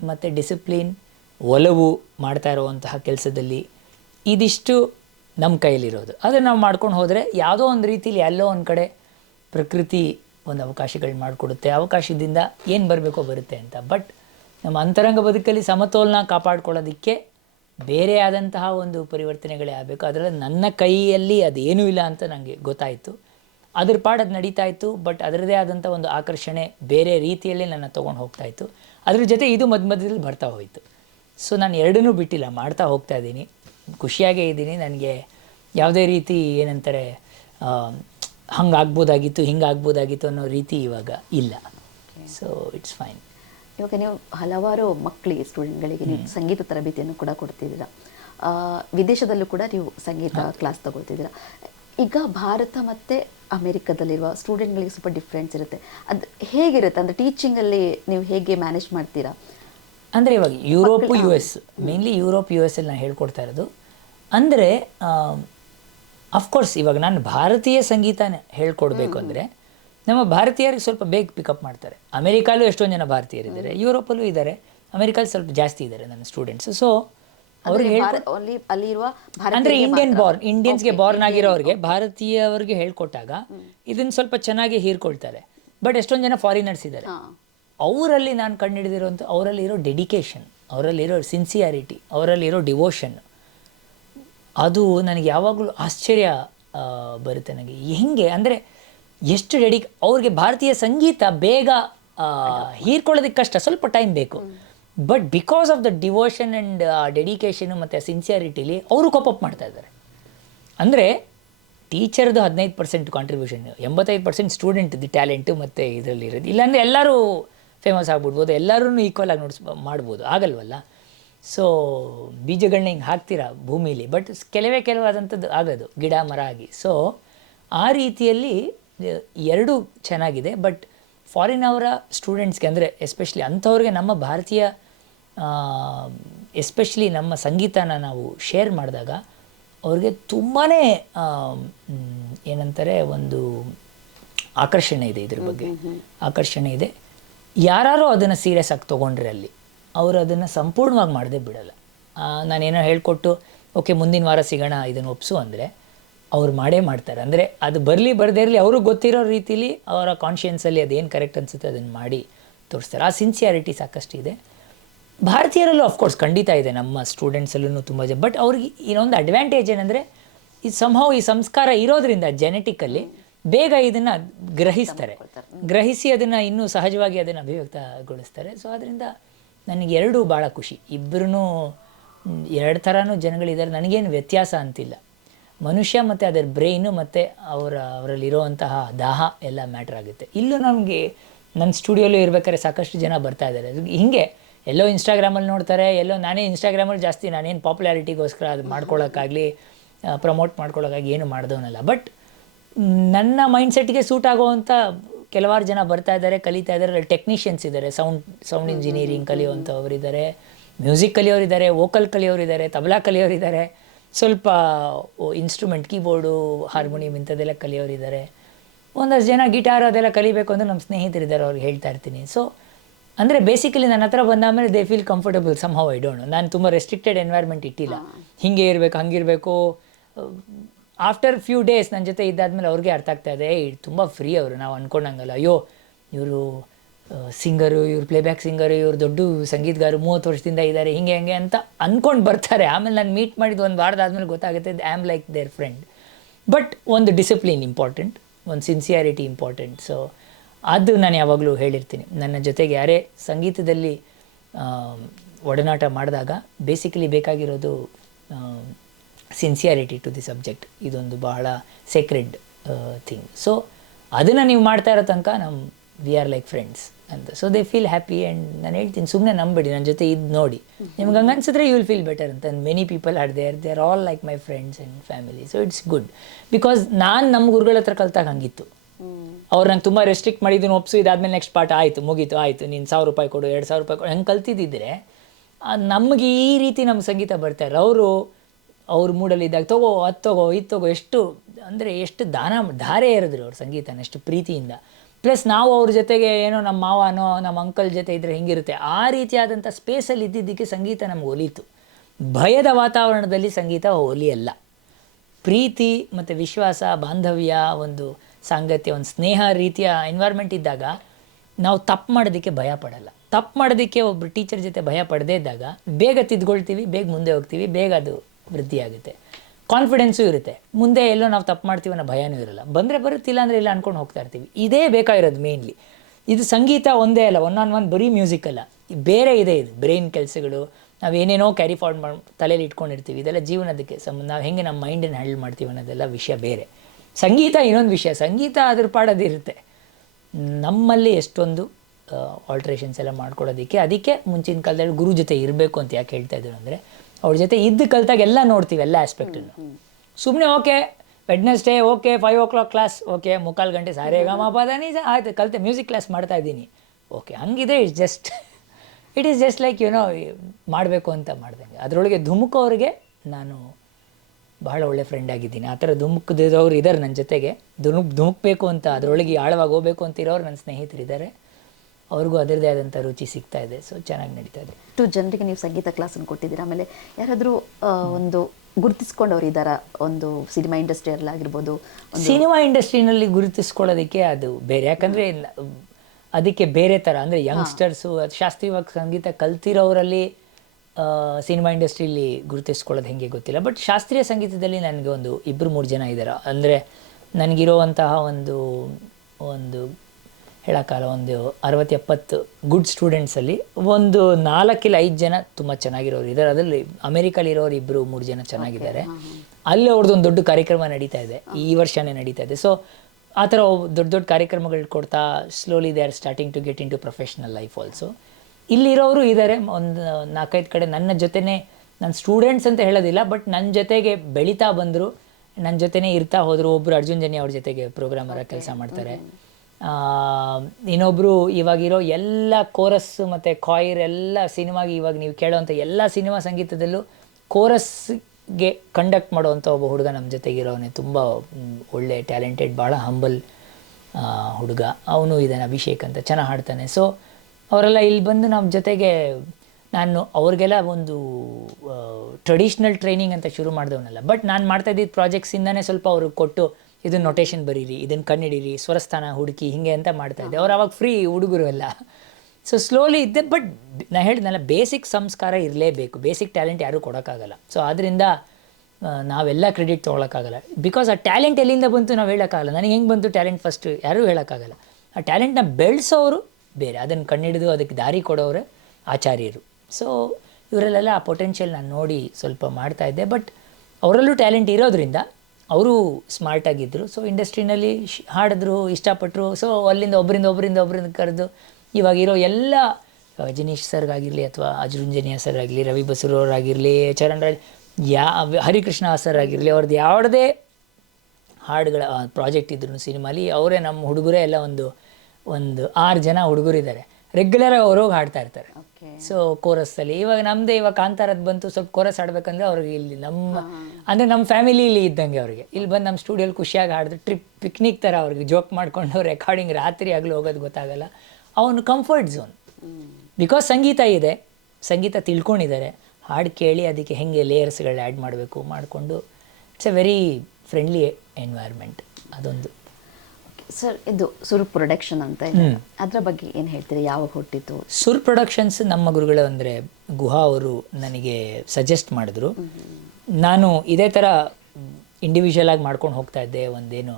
ಮತ್ತು ಡಿಸಿಪ್ಲಿನ್, ಒಲವು ಮಾಡ್ತಾ ಇರುವಂತಹ ಕೆಲಸದಲ್ಲಿ ಇದಿಷ್ಟು ನಮ್ಮ ಕೈಯಲ್ಲಿರೋದು. ಅದನ್ನು ನಾವು ಮಾಡ್ಕೊಂಡು ಹೋದರೆ ಯಾವುದೋ ಒಂದು ರೀತಿಲಿ ಎಲ್ಲೋ ಒಂದು ಕಡೆ ಪ್ರಕೃತಿ ಒಂದು ಅವಕಾಶಗಳು ಮಾಡಿಕೊಡುತ್ತೆ. ಅವಕಾಶದಿಂದ ಏನು ಬರಬೇಕೋ ಬರುತ್ತೆ ಅಂತ. ಬಟ್ ನಮ್ಮ ಅಂತರಂಗ ಬದುಕಲ್ಲಿ ಸಮತೋಲನ ಕಾಪಾಡ್ಕೊಳ್ಳೋದಕ್ಕೆ ಬೇರೆ ಆದಂತಹ ಒಂದು ಪರಿವರ್ತನೆಗಳೇ ಆಗಬೇಕು. ಅದರಲ್ಲಿ ನನ್ನ ಕೈಯಲ್ಲಿ ಅದೇನೂ ಇಲ್ಲ ಅಂತ ನನಗೆ ಗೊತ್ತಾಯಿತು. ಅದ್ರ ಪಾಡದು ನಡೀತಾ ಇತ್ತು. ಬಟ್ ಅದರದೇ ಆದಂಥ ಒಂದು ಆಕರ್ಷಣೆ ಬೇರೆ ರೀತಿಯಲ್ಲಿ ನನ್ನ ತೊಗೊಂಡು ಹೋಗ್ತಾಯಿತ್ತು. ಅದ್ರ ಜೊತೆ ಇದು ಮಧ್ಯದಲ್ಲಿ ಬರ್ತಾ ಹೋಯಿತು. ಸೊ ನಾನು ಎರಡನ್ನೂ ಬಿಟ್ಟಿಲ್ಲ, ಮಾಡ್ತಾ ಹೋಗ್ತಾ ಇದ್ದೀನಿ, ಖುಷಿಯಾಗೇ ಇದ್ದೀನಿ. ನನಗೆ ಯಾವುದೇ ರೀತಿ ಏನಂತಾರೆ ಹಂಗಾಗ್ಬೋದಾಗಿತ್ತು ಹಿಂಗಾಗ್ಬೋದಾಗಿತ್ತು ಅನ್ನೋ ರೀತಿ ಇವಾಗ ಇಲ್ಲ. So it's fine. ಇವಾಗ ನೀವು ಹಲವಾರು ಮಕ್ಕಳಿಗೆ, ಸ್ಟೂಡೆಂಟ್ಗಳಿಗೆ ನೀವು ಸಂಗೀತ ತರಬೇತಿಯನ್ನು ಕೂಡ ಕೊಡ್ತಿದ್ದೀರಾ. ವಿದೇಶದಲ್ಲೂ ಕೂಡ ನೀವು ಸಂಗೀತ ಕ್ಲಾಸ್ ತಗೊಳ್ತಿದ್ದೀರಾ. ಈಗ ಭಾರತ ಮತ್ತು ಅಮೇರಿಕಾದಲ್ಲಿರುವ ಸ್ಟೂಡೆಂಟ್ಗಳಿಗೆ ಸ್ವಲ್ಪ ಡಿಫ್ರೆನ್ಸ್ ಇರುತ್ತೆ. ಅದು ಹೇಗಿರುತ್ತೆ ಅಂದರೆ ಟೀಚಿಂಗಲ್ಲಿ ನೀವು ಹೇಗೆ ಮ್ಯಾನೇಜ್ ಮಾಡ್ತೀರಾ? ಅಂದರೆ ಇವಾಗ Europe U S, mainly Europe U S ಅಲ್ಲಿ ನಾನು ಹೇಳ್ಕೊಡ್ತಾ ಇರೋದು. ಅಂದರೆ ಅಫ್ಕೋರ್ಸ್ ಇವಾಗ ನಾನು ಭಾರತೀಯ ಸಂಗೀತನ ಹೇಳ್ಕೊಡ್ಬೇಕು ಅಂದರೆ ನಮ್ಮ ಭಾರತೀಯರಿಗೆ ಸ್ವಲ್ಪ ಬೇಗ ಪಿಕಪ್ ಮಾಡ್ತಾರೆ. ಅಮೇರಿಕಾಲೂ ಎಷ್ಟೊಂದು ಜನ ಭಾರತೀಯರಿದ್ದಾರೆ, ಯುರೋಪಲ್ಲೂ ಇದ್ದಾರೆ, ಅಮೇರಿಕಾಲಿ ಸ್ವಲ್ಪ ಜಾಸ್ತಿ ಇದ್ದಾರೆ ನನ್ನ ಸ್ಟೂಡೆಂಟ್ಸ್. ಸೊ ಅವ್ರಿಗೆ ಅಂದರೆ ಇಂಡಿಯನ್ಸ್ಗೆ ಬಾರ್ನ್ ಆಗಿರೋರಿಗೆ, ಭಾರತೀಯವ್ರಿಗೆ ಹೇಳ್ಕೊಟ್ಟಾಗ ಇದನ್ನು ಸ್ವಲ್ಪ ಚೆನ್ನಾಗಿ ಹೀರ್ಕೊಳ್ತಾರೆ. ಬಟ್ ಎಷ್ಟೊಂದು ಜನ ಫಾರಿನರ್ಸ್ ಇದ್ದಾರೆ, ಅವರಲ್ಲಿ ನಾನು ಕಂಡುಹಿಡಿದಿರೋಂಥ ಅವರಲ್ಲಿರೋ ಡೆಡಿಕೇಶನ್, ಅವರಲ್ಲಿರೋ ಸಿನ್ಸಿಯಾರಿಟಿ, ಅವರಲ್ಲಿರೋ ಡಿವೋಷನ್, ಅದು ನನಗೆ ಯಾವಾಗಲೂ ಆಶ್ಚರ್ಯ ಬರುತ್ತೆ. ನನಗೆ ಹೆಂಗೆ ಅಂದರೆ ಎಷ್ಟು ಅವ್ರಿಗೆ ಭಾರತೀಯ ಸಂಗೀತ ಬೇಗ ಹೀರ್ಕೊಳ್ಳೋದಕ್ಕೆ ಕಷ್ಟ, ಸ್ವಲ್ಪ ಟೈಮ್ ಬೇಕು. But because of the devotion and dedication ಮತ್ತು ಸಿನ್ಸಿಯಾರಿಟಿಲಿ ಅವರು ಕೋಪಪ್ ಮಾಡ್ತಾ ಇದ್ದಾರೆ. ಅಂದರೆ ಟೀಚರ್ದು 15% ಕಾಂಟ್ರಿಬ್ಯೂಷನ್, 85% ಸ್ಟೂಡೆಂಟ್ದು ಟ್ಯಾಲೆಂಟು ಮತ್ತು ಇದರಲ್ಲಿ ಇರೋದು. ಇಲ್ಲಾಂದರೆ ಎಲ್ಲರೂ ಫೇಮಸ್ ಆಗ್ಬಿಡ್ಬೋದು, ಎಲ್ಲರೂ ಈಕ್ವಲ್ ಆಗಿ ಮಾಡ್ಬೋದು, ಆಗಲ್ವಲ್ಲ. ಸೊ ಬೀಜಗಳನ್ನ ಹಿಂಗೆ ಹಾಕ್ತೀರಾ ಭೂಮಿಲಿ, ಬಟ್ ಕೆಲವಾದಂಥದ್ದು ಆಗೋದು ಗಿಡ ಮರ ಆಗಿ. ಸೊ ಆ ರೀತಿಯಲ್ಲಿ ಎರಡೂ ಚೆನ್ನಾಗಿದೆ. ಬಟ್ ಫಾರಿನ್ ಅವರ ಸ್ಟೂಡೆಂಟ್ಸ್ಗೆ ಅಂದರೆ ಎಸ್ಪೆಷಲಿ ಅಂಥವ್ರಿಗೆ ನಮ್ಮ ಭಾರತೀಯ ಎಸ್ಪೆಷಲಿ ನಮ್ಮ ಸಂಗೀತನ ನಾವು ಶೇರ್ ಮಾಡಿದಾಗ ಅವ್ರಿಗೆ ತುಂಬಾ ಏನಂತಾರೆ ಒಂದು ಆಕರ್ಷಣೆ ಇದೆ, ಇದ್ರ ಬಗ್ಗೆ ಆಕರ್ಷಣೆ ಇದೆ. ಯಾರು ಅದನ್ನು ಸೀರಿಯಸ್ ಆಗಿ ತೊಗೊಂಡ್ರೆ ಅಲ್ಲಿ ಅವರು ಅದನ್ನು ಸಂಪೂರ್ಣವಾಗಿ ಮಾಡದೆ ಬಿಡಲ್ಲ. ನಾನೇನೋ ಹೇಳ್ಕೊಟ್ಟು ಓಕೆ ಮುಂದಿನ ವಾರ ಸಿಗೋಣ ಇದನ್ನು ಒಪ್ಸು ಅಂದರೆ ಅವ್ರು ಮಾಡೇ ಮಾಡ್ತಾರೆ. ಅಂದರೆ ಅದು ಬರದೇ ಇರಲಿ, ಅವ್ರಿಗೆ ಗೊತ್ತಿರೋ ರೀತಿಲಿ ಅವರ ಕಾನ್ಷಿಯನ್ಸಲ್ಲಿ ಅದೇನು ಕರೆಕ್ಟ್ ಅನಿಸುತ್ತೆ ಅದನ್ನು ಮಾಡಿ ತೋರಿಸ್ತಾರೆ. ಆ ಸಿನ್ಸಿಯಾರಿಟಿ ಸಾಕಷ್ಟಿದೆ. ಭಾರತೀಯರಲ್ಲೂ ಅಫ್ಕೋರ್ಸ್ ಖಂಡಿತ ಇದೆ, ನಮ್ಮ ಸ್ಟೂಡೆಂಟ್ಸಲ್ಲೂ ತುಂಬ ಜನ. ಬಟ್ ಅವ್ರಿಗೆ ಇನ್ನೊಂದು ಅಡ್ವಾಂಟೇಜ್ ಏನಂದರೆ ಈ ಸಂಸ್ಕಾರ ಇರೋದ್ರಿಂದ ಜೆನೆಟಿಕಲ್ಲಿ ಬೇಗ ಇದನ್ನು ಗ್ರಹಿಸಿ ಅದನ್ನು ಇನ್ನೂ ಸಹಜವಾಗಿ ಅದನ್ನು ಅಭಿವ್ಯಕ್ತಗೊಳಿಸ್ತಾರೆ. ಸೊ ಅದರಿಂದ ನನಗೆ ಎರಡೂ ಭಾಳ ಖುಷಿ. ಇಬ್ಬರೂ ಎರಡು ಥರನೂ ಜನಗಳಿದ್ದಾರೆ, ನನಗೇನು ವ್ಯತ್ಯಾಸ ಅಂತಿಲ್ಲ. ಮನುಷ್ಯ ಮತ್ತು ಅದರ ಬ್ರೈನು ಮತ್ತು ಅವರಲ್ಲಿರುವಂತಹ ದಾಹ ಎಲ್ಲ ಮ್ಯಾಟ್ರ್ ಆಗುತ್ತೆ. ಇಲ್ಲೂ ನಮಗೆ ನನ್ನ ಸ್ಟುಡಿಯೋಲ್ಲೂ ಇರ್ಬೇಕಾದ್ರೆ ಸಾಕಷ್ಟು ಜನ ಬರ್ತಾ ಇದ್ದಾರೆ. ಹೀಗೆ ಎಲ್ಲೋ ಇನ್ಸ್ಟಾಗ್ರಾಮಲ್ಲಿ ನೋಡ್ತಾರೆ, ಎಲ್ಲೋ ನಾನೇ ಇನ್ಸ್ಟಾಗ್ರಾಮಲ್ಲಿ ಜಾಸ್ತಿ ನಾನೇನು ಪಾಪ್ಯುಲಾರಿಟಿಗೋಸ್ಕರ ಅದು ಮಾಡ್ಕೊಳ್ಳೋಕ್ಕಾಗಲಿ ಪ್ರಮೋಟ್ ಮಾಡ್ಕೊಳ್ಳೋಕ್ಕಾಗಿ ಏನು ಮಾಡಿದವನಲ್ಲ. ಬಟ್ ನನ್ನ ಮೈಂಡ್ಸೆಟ್ಗೆ ಸೂಟ್ ಆಗೋವಂಥ ಕೆಲವಾರು ಜನ ಬರ್ತಾ ಇದ್ದಾರೆ, ಕಲಿತಾ ಇದ್ದಾರೆ. ಟೆಕ್ನಿಷಿಯನ್ಸ್ ಇದ್ದಾರೆ, ಸೌಂಡ್ ಇಂಜಿನಿಯರಿಂಗ್ ಕಲಿಯುವಂಥವ್ರಿದ್ದಾರೆ, ಮ್ಯೂಸಿಕ್ ಕಲಿಯೋರಿದ್ದಾರೆ, ವೋಕಲ್ ಕಲಿಯೋರಿದ್ದಾರೆ, ತಬಲಾ ಕಲಿಯೋರಿದ್ದಾರೆ, ಸ್ವಲ್ಪ ಇನ್ಸ್ಟ್ರೂಮೆಂಟ್ ಕೀಬೋರ್ಡು ಹಾರ್ಮೋನಿಯಂ ಇಂಥದ್ದೆಲ್ಲ ಕಲಿಯೋರಿದ್ದಾರೆ. ಒಂದಷ್ಟು ಜನ ಗಿಟಾರ್ ಅದೆಲ್ಲ ಕಲಿಬೇಕು ಅಂದರೆ ನಮ್ಮ ಸ್ನೇಹಿತರಿದ್ದಾರೆ, ಅವ್ರಿಗೆ ಹೇಳ್ತಾ ಇರ್ತೀನಿ. ಸೊ ಅಂದರೆ ಬೇಸಿಕಲಿ ನನ್ನ ಹತ್ರ ಬಂದಾದಮೇಲೆ they feel comfortable somehow I don't know. ನಾನು ತುಂಬ ರೆಸ್ಟ್ರಿಕ್ಟೆಡ್ ಎನ್ವೈರ್ಮೆಂಟ್ ಇಟ್ಟಿಲ್ಲ, ಹಿಂಗೆ ಇರಬೇಕು ಹಂಗಿರಬೇಕು. ಆಫ್ಟರ್ ಫ್ಯೂ ಡೇಸ್ ನನ್ನ ಜೊತೆ ಇದ್ದಾದ್ಮೇಲೆ ಅವ್ರಿಗೆ ಅರ್ಥ ಆಗ್ತಾ ಇದೆ, ತುಂಬ ಫ್ರೀ ಅವರು, ನಾವು ಅಂದ್ಕೊಂಡಂಗಲ್ಲ ಅಯ್ಯೋ ಇವರು ಸಿಂಗರು, ಇವ್ರು ಪ್ಲೇಬ್ಯಾಕ್ ಸಿಂಗರು, ಇವ್ರು ದೊಡ್ಡ ಸಂಗೀತಗಾರರು 30 ವರ್ಷದಿಂದ ಇದ್ದಾರೆ, ಹಿಂಗೆ ಹಂಗೆ ಅಂತ ಅಂದ್ಕೊಂಡು ಬರ್ತಾರೆ. ಆಮೇಲೆ ನಾನು ಮೀಟ್ ಮಾಡಿದ್ದು ಒಂದು ವಾರದಾದ್ಮೇಲೆ ಗೊತ್ತಾಗುತ್ತೆ I am like their friend. But ಒಂದು ಡಿಸಿಪ್ಲಿನ್ ಇಂಪಾರ್ಟೆಂಟ್, ಒಂದು ಸಿನ್ಸಿಯಾರಿಟಿ ಇಂಪಾರ್ಟೆಂಟ್. ಸೊ ಅದು ನಾನು ಯಾವಾಗಲೂ ಹೇಳಿರ್ತೀನಿ. ನನ್ನ ಜೊತೆಗೆ ಯಾರೇ ಸಂಗೀತದಲ್ಲಿ ಒಡನಾಟ ಮಾಡಿದಾಗ ಬೇಸಿಕಲಿ ಬೇಕಾಗಿರೋದು ಸಿನ್ಸಿಯಾರಿಟಿ ಟು ದಿ ಸಬ್ಜೆಕ್ಟ್. ಇದೊಂದು ಬಹಳ ಸೇಕ್ರೆಡ್ ಥಿಂಗ್. ಸೊ ಅದನ್ನು ನೀವು ಮಾಡ್ತಾ ಇರೋ ತನಕ ವಿ ಆರ್ ಲೈಕ್ ಫ್ರೆಂಡ್ಸ್ ಅಂತ. So they feel happy. And ನಾನು ಹೇಳ್ತೀನಿ, ಸುಮ್ಮನೆ ನಂಬೇಡಿ, ನನ್ನ ಜೊತೆ ಇದು ನೋಡಿ ನಿಮ್ಗೆ ಹಂಗೆ ಅನ್ಸಿದ್ರೆ ಯು ವಿಲ್ ಫೀಲ್ ಬೆಟರ್ ಅಂತ. Many people are they are all like my friends and family. So it's good. Because ನಾನು ನಮ್ಮ ಗುರುಗಳ ಹತ್ರ ಕಲ್ತಾಗ ಹಂಗಿತ್ತು. ಅವ್ರು ನಂಗೆ ತುಂಬ ರೆಸ್ಟ್ರಿಕ್ಟ್ ಮಾಡಿದ್ದನ್ನು ಒಪ್ಸು, ಇದಾದ್ಮೇಲೆ ನೆಕ್ಸ್ಟ್ ಪಾಠ ಆಯಿತು ಮುಗೀತು ಆಯಿತು, ನೀನು 1000 ರೂಪಾಯಿ ಕೊಡು 2000 ರೂಪಾಯಿ ಕೊಡು, ಹಂಗೆ ಕಲ್ತಿದ್ದಿದ್ರೆ ನಮಗೆ ಈ ರೀತಿ ನಮ್ಮ ಸಂಗೀತ ಬರ್ತಾರೆ. ಅವ್ರ ಮೂಡಲ್ಲಿದ್ದಾಗ ತಗೋ ಅದು ತಗೋ ಇದು ತಗೋ, ಎಷ್ಟು ಧಾರೆ ಎರೆದ್ರು ಅವ್ರ ಸಂಗೀತನ, ಎಷ್ಟು ಪ್ರೀತಿಯಿಂದ. ಪ್ಲಸ್ ನಾವು ಅವ್ರ ಜೊತೆಗೆ ಏನೋ ನಮ್ಮ ಮಾವನೋ ನಮ್ಮ ಅಂಕಲ್ ಜೊತೆ ಇದ್ದರೆ ಹೆಂಗಿರುತ್ತೆ ಆ ರೀತಿಯಾದಂಥ ಸ್ಪೇಸಲ್ಲಿ ಇದ್ದಿದ್ದಕ್ಕೆ ಸಂಗೀತ ನಮ್ಗೆ ಒಲಿತು. ಭಯದ ವಾತಾವರಣದಲ್ಲಿ ಸಂಗೀತ ಒಲಿಯಲ್ಲ. ಪ್ರೀತಿ ಮತ್ತು ವಿಶ್ವಾಸ, ಬಾಂಧವ್ಯ, ಒಂದು ಸಾಂಗತ್ಯ, ಒಂದು ಸ್ನೇಹ ರೀತಿಯ ಎನ್ವೈರ್ಮೆಂಟ್ ಇದ್ದಾಗ ನಾವು ತಪ್ಪು ಮಾಡೋದಕ್ಕೆ ಭಯ ಪಡಲ್ಲ. ತಪ್ಪು ಮಾಡೋದಕ್ಕೆ ಒಬ್ಬರು ಟೀಚರ್ ಜೊತೆ ಭಯ ಪಡದೇ ಇದ್ದಾಗ ಬೇಗ ತಿದ್ಕೊಳ್ತೀವಿ, ಬೇಗ ಮುಂದೆ ಹೋಗ್ತೀವಿ, ಬೇಗ ಅದು ವೃದ್ಧಿಯಾಗುತ್ತೆ. ಕಾನ್ಫಿಡೆನ್ಸು ಇರುತ್ತೆ. ಮುಂದೆ ಎಲ್ಲೋ ನಾವು ತಪ್ಪು ಮಾಡ್ತೀವಿ ಅನ್ನೋ ಭಯನೂ ಇರಲ್ಲ. ಬಂದರೆ ಬರುತ್ತಿಲ್ಲ ಅಂದರೆ ಇಲ್ಲ ಅಂದ್ಕೊಂಡು ಹೋಗ್ತಾ ಇರ್ತೀವಿ. ಇದೇ ಬೇಕಾಗಿರೋದು ಮೇನ್ಲಿ. ಇದು ಸಂಗೀತ ಒಂದೇ ಅಲ್ಲ, ಒನ್ ಬರೀ ಮ್ಯೂಸಿಕ್ ಅಲ್ಲ, ಬೇರೆ ಇದೆ. ಇದು ಬ್ರೈನ್ ಕೆಲಸಗಳು, ನಾವು ಏನೇನೋ ಕ್ಯಾರಿ ಫಾರ್ವರ್ಡ್ ಮಾಡಿ ತಲೆಯಲ್ಲಿ ಇಟ್ಕೊಂಡಿರ್ತೀವಿ. ಇದೆಲ್ಲ ಜೀವನದಕ್ಕೆ ನಾವು ಹೆಂಗೆ ನಮ್ಮ ಮೈಂಡನ್ನು ಹ್ಯಾಂಡಲ್ ಮಾಡ್ತೀವಿ ಅನ್ನೋದೆಲ್ಲ ವಿಷಯ ಬೇರೆ. ಸಂಗೀತ ಇನ್ನೊಂದು ವಿಷಯ. ಸಂಗೀತ ಅದ್ರ ಪಾಡೋದಿರುತ್ತೆ. ನಮ್ಮಲ್ಲಿ ಎಷ್ಟೊಂದು ಆಲ್ಟ್ರೇಷನ್ಸ್ ಎಲ್ಲ ಮಾಡ್ಕೊಳ್ಳೋದಕ್ಕೆ. ಅದಕ್ಕೆ ಮುಂಚಿನ ಕಾಲದಲ್ಲಿ ಗುರು ಜೊತೆ ಇರಬೇಕು ಅಂತ ಯಾಕೆ ಹೇಳ್ತಾ ಇದ್ರು ಅಂದರೆ, ಅವ್ರ ಜೊತೆ ಇದ್ದು ಕಲ್ತಾಗ ಎಲ್ಲ ನೋಡ್ತೀವಿ, ಎಲ್ಲ ಆಸ್ಪೆಕ್ಟನ್ನು. ಸುಮ್ಮನೆ okay Wednesday okay 5 o'clock class, okay 3/4 ಗಂಟೆ ಸಾರೇ ಗ ಮ ಪ ದ ನಿ ಸ ಆಯ್ತು ಕಲಿತೆ, ಮ್ಯೂಸಿಕ್ ಕ್ಲಾಸ್ ಮಾಡ್ತಾ ಇದ್ದೀನಿ, ಓಕೆ ಹಂಗಿದೆ. ಇಟ್ ಈಸ್ ಜಸ್ಟ್ ಲೈಕ್ ಮಾಡಬೇಕು ಅಂತ ಮಾಡ್ದಂಗೆ. ಅದರೊಳಗೆ ಧುಮುಕೋರಿಗೆ ನಾನು ಬಹಳ ಒಳ್ಳೆ ಫ್ರೆಂಡ್ ಆಗಿದ್ದೀನಿ. ಆ ಥರ ಧುಮುಕದವ್ರು ಇದ್ದಾರೆ ನನ್ನ ಜೊತೆಗೆ. ಧುಮುಕ್ಬೇಕು ಅಂತ, ಅದರೊಳಗೆ ಆಳವಾಗಿ ಹೋಗ್ಬೇಕು ಅಂತ ಇರೋರು ನನ್ನ ಸ್ನೇಹಿತರಿದ್ದಾರೆ. ಅವ್ರಿಗೂ ಅದರದೇ ಆದಂಥ ರುಚಿ ಸಿಗ್ತಾ ಇದೆ. ಸೊ ಚೆನ್ನಾಗಿ ನಡೀತಾ ಇದೆ. ಜನರಿಗೆ ನೀವು ಸಂಗೀತ ಕ್ಲಾಸನ್ನು ಕೊಟ್ಟಿದ್ದೀರಾ. ಆಮೇಲೆ ಯಾರಾದರೂ ಒಂದು ಗುರುತಿಸ್ಕೊಂಡವ್ರು ಇದ್ದಾರಾ? ಒಂದು ಸಿನಿಮಾ ಇಂಡಸ್ಟ್ರಿಯಲ್ಲಾಗಿರ್ಬೋದು. ಸಿನಿಮಾ ಇಂಡಸ್ಟ್ರಿನಲ್ಲಿ ಗುರುತಿಸ್ಕೊಳ್ಳೋದಕ್ಕೆ ಅದು ಬೇರೆ. ಯಾಕಂದರೆ ಅದಕ್ಕೆ ಬೇರೆ ಥರ, ಅಂದರೆ ಯಂಗ್ಸ್ಟರ್ಸು ಶಾಸ್ತ್ರೀಯವಾಗಿ ಸಂಗೀತ ಕಲ್ತಿರೋರಲ್ಲಿ ಸಿನಿಮಾ ಇಂಡಸ್ಟ್ರಿಯಲ್ಲಿ ಗುರುತಿಸ್ಕೊಳ್ಳೋದು ಹೆಂಗೆ ಗೊತ್ತಿಲ್ಲ. ಬಟ್ ಶಾಸ್ತ್ರೀಯ ಸಂಗೀತದಲ್ಲಿ ನನಗೆ 2-3 ಜನ ಇದ್ದಾರೆ. ಅಂದರೆ ನನಗಿರೋವಂತಹ ಒಂದು ಹೇಳೋಕ್ಕಲ್ಲ, 60-70 ಗುಡ್ ಸ್ಟೂಡೆಂಟ್ಸಲ್ಲಿ 4-5 ಜನ ತುಂಬ ಚೆನ್ನಾಗಿರೋರು ಇದ್ದಾರೆ. ಅದರಲ್ಲಿ ಅಮೇರಿಕಲ್ಲಿರೋರು 2-3 ಜನ ಚೆನ್ನಾಗಿದ್ದಾರೆ. ಅಲ್ಲಿ ಅವ್ರದ್ದೊಂದು ದೊಡ್ಡ ಕಾರ್ಯಕ್ರಮ ನಡೀತಾ ಇದೆ, ಈ ವರ್ಷನೇ ನಡೀತಾ ಇದೆ. ಸೊ ಆ ಥರ ದೊಡ್ಡ ಕಾರ್ಯಕ್ರಮಗಳು ಕೊಡ್ತಾ slowly they are starting to get into professional life also. ಇಲ್ಲಿರೋರು ಇದ್ದಾರೆ ಒಂದು 4-5 ಕಡೆ. ನನ್ನ ಜೊತೆನೇ, ನನ್ನ ಸ್ಟೂಡೆಂಟ್ಸ್ ಅಂತ ಹೇಳೋದಿಲ್ಲ, ಬಟ್ ನನ್ನ ಜೊತೆಗೆ ಬೆಳೀತಾ ಬಂದರು, ನನ್ನ ಜೊತೆನೇ ಇರ್ತಾ ಹೋದರು. ಒಬ್ಬರು ಅರ್ಜುನ್ ಜನಿ ಅವ್ರ ಜೊತೆಗೆ ಪ್ರೋಗ್ರಾಮರ ಕೆಲಸ ಮಾಡ್ತಾರೆ. ಇನ್ನೊಬ್ಬರು ಇವಾಗಿರೋ ಎಲ್ಲ ಕೋರಸ್ ಮತ್ತು ಕಾಯಿರ್ ಎಲ್ಲ ಸಿನಿಮಾಗೆ, ಇವಾಗ ನೀವು ಕೇಳೋವಂಥ ಎಲ್ಲ ಸಿನಿಮಾ ಸಂಗೀತದಲ್ಲೂ ಕೋರಸ್ಗೆ ಕಂಡಕ್ಟ್ ಮಾಡೋವಂಥ ಒಬ್ಬ ಹುಡುಗ ನಮ್ಮ ಜೊತೆಗಿರೋವನೇ. ತುಂಬ ಒಳ್ಳೆ ಟ್ಯಾಲೆಂಟೆಡ್, ಭಾಳ ಹಂಬಲ್ ಹುಡುಗ. ಅವನು ಇದ್ದಾನೆ, ಅಭಿಷೇಕ್ ಅಂತ, ಚೆನ್ನಾಗಿ ಹಾಡ್ತಾನೆ. ಸೊ ಅವರೆಲ್ಲ ಇಲ್ಲಿ ಬಂದು ನಮ್ಮ ಜೊತೆಗೆ, ನಾನು ಅವ್ರಿಗೆಲ್ಲ ಒಂದು ಟ್ರೆಡಿಷ್ನಲ್ ಟ್ರೈನಿಂಗ್ ಅಂತ ಶುರು ಮಾಡಿದವನಲ್ಲ, ಬಟ್ ನಾನು ಮಾಡ್ತಾಯಿದ್ದಿದ್ದು ಪ್ರಾಜೆಕ್ಟ್ಸಿಂದನೇ ಸ್ವಲ್ಪ ಅವ್ರಿಗೆ ಕೊಟ್ಟು, ಇದನ್ನು ನೊಟೇಷನ್ ಬರೀರಿ, ಇದನ್ನು ಕಣ್ಣಿಡೀರಿ, ಸ್ವರಸ್ಥಾನ ಹುಡುಕಿ, ಹಿಂಗೆ ಅಂತ ಮಾಡ್ತಾಯಿದ್ದೆ. ಅವ್ರು ಅವಾಗ ಫ್ರೀ ಹುಡುಗರು ಎಲ್ಲ. ಸೊ ಸ್ಲೋಲಿ ಇದ್ದೆ. ಬಟ್ ನಾನು ಹೇಳಿದ್ನಲ್ಲ, ಬೇಸಿಕ್ ಸಂಸ್ಕಾರ ಇರಲೇಬೇಕು. ಬೇಸಿಕ್ ಟ್ಯಾಲೆಂಟ್ ಯಾರೂ ಕೊಡೋಕ್ಕಾಗಲ್ಲ. ಸೊ ಆದ್ದರಿಂದ ನಾವೆಲ್ಲ ಕ್ರೆಡಿಟ್ ತೊಗೊಳಕ್ಕಾಗಲ್ಲ. ಬಿಕಾಸ್ ಆ ಟ್ಯಾಲೆಂಟ್ ಎಲ್ಲಿಂದ ಬಂತು ನಾವು ಹೇಳೋಕ್ಕಾಗಲ್ಲ. ನನಗೆ ಹೆಂಗೆ ಬಂತು ಟ್ಯಾಲೆಂಟ್ ಫಸ್ಟು ಯಾರೂ ಹೇಳೋಕ್ಕಾಗಲ್ಲ. ಆ ಟ್ಯಾಲೆಂಟ್ನ ಬೆಳೆಸೋರು ಬೇರೆ, ಅದನ್ನು ಕಂಡುಹಿಡಿದು ಅದಕ್ಕೆ ದಾರಿ ಕೊಡೋರೆ ಆಚಾರ್ಯರು. ಸೊ ಇವರಲ್ಲೆಲ್ಲ ಆ ಪೊಟೆನ್ಷಿಯಲ್ ನಾನು ನೋಡಿ ಸ್ವಲ್ಪ ಮಾಡ್ತಾಯಿದ್ದೆ. ಬಟ್ ಅವರಲ್ಲೂ ಟ್ಯಾಲೆಂಟ್ ಇರೋದ್ರಿಂದ ಅವರು ಸ್ಮಾರ್ಟಾಗಿದ್ದರು. ಸೊ ಇಂಡಸ್ಟ್ರಿನಲ್ಲಿ ಹಾಡಿದ್ರು, ಇಷ್ಟಪಟ್ಟರು. ಸೊ ಅಲ್ಲಿಂದ ಒಬ್ಬರಿಂದ ಕರೆದು ಇವಾಗಿರೋ ಎಲ್ಲ ಜಿನೀಶ್ ಸರ್ಗಾಗಿರಲಿ, ಅಥವಾ ಅಜರುಂಜನಿಯ ಸರ್ ಆಗಲಿ, ರವಿ ಬಸೂರವರಾಗಿರಲಿ, ಚರಣ್ ರಾಜ್, ಹರಿಕೃಷ್ಣ ಸರ್ ಆಗಿರಲಿ, ಅವ್ರದ್ದು ಯಾವುದೇ ಹಾಡುಗಳ ಪ್ರಾಜೆಕ್ಟ್ ಇದ್ರು ಸಿನಿಮಾಲಿ, ಅವರೇ ನಮ್ಮ ಹುಡುಗರೇ ಎಲ್ಲ ಒಂದು 6 ಜನ ಹುಡುಗರಿದ್ದಾರೆ. ರೆಗ್ಯುಲರಾಗಿ ಅವ್ರೋಗಿ ಹಾಡ್ತಾ ಇರ್ತಾರೆ. ಸೊ ಕೋರಸ್ಸಲ್ಲಿ ಇವಾಗ ಕಾಂತಾರದ್ದು ಬಂತು, ಸ್ವಲ್ಪ ಕೋರಸ್ ಆಡ್ಬೇಕಂದ್ರೆ ಅವ್ರಿಗೆ ಇಲ್ಲಿ ನಮ್ಮ ಫ್ಯಾಮಿಲಿ ಇಲ್ಲಿ ಇದ್ದಂಗೆ ಅವ್ರಿಗೆ ಇಲ್ಲಿ ಬಂದು ನಮ್ಮ ಸ್ಟುಡಿಯೋಲಿ ಖುಷಿಯಾಗಿ ಹಾಡಿದ್ರೆ ಪಿಕ್ನಿಕ್ ಥರ ಅವ್ರಿಗೆ ಜೋಕ್ ಮಾಡ್ಕೊಂಡು ರೆಕಾರ್ಡಿಂಗ್ ರಾತ್ರಿ ಆಗಲು ಹೋಗೋದು ಗೊತ್ತಾಗಲ್ಲ. ಅವನು ಕಂಫರ್ಟ್ ಝೋನ್. ಬಿಕಾಸ್ ಸಂಗೀತ ಇದೆ, ಸಂಗೀತ ತಿಳ್ಕೊಂಡಿದ್ದಾರೆ, ಹಾಡು ಕೇಳಿ ಅದಕ್ಕೆ ಹೆಂಗೆ ಲೇಯರ್ಸ್ಗಳು ಆ್ಯಡ್ ಮಾಡಬೇಕು ಮಾಡಿಕೊಂಡು it's A very friendly environment. ಅದೊಂದು. ಸರ್, ಇದು ಸುರು ಪ್ರೊಡಕ್ಷನ್ ಅಂತ ಇದೆ, ಅದರ ಬಗ್ಗೆ ಏನು ಹೇಳ್ತೀರಿ? ಯಾವಾಗ ಹುಟ್ಟಿತು? ಸುರ್ ಪ್ರೊಡಕ್ಷನ್ಸ್ ನಮ್ಮ ಗುರುಗಳು ಅಂದರೆ ಗುಹಾ ಅವರು ನನಗೆ ಸಜೆಸ್ಟ್ ಮಾಡಿದ್ರು. ನಾನು ಇದೇ ಥರ ಇಂಡಿವಿಜುವಲ್ ಆಗಿ ಮಾಡ್ಕೊಂಡು ಹೋಗ್ತಾ ಇದ್ದೆ. ಒಂದೇನು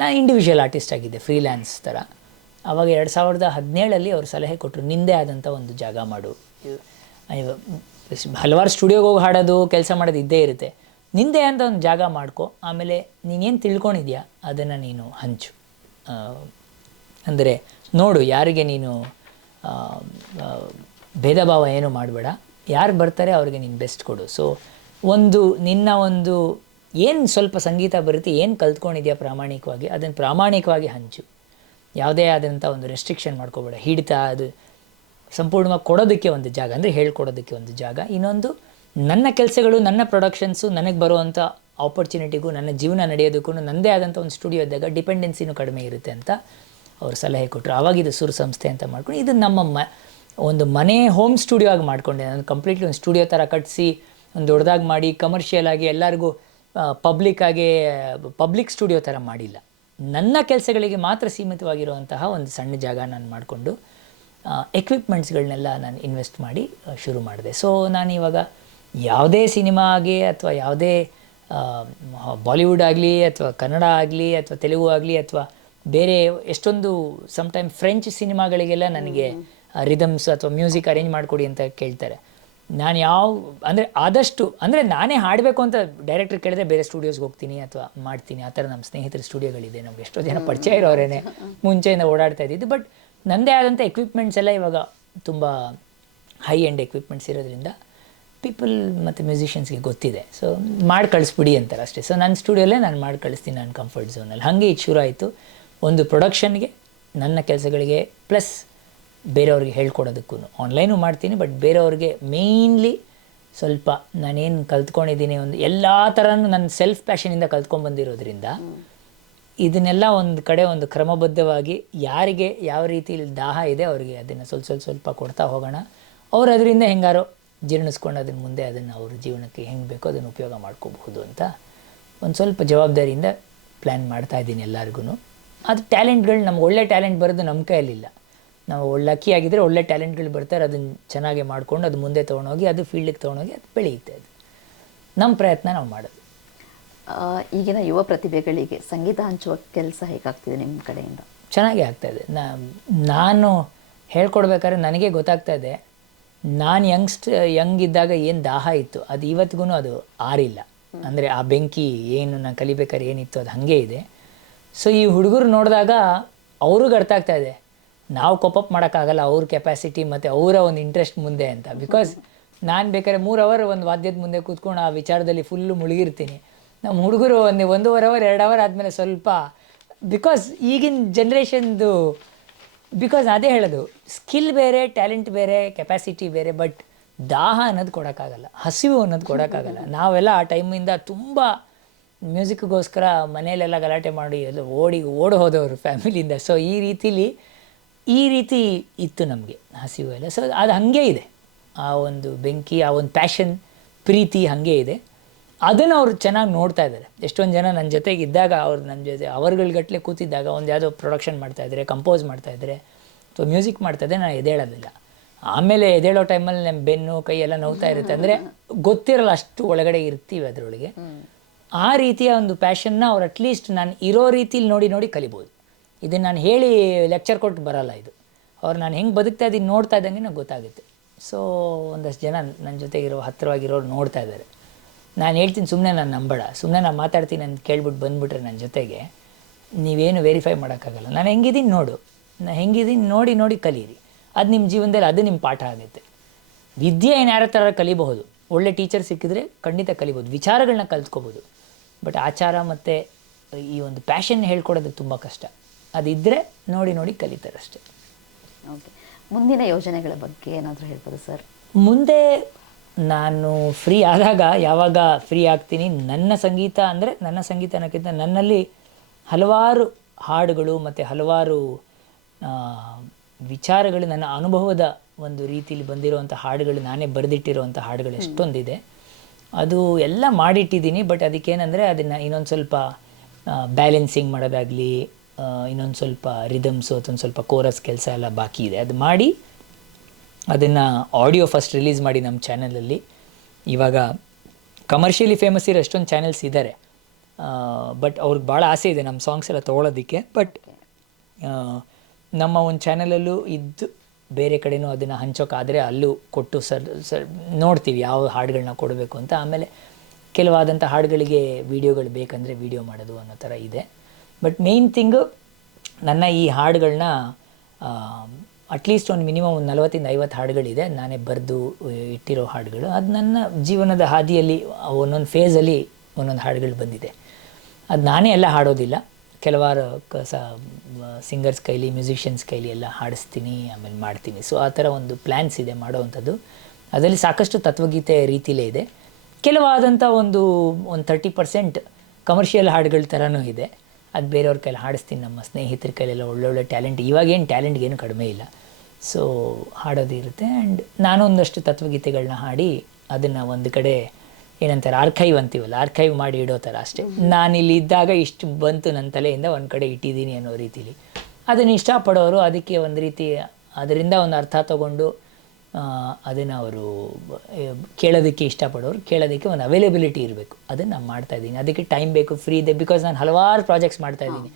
ನಾನು ಇಂಡಿವಿಜುವಲ್ ಆರ್ಟಿಸ್ಟ್ ಆಗಿದ್ದೆ, ಫ್ರೀಲ್ಯಾನ್ಸ್ ಥರ. ಆವಾಗ 2017 ಅವರು ಸಲಹೆ ಕೊಟ್ಟರು, ನಿಂದೇ ಆದಂಥ ಒಂದು ಜಾಗ ಮಾಡು. ಹಲವಾರು ಸ್ಟುಡಿಯೋಗೆ ಹೋಗಿ ಹಾಡೋದು ಕೆಲಸ ಮಾಡೋದು ಇದ್ದೇ ಇರುತ್ತೆ. ನಿಂದೆ ಅಂತ ಒಂದು ಜಾಗ ಮಾಡ್ಕೊ, ಆಮೇಲೆ ನೀನೇನು ತಿಳ್ಕೊಂಡಿದ್ಯಾ ಅದನ್ನು ನೀನು ಹಂಚು. ಅಂದರೆ ನೋಡು, ಯಾರಿಗೆ ನೀನು ಭೇದ ಭಾವ ಏನು ಮಾಡಬೇಡ, ಯಾರು ಬರ್ತಾರೆ ಅವ್ರಿಗೆ ನೀನು ಬೆಸ್ಟ್ ಕೊಡು. ಸೊ ನಿನ್ನ ಏನು ಸ್ವಲ್ಪ ಸಂಗೀತ ಬರುತ್ತೆ, ಏನು ಕಲ್ತ್ಕೊಂಡಿದ್ಯಾ ಪ್ರಾಮಾಣಿಕವಾಗಿ, ಅದನ್ನು ಪ್ರಾಮಾಣಿಕವಾಗಿ ಹಂಚು. ಯಾವುದೇ ಆದಂಥ ಒಂದು ರೆಸ್ಟ್ರಿಕ್ಷನ್ ಮಾಡ್ಕೋಬೇಡ. ಹಿಡಿತ ಅದು ಸಂಪೂರ್ಣವಾಗಿ ಕೊಡೋದಕ್ಕೆ ಒಂದು ಜಾಗ, ಅಂದರೆ ಹೇಳ್ಕೊಡೋದಕ್ಕೆ ಒಂದು ಜಾಗ. ಇನ್ನೊಂದು, ನನ್ನ ಕೆಲಸಗಳು, ನನ್ನ ಪ್ರೊಡಕ್ಷನ್ಸು, ನನಗೆ ಬರುವಂಥ ಆಪರ್ಚುನಿಟಿಗೂ, ನನ್ನ ಜೀವನ ನಡೆಯೋದಕ್ಕೂ ನನ್ನದೇ ಆದಂಥ ಒಂದು ಸ್ಟುಡಿಯೋ ಇದ್ದಾಗ ಡಿಪೆಂಡೆನ್ಸಿನೂ ಕಡಿಮೆ ಇರುತ್ತೆ ಅಂತ ಅವ್ರು ಸಲಹೆ ಕೊಟ್ಟರು. ಆವಾಗಿದು ಸುರ್ ಸಂಸ್ಥೆ ಅಂತ ಮಾಡ್ಕೊಂಡು, ಇದು ನಮ್ಮ ಒಂದು ಮನೆ ಹೋಮ್ ಸ್ಟುಡಿಯೋ ಆಗಿ ಮಾಡಿಕೊಂಡೆ ನಾನು. ಕಂಪ್ಲೀಟ್ಲಿ ಒಂದು ಸ್ಟುಡಿಯೋ ಥರ ಕಟ್ಟಿಸಿ ಒಂದು ದೊಡ್ಡದಾಗಿ ಮಾಡಿ ಕಮರ್ಷಿಯಲ್ ಆಗಿ ಎಲ್ಲರಿಗೂ ಪಬ್ಲಿಕ್ ಸ್ಟುಡಿಯೋ ಥರ ಮಾಡಿಲ್ಲ. ನನ್ನ ಕೆಲಸಗಳಿಗೆ ಮಾತ್ರ ಸೀಮಿತವಾಗಿರುವಂತಹ ಒಂದು ಸಣ್ಣ ಜಾಗ ನಾನು ಮಾಡಿಕೊಂಡು ಎಕ್ವಿಪ್ಮೆಂಟ್ಸ್ಗಳನ್ನೆಲ್ಲ ನಾನು ಇನ್ವೆಸ್ಟ್ ಮಾಡಿ ಶುರು ಮಾಡಿದೆ. ಸೊ ನಾನಿವಾಗ ಯಾವುದೇ ಸಿನಿಮಾಗೆ ಅಥವಾ ಯಾವುದೇ ಬಾಲಿವುಡ್ ಆಗಲಿ ಅಥವಾ ಕನ್ನಡ ಆಗಲಿ ಅಥವಾ ತೆಲುಗು ಆಗಲಿ ಅಥವಾ ಬೇರೆ ಎಷ್ಟೊಂದು ಸಮ್ಟೈಮ್ ಫ್ರೆಂಚ್ ಸಿನಿಮಾಗಳಿಗೆಲ್ಲ ನನಗೆ ರಿದಮ್ಸ್ ಅಥವಾ ಮ್ಯೂಸಿಕ್ ಅರೇಂಜ್ ಮಾಡಿಕೊಡಿ ಅಂತ ಕೇಳ್ತಾರೆ. ನಾನು ಅಂದರೆ ಆದಷ್ಟು ಅಂದರೆ ನಾನೇ ಹಾಡಬೇಕು ಅಂತ ಡೈರೆಕ್ಟ್ರ್ ಕೇಳಿದ್ರೆ ಬೇರೆ ಸ್ಟುಡಿಯೋಸ್ಗೆ ಹೋಗ್ತೀನಿ ಅಥವಾ ಮಾಡ್ತೀನಿ. ಆ ಥರ ನಮ್ಮ ಸ್ನೇಹಿತರ ಸ್ಟುಡಿಯೋಗಳಿದೆ, ನಮ್ಗೆ ಎಷ್ಟೋ ಜನ ಪರಿಚಯ ಇರೋರೇನೆ, ಮುಂಚೆಯಿಂದ ಓಡಾಡ್ತಾ ಇದ್ದಿದ್ದು. ಬಟ್ ನನ್ನದೇ ಆದಂಥ ಎಕ್ವಿಪ್ಮೆಂಟ್ಸ್ ಎಲ್ಲ ಇವಾಗ ತುಂಬ ಹೈ ಎಂಡ್ ಎಕ್ವಿಪ್ಮೆಂಟ್ಸ್ ಇರೋದ್ರಿಂದ ಪೀಪಲ್ ಮತ್ತು ಮ್ಯೂಸಿಷಿಯನ್ಸ್ಗೆ ಗೊತ್ತಿದೆ. ಸೊ ಮಾಡಿ ಕಳಿಸ್ಬಿಡಿ ಅಂತಾರೆ ಅಷ್ಟೇ. ಸೊ ನನ್ನ ಸ್ಟುಡಿಯೋಲ್ಲೇ ನಾನು ಮಾಡಿ ಕಳಿಸ್ತೀನಿ, ನನ್ನ ಕಂಫರ್ಟ್ ಝೋನಲ್ಲಿ. ಹಾಗೆ ಇದು ಶುರು ಆಯಿತು. ಒಂದು ಪ್ರೊಡಕ್ಷನ್ಗೆ, ನನ್ನ ಕೆಲಸಗಳಿಗೆ, ಪ್ಲಸ್ ಬೇರೆಯವ್ರಿಗೆ ಹೇಳ್ಕೊಡೋದಕ್ಕೂ. ಆನ್ಲೈನು ಮಾಡ್ತೀನಿ, ಬಟ್ ಬೇರೆಯವ್ರಿಗೆ ಮೇಯ್ನ್ಲಿ ಸ್ವಲ್ಪ ನಾನೇನು ಕಲ್ತ್ಕೊಂಡಿದ್ದೀನಿ, ಒಂದು ಎಲ್ಲ ಥರನೂ ನನ್ನ ಸೆಲ್ಫ್ ಪ್ಯಾಷನಿಂದ ಕಲ್ತ್ಕೊಂಡ್ಬಂದಿರೋದ್ರಿಂದ ಇದನ್ನೆಲ್ಲ ಒಂದು ಕಡೆ ಒಂದು ಕ್ರಮಬದ್ಧವಾಗಿ ಯಾರಿಗೆ ಯಾವ ರೀತಿಲಿ ದಾಹ ಇದೆ ಅವರಿಗೆ ಅದನ್ನು ಸ್ವಲ್ಪ ಕೊಡ್ತಾ ಹೋಗೋಣ. ಅವ್ರು ಅದರಿಂದ ಹೆಂಗಾರೋ ಜೀರ್ಣಿಸ್ಕೊಂಡು ಅದನ್ನು ಮುಂದೆ ಅದನ್ನು ಅವ್ರ ಜೀವನಕ್ಕೆ ಹೆಂಗೆ ಬೇಕೋ ಅದನ್ನು ಉಪಯೋಗ ಮಾಡ್ಕೋಬಹುದು ಅಂತ ಒಂದು ಸ್ವಲ್ಪ ಜವಾಬ್ದಾರಿಯಿಂದ ಪ್ಲ್ಯಾನ್ ಮಾಡ್ತಾಯಿದ್ದೀನಿ ಎಲ್ಲರಿಗೂ. ಅದು ಟ್ಯಾಲೆಂಟ್ಗಳು, ನಮ್ಗೆ ಒಳ್ಳೆ ಟ್ಯಾಲೆಂಟ್ ಬರೋದು ನಮ್ಮ ಕೈಯಲ್ಲಿಲ್ಲ. ನಾವು ಲಕ್ಕಿ ಆಗಿದ್ದರೆ ಒಳ್ಳೆ ಟ್ಯಾಲೆಂಟ್ಗಳು ಬರ್ತಾರೆ, ಅದನ್ನು ಚೆನ್ನಾಗಿ ಮಾಡ್ಕೊಂಡು ಅದು ಮುಂದೆ ತೊಗೊಂಡೋಗಿ ಅದು ಫೀಲ್ಡಿಗೆ ತೊಗೊಂಡೋಗಿ ಅದು ಬೆಳೆಯುತ್ತೆ. ಅದು ನಮ್ಮ ಪ್ರಯತ್ನ ನಾವು ಮಾಡೋದು. ಈಗಿನ ಯುವ ಪ್ರತಿಭೆಗಳಿಗೆ ಸಂಗೀತ ಹಂಚುವ ಕೆಲಸ ಹೇಗಾಗ್ತಿದೆ ನಿಮ್ಮ ಕಡೆಯಿಂದ? ಚೆನ್ನಾಗೇ ಆಗ್ತಾಯಿದೆ. ನಾನು ಹೇಳ್ಕೊಡ್ಬೇಕಾದ್ರೆ ನನಗೆ ಗೊತ್ತಾಗ್ತಾ ಇದೆ, ನಾನು ಯಂಗ್ ಇದ್ದಾಗ ಏನು ದಾಹ ಇತ್ತು ಅದು ಇವತ್ತಿಗೂ ಅದು ಆರಿಲ್ಲ. ಅಂದರೆ ಆ ಬೆಂಕಿ ಏನು ನಾನು ಕಲಿಬೇಕಾದ್ರೆ ಏನಿತ್ತು ಅದು ಹಾಗೇ ಇದೆ. ಸೊ ಈ ಹುಡುಗರು ನೋಡಿದಾಗ ಅವ್ರಿಗೆ ಅರ್ಥ ಆಗ್ತಾ ಇದೆ, ನಾವು ಕೋಪಪ್ ಮಾಡೋಕ್ಕಾಗಲ್ಲ ಅವ್ರ ಕೆಪಾಸಿಟಿ ಮತ್ತು ಅವರ ಒಂದು ಇಂಟ್ರೆಸ್ಟ್ ಮುಂದೆ ಅಂತ. ಬಿಕಾಸ್ ನಾನು ಬೇಕಾದ್ರೆ 3 ಅವರ್ ಒಂದು ವಾದ್ಯದ ಮುಂದೆ ಕೂತ್ಕೊಂಡು ಆ ವಿಚಾರದಲ್ಲಿ ಫುಲ್ಲು ಮುಳುಗಿರ್ತೀನಿ. ನಮ್ಮ ಹುಡುಗರು 1.5 ಅವರ್ 2 ಅವರ್ ಆದಮೇಲೆ ಸ್ವಲ್ಪ, ಬಿಕಾಸ್ ಈಗಿನ ಜನ್ರೇಷನ್ದು, ಬಿಕಾಸ್ ಅದೇ ಹೇಳೋದು, ಸ್ಕಿಲ್ ಬೇರೆ, ಟ್ಯಾಲೆಂಟ್ ಬೇರೆ, ಕೆಪಾಸಿಟಿ ಬೇರೆ, ಬಟ್ ದಾಹ ಅನ್ನೋದು ಕೊಡೋಕ್ಕಾಗಲ್ಲ, ಹಸಿವು ಅನ್ನೋದು ಕೊಡೋಕ್ಕಾಗಲ್ಲ. ನಾವೆಲ್ಲ ಆ ಟೈಮಿಂದ ತುಂಬ ಮ್ಯೂಸಿಕ್ಗೋಸ್ಕರ ಮನೆಯಲ್ಲೆಲ್ಲ ಗಲಾಟೆ ಮಾಡಿ ಎಲ್ಲ ಓಡಿ ಹೋದವರು ಫ್ಯಾಮಿಲಿಯಿಂದ. ಸೊ ಈ ರೀತಿ ಇತ್ತು ನಮಗೆ ಹಸಿವು ಎಲ್ಲ. ಸೊ ಅದು ಹಾಗೇ ಇದೆ, ಆ ಒಂದು ಬೆಂಕಿ, ಆ ಒಂದು ಪ್ಯಾಷನ್, ಪ್ರೀತಿ ಹಾಗೇ ಇದೆ. ಅದನ್ನು ಅವರು ಚೆನ್ನಾಗಿ ನೋಡ್ತಾ ಇದ್ದಾರೆ. ಎಷ್ಟೊಂದು ಜನ ನನ್ನ ಜೊತೆಗೆ ಇದ್ದಾಗ, ಅವ್ರು ನನ್ನ ಜೊತೆ ಅವರ್ಗಳ್ಗಟ್ಟಲೆ ಕೂತಿದ್ದಾಗ ಒಂದು ಯಾವುದೋ ಪ್ರೊಡಕ್ಷನ್ ಮಾಡ್ತಾಯಿದ್ರೆ, ಕಂಪೋಸ್ ಮಾಡ್ತಾಯಿದ್ರೆ ಅಥವಾ ಮ್ಯೂಸಿಕ್ ಮಾಡ್ತಾಯಿದ್ರೆ ನಾನು ಎದ್ದೇಳೋದಿಲ್ಲ. ಆಮೇಲೆ ಎದ್ದೇಳೋ ಟೈಮಲ್ಲಿ ನಮ್ಮ ಬೆನ್ನು ಕೈ ಎಲ್ಲ ನೋವ್ತಾ ಇರುತ್ತೆ. ಅಂದರೆ ಗೊತ್ತಿರಲ್ಲ, ಅಷ್ಟು ಒಳಗಡೆ ಇರ್ತೀವಿ ಅದರೊಳಗೆ. ಆ ರೀತಿಯ ಒಂದು ಪ್ಯಾಷನ್ನ ಅವ್ರು ಅಟ್ಲೀಸ್ಟ್ ನಾನು ಇರೋ ರೀತಿಲಿ ನೋಡಿ ಕಲಿಬೋದು. ಇದನ್ನು ನಾನು ಹೇಳಿ ಲೆಕ್ಚರ್ ಕೊಟ್ಟು ಬರೋಲ್ಲ. ಇದು ಅವ್ರು ನಾನು ಹೆಂಗೆ ಬದುಕ್ತಾ ಇದ್ದೀನಿ ನೋಡ್ತಾ ಇದ್ದಂಗೆ ನನಗೆ ಗೊತ್ತಾಗುತ್ತೆ. ಸೊ ಒಂದಷ್ಟು ಜನ ನನ್ನ ಜೊತೆಗಿರೋ ಹತ್ತಿರವಾಗಿರೋರು ನೋಡ್ತಾ ಇದ್ದಾರೆ. ನಾನು ಹೇಳ್ತೀನಿ, ಸುಮ್ಮನೆ ನಾನು ನಂಬೇಡ, ಸುಮ್ಮನೆ ನಾನು ಮಾತಾಡ್ತೀನಿ ಅಂತ ಕೇಳ್ಬಿಟ್ಟು ಬಂದುಬಿಟ್ರೆ ನನ್ನ ಜೊತೆಗೆ ನೀವೇನು ವೆರಿಫೈ ಮಾಡೋಕ್ಕಾಗಲ್ಲ. ನಾನು ಹೆಂಗಿದ್ದೀನಿ ನೋಡು, ನಾನು ಹೆಂಗಿದ್ದೀನಿ ನೋಡಿ ಕಲೀರಿ. ಅದು ನಿಮ್ಮ ಜೀವನದಲ್ಲಿ ಅದು ನಿಮ್ಮ ಪಾಠ ಆಗುತ್ತೆ. ವಿದ್ಯೆ ಏನು ಯಾರ ಥರ ಕಲಿಬಹುದು, ಒಳ್ಳೆ ಟೀಚರ್ ಸಿಕ್ಕಿದ್ರೆ ಖಂಡಿತ ಕಲಿಬೋದು, ವಿಚಾರಗಳನ್ನ ಕಲ್ತ್ಕೋಬೋದು. ಬಟ್ ಆಚಾರ ಮತ್ತು ಈ ಒಂದು ಪ್ಯಾಷನ್ ಹೇಳ್ಕೊಡೋದು ತುಂಬ ಕಷ್ಟ. ಅದಿದ್ದರೆ ನೋಡಿ ಕಲಿತಾರೆ ಅಷ್ಟೇ. ಓಕೆ, ಮುಂದಿನ ಯೋಜನೆಗಳ ಬಗ್ಗೆ ಏನಾದರೂ ಹೇಳ್ಬೋದು ಸರ್? ಮುಂದೆ ನಾನು ಫ್ರೀ ಆದಾಗ, ಯಾವಾಗ ಫ್ರೀ ಆಗ್ತೀನಿ, ನನ್ನ ಸಂಗೀತ ಅನ್ನೋಕ್ಕಿಂತ ನನ್ನಲ್ಲಿ ಹಲವಾರು ಹಾಡುಗಳು ಮತ್ತು ಹಲವಾರು ವಿಚಾರಗಳು, ನನ್ನ ಅನುಭವದ ಒಂದು ರೀತಿಯಲ್ಲಿ ಬಂದಿರುವಂಥ ಹಾಡುಗಳು, ನಾನೇ ಬರೆದಿಟ್ಟಿರುವಂಥ ಹಾಡುಗಳು ಎಷ್ಟೊಂದಿದೆ. ಅದು ಎಲ್ಲ ಮಾಡಿಟ್ಟಿದ್ದೀನಿ. ಬಟ್ ಅದಕ್ಕೇನೆಂದರೆ ಅದನ್ನು ಇನ್ನೊಂದು ಸ್ವಲ್ಪ ಬ್ಯಾಲೆನ್ಸಿಂಗ್ ಮಾಡೋದಾಗಲಿ, ಇನ್ನೊಂದು ಸ್ವಲ್ಪ ರಿದಮ್ಸು ಅಥವಾ ಒಂದು ಸ್ವಲ್ಪ ಕೋರಸ್ ಕೆಲಸ ಎಲ್ಲ ಬಾಕಿ ಇದೆ. ಅದು ಮಾಡಿ ಅದನ್ನು ಆಡಿಯೋ ಫಸ್ಟ್ ರಿಲೀಸ್ ಮಾಡಿ ನಮ್ಮ ಚಾನಲಲ್ಲಿ. ಇವಾಗ ಕಮರ್ಷಿಯಲಿ ಫೇಮಸ್ ಇರೋ ಎಷ್ಟೊಂದು ಚಾನೆಲ್ಸ್ ಇದ್ದಾರೆ, ಬಟ್ ಅವ್ರಿಗೆ ಭಾಳ ಆಸೆ ಇದೆ ನಮ್ಮ ಸಾಂಗ್ಸ್ ಎಲ್ಲ ತೊಗೊಳೋದಕ್ಕೆ. ಬಟ್ ನಮ್ಮ ಒಂದು ಚಾನಲಲ್ಲೂ ಇದ್ದು ಬೇರೆ ಕಡೆನೂ ಅದನ್ನು ಹಂಚೋಕ್ಕಾದರೆ ಅಲ್ಲೂ ಕೊಟ್ಟು ಸರ್ ನೋಡ್ತೀವಿ ಯಾವ ಹಾಡುಗಳನ್ನ ಕೊಡಬೇಕು ಅಂತ. ಆಮೇಲೆ ಕೆಲವಾದಂಥ ಹಾಡುಗಳಿಗೆ ವೀಡಿಯೋಗಳು ಬೇಕಂದರೆ ವೀಡಿಯೋ ಮಾಡೋದು ಅನ್ನೋ ಥರ ಇದೆ. ಬಟ್ ಮೇಯ್ನ್ ಥಿಂಗು ನನ್ನ ಈ ಹಾಡುಗಳನ್ನ ಅಟ್ಲೀಸ್ಟ್ ಒಂದು ಮಿನಿಮಮ್ ಒಂದು 40-50 ಹಾಡುಗಳಿದೆ, ನಾನೇ ಬರೆದು ಇಟ್ಟಿರೋ ಹಾಡುಗಳು. ಅದು ನನ್ನ ಜೀವನದ ಹಾದಿಯಲ್ಲಿ ಒಂದೊಂದು ಫೇಸಲ್ಲಿ ಒಂದೊಂದು ಹಾಡುಗಳು ಬಂದಿದೆ. ಅದು ನಾನೇ ಎಲ್ಲ ಹಾಡೋದಿಲ್ಲ, ಕೆಲವಾರು ಸಿಂಗರ್ಸ್ ಕೈಲಿ, ಮ್ಯೂಸಿಷಿಯನ್ಸ್ ಕೈಲಿ ಎಲ್ಲ ಹಾಡಿಸ್ತೀನಿ, ಆಮೇಲೆ ಮಾಡ್ತೀನಿ. ಸೊ ಆ ಥರ ಒಂದು ಪ್ಲ್ಯಾನ್ಸ್ ಇದೆ ಮಾಡೋವಂಥದ್ದು. ಅದರಲ್ಲಿ ಸಾಕಷ್ಟು ತತ್ವಗೀತೆ ರೀತಿಲೇ ಇದೆ. ಕೆಲವಾದಂಥ ಒಂದು 30% ಕಮರ್ಷಿಯಲ್ ಹಾಡುಗಳ ಥರನೂ ಇದೆ. ಅದು ಬೇರೆಯವ್ರ ಕೈಲಿ ಹಾಡಿಸ್ತೀನಿ, ನಮ್ಮ ಸ್ನೇಹಿತರ ಕೈಲೆಲ್ಲ ಒಳ್ಳೊಳ್ಳೆ ಟ್ಯಾಲೆಂಟ್, ಇವಾಗೇನು ಟ್ಯಾಲೆಂಟ್ಗೇನು ಕಡಿಮೆ ಇಲ್ಲ. ಸೊ ಹಾಡೋದು ಇರುತ್ತೆ. ಆ್ಯಂಡ್ ನಾನು ಒಂದಷ್ಟು ತತ್ವಗೀತೆಗಳನ್ನ ಹಾಡಿ ಅದನ್ನು ಒಂದು ಕಡೆ ಏನಂತಾರೆ ಆರ್ಕೈವ್ ಅಂತೀವಲ್ಲ, ಆರ್ಕೈವ್ ಮಾಡಿ ಇಡೋ ಥರ ಅಷ್ಟೇ. ನಾನಿಲ್ಲಿ ಇದ್ದಾಗ ಇಷ್ಟು ಬಂತು ನನ್ನ ತಲೆಯಿಂದ, ಒಂದು ಕಡೆ ಇಟ್ಟಿದ್ದೀನಿ ಅನ್ನೋ ರೀತಿಲಿ. ಅದನ್ನು ಇಷ್ಟಪಡೋರು ಅದಕ್ಕೆ ಒಂದು ರೀತಿ ಅದರಿಂದ ಒಂದು ಅರ್ಥ ತೊಗೊಂಡು ಅದನ್ನು ಅವರು ಕೇಳೋದಕ್ಕೆ ಇಷ್ಟಪಡೋರು, ಕೇಳೋದಕ್ಕೆ ಒಂದು ಅವೈಲೇಬಿಲಿಟಿ ಇರಬೇಕು. ಅದನ್ನು ನಾನು ಮಾಡ್ತಾಯಿದ್ದೀನಿ. ಅದಕ್ಕೆ ಟೈಮ್ ಬೇಕು, ಫ್ರೀ ಇದೆ. ಬಿಕಾಸ್ ನಾನು ಹಲವಾರು ಪ್ರಾಜೆಕ್ಟ್ಸ್ ಮಾಡ್ತಾಯಿದ್ದೀನಿ.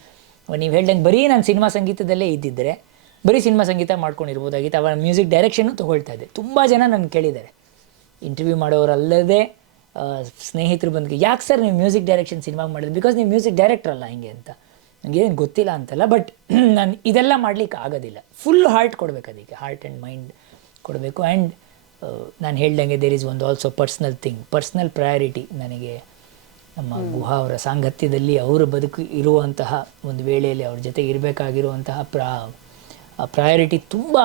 ನೀವು ಹೇಳ್ದಂಗೆ ಬರೀ ನಾನು ಸಿನಿಮಾ ಸಂಗೀತದಲ್ಲೇ ಇದ್ದಿದ್ದರೆ ಬರೀ ಸಿನಿಮಾ ಸಂಗೀತ ಮಾಡ್ಕೊಂಡಿರ್ಬೋದಾಗಿತ್ತು. ಅವಾಗ ಮ್ಯೂಸಿಕ್ ಡೈರೆಕ್ಷನ್ನು ತೊಗೊಳ್ತಾ ಇದ್ದೆ. ತುಂಬ ಜನ ನನ್ನ ಕೇಳಿದ್ದಾರೆ, ಇಂಟರ್ವ್ಯೂ ಮಾಡೋರಲ್ಲದೆ ಸ್ನೇಹಿತರು ಬಂದು, ಯಾಕೆ ಸರ್ ನೀವು ಮ್ಯೂಸಿಕ್ ಡೈರೆಕ್ಷನ್ ಸಿನಿಮಾಗೆ ಮಾಡಿದ್ರು? ಬಿಕಾಸ್ ನೀವು ಮ್ಯೂಸಿಕ್ ಡೈರೆಕ್ಟರ್ ಅಲ್ಲ ಹಿಂಗೆ ಅಂತ. ನನಗೇನು ಗೊತ್ತಿಲ್ಲ ಅಂತಲ್ಲ, ಬಟ್ ನಾನು ಇದೆಲ್ಲ ಮಾಡಲಿಕ್ಕೆ ಆಗೋದಿಲ್ಲ. ಫುಲ್ ಹಾರ್ಟ್ ಕೊಡಬೇಕು, ಅದಕ್ಕೆ ಹಾರ್ಟ್ ಆ್ಯಂಡ್ ಮೈಂಡ್ ಕೊಡಬೇಕು. ಆ್ಯಂಡ್ ನಾನು ಹೇಳ್ದಂಗೆ ದೇರ್ ಈಸ್ ಒಂದು also personal thing, personal priority. ನನಗೆ ನಮ್ಮ ಗುಹಾ ಅವರ ಸಾಂಗತ್ಯದಲ್ಲಿ ಅವರ ಬದುಕು ಇರುವಂತಹ ಒಂದು ವೇಳೆಯಲ್ಲಿ ಅವ್ರ ಜೊತೆ ಇರಬೇಕಾಗಿರುವಂತಹ ಪ್ರಯಾರಿಟಿ ತುಂಬ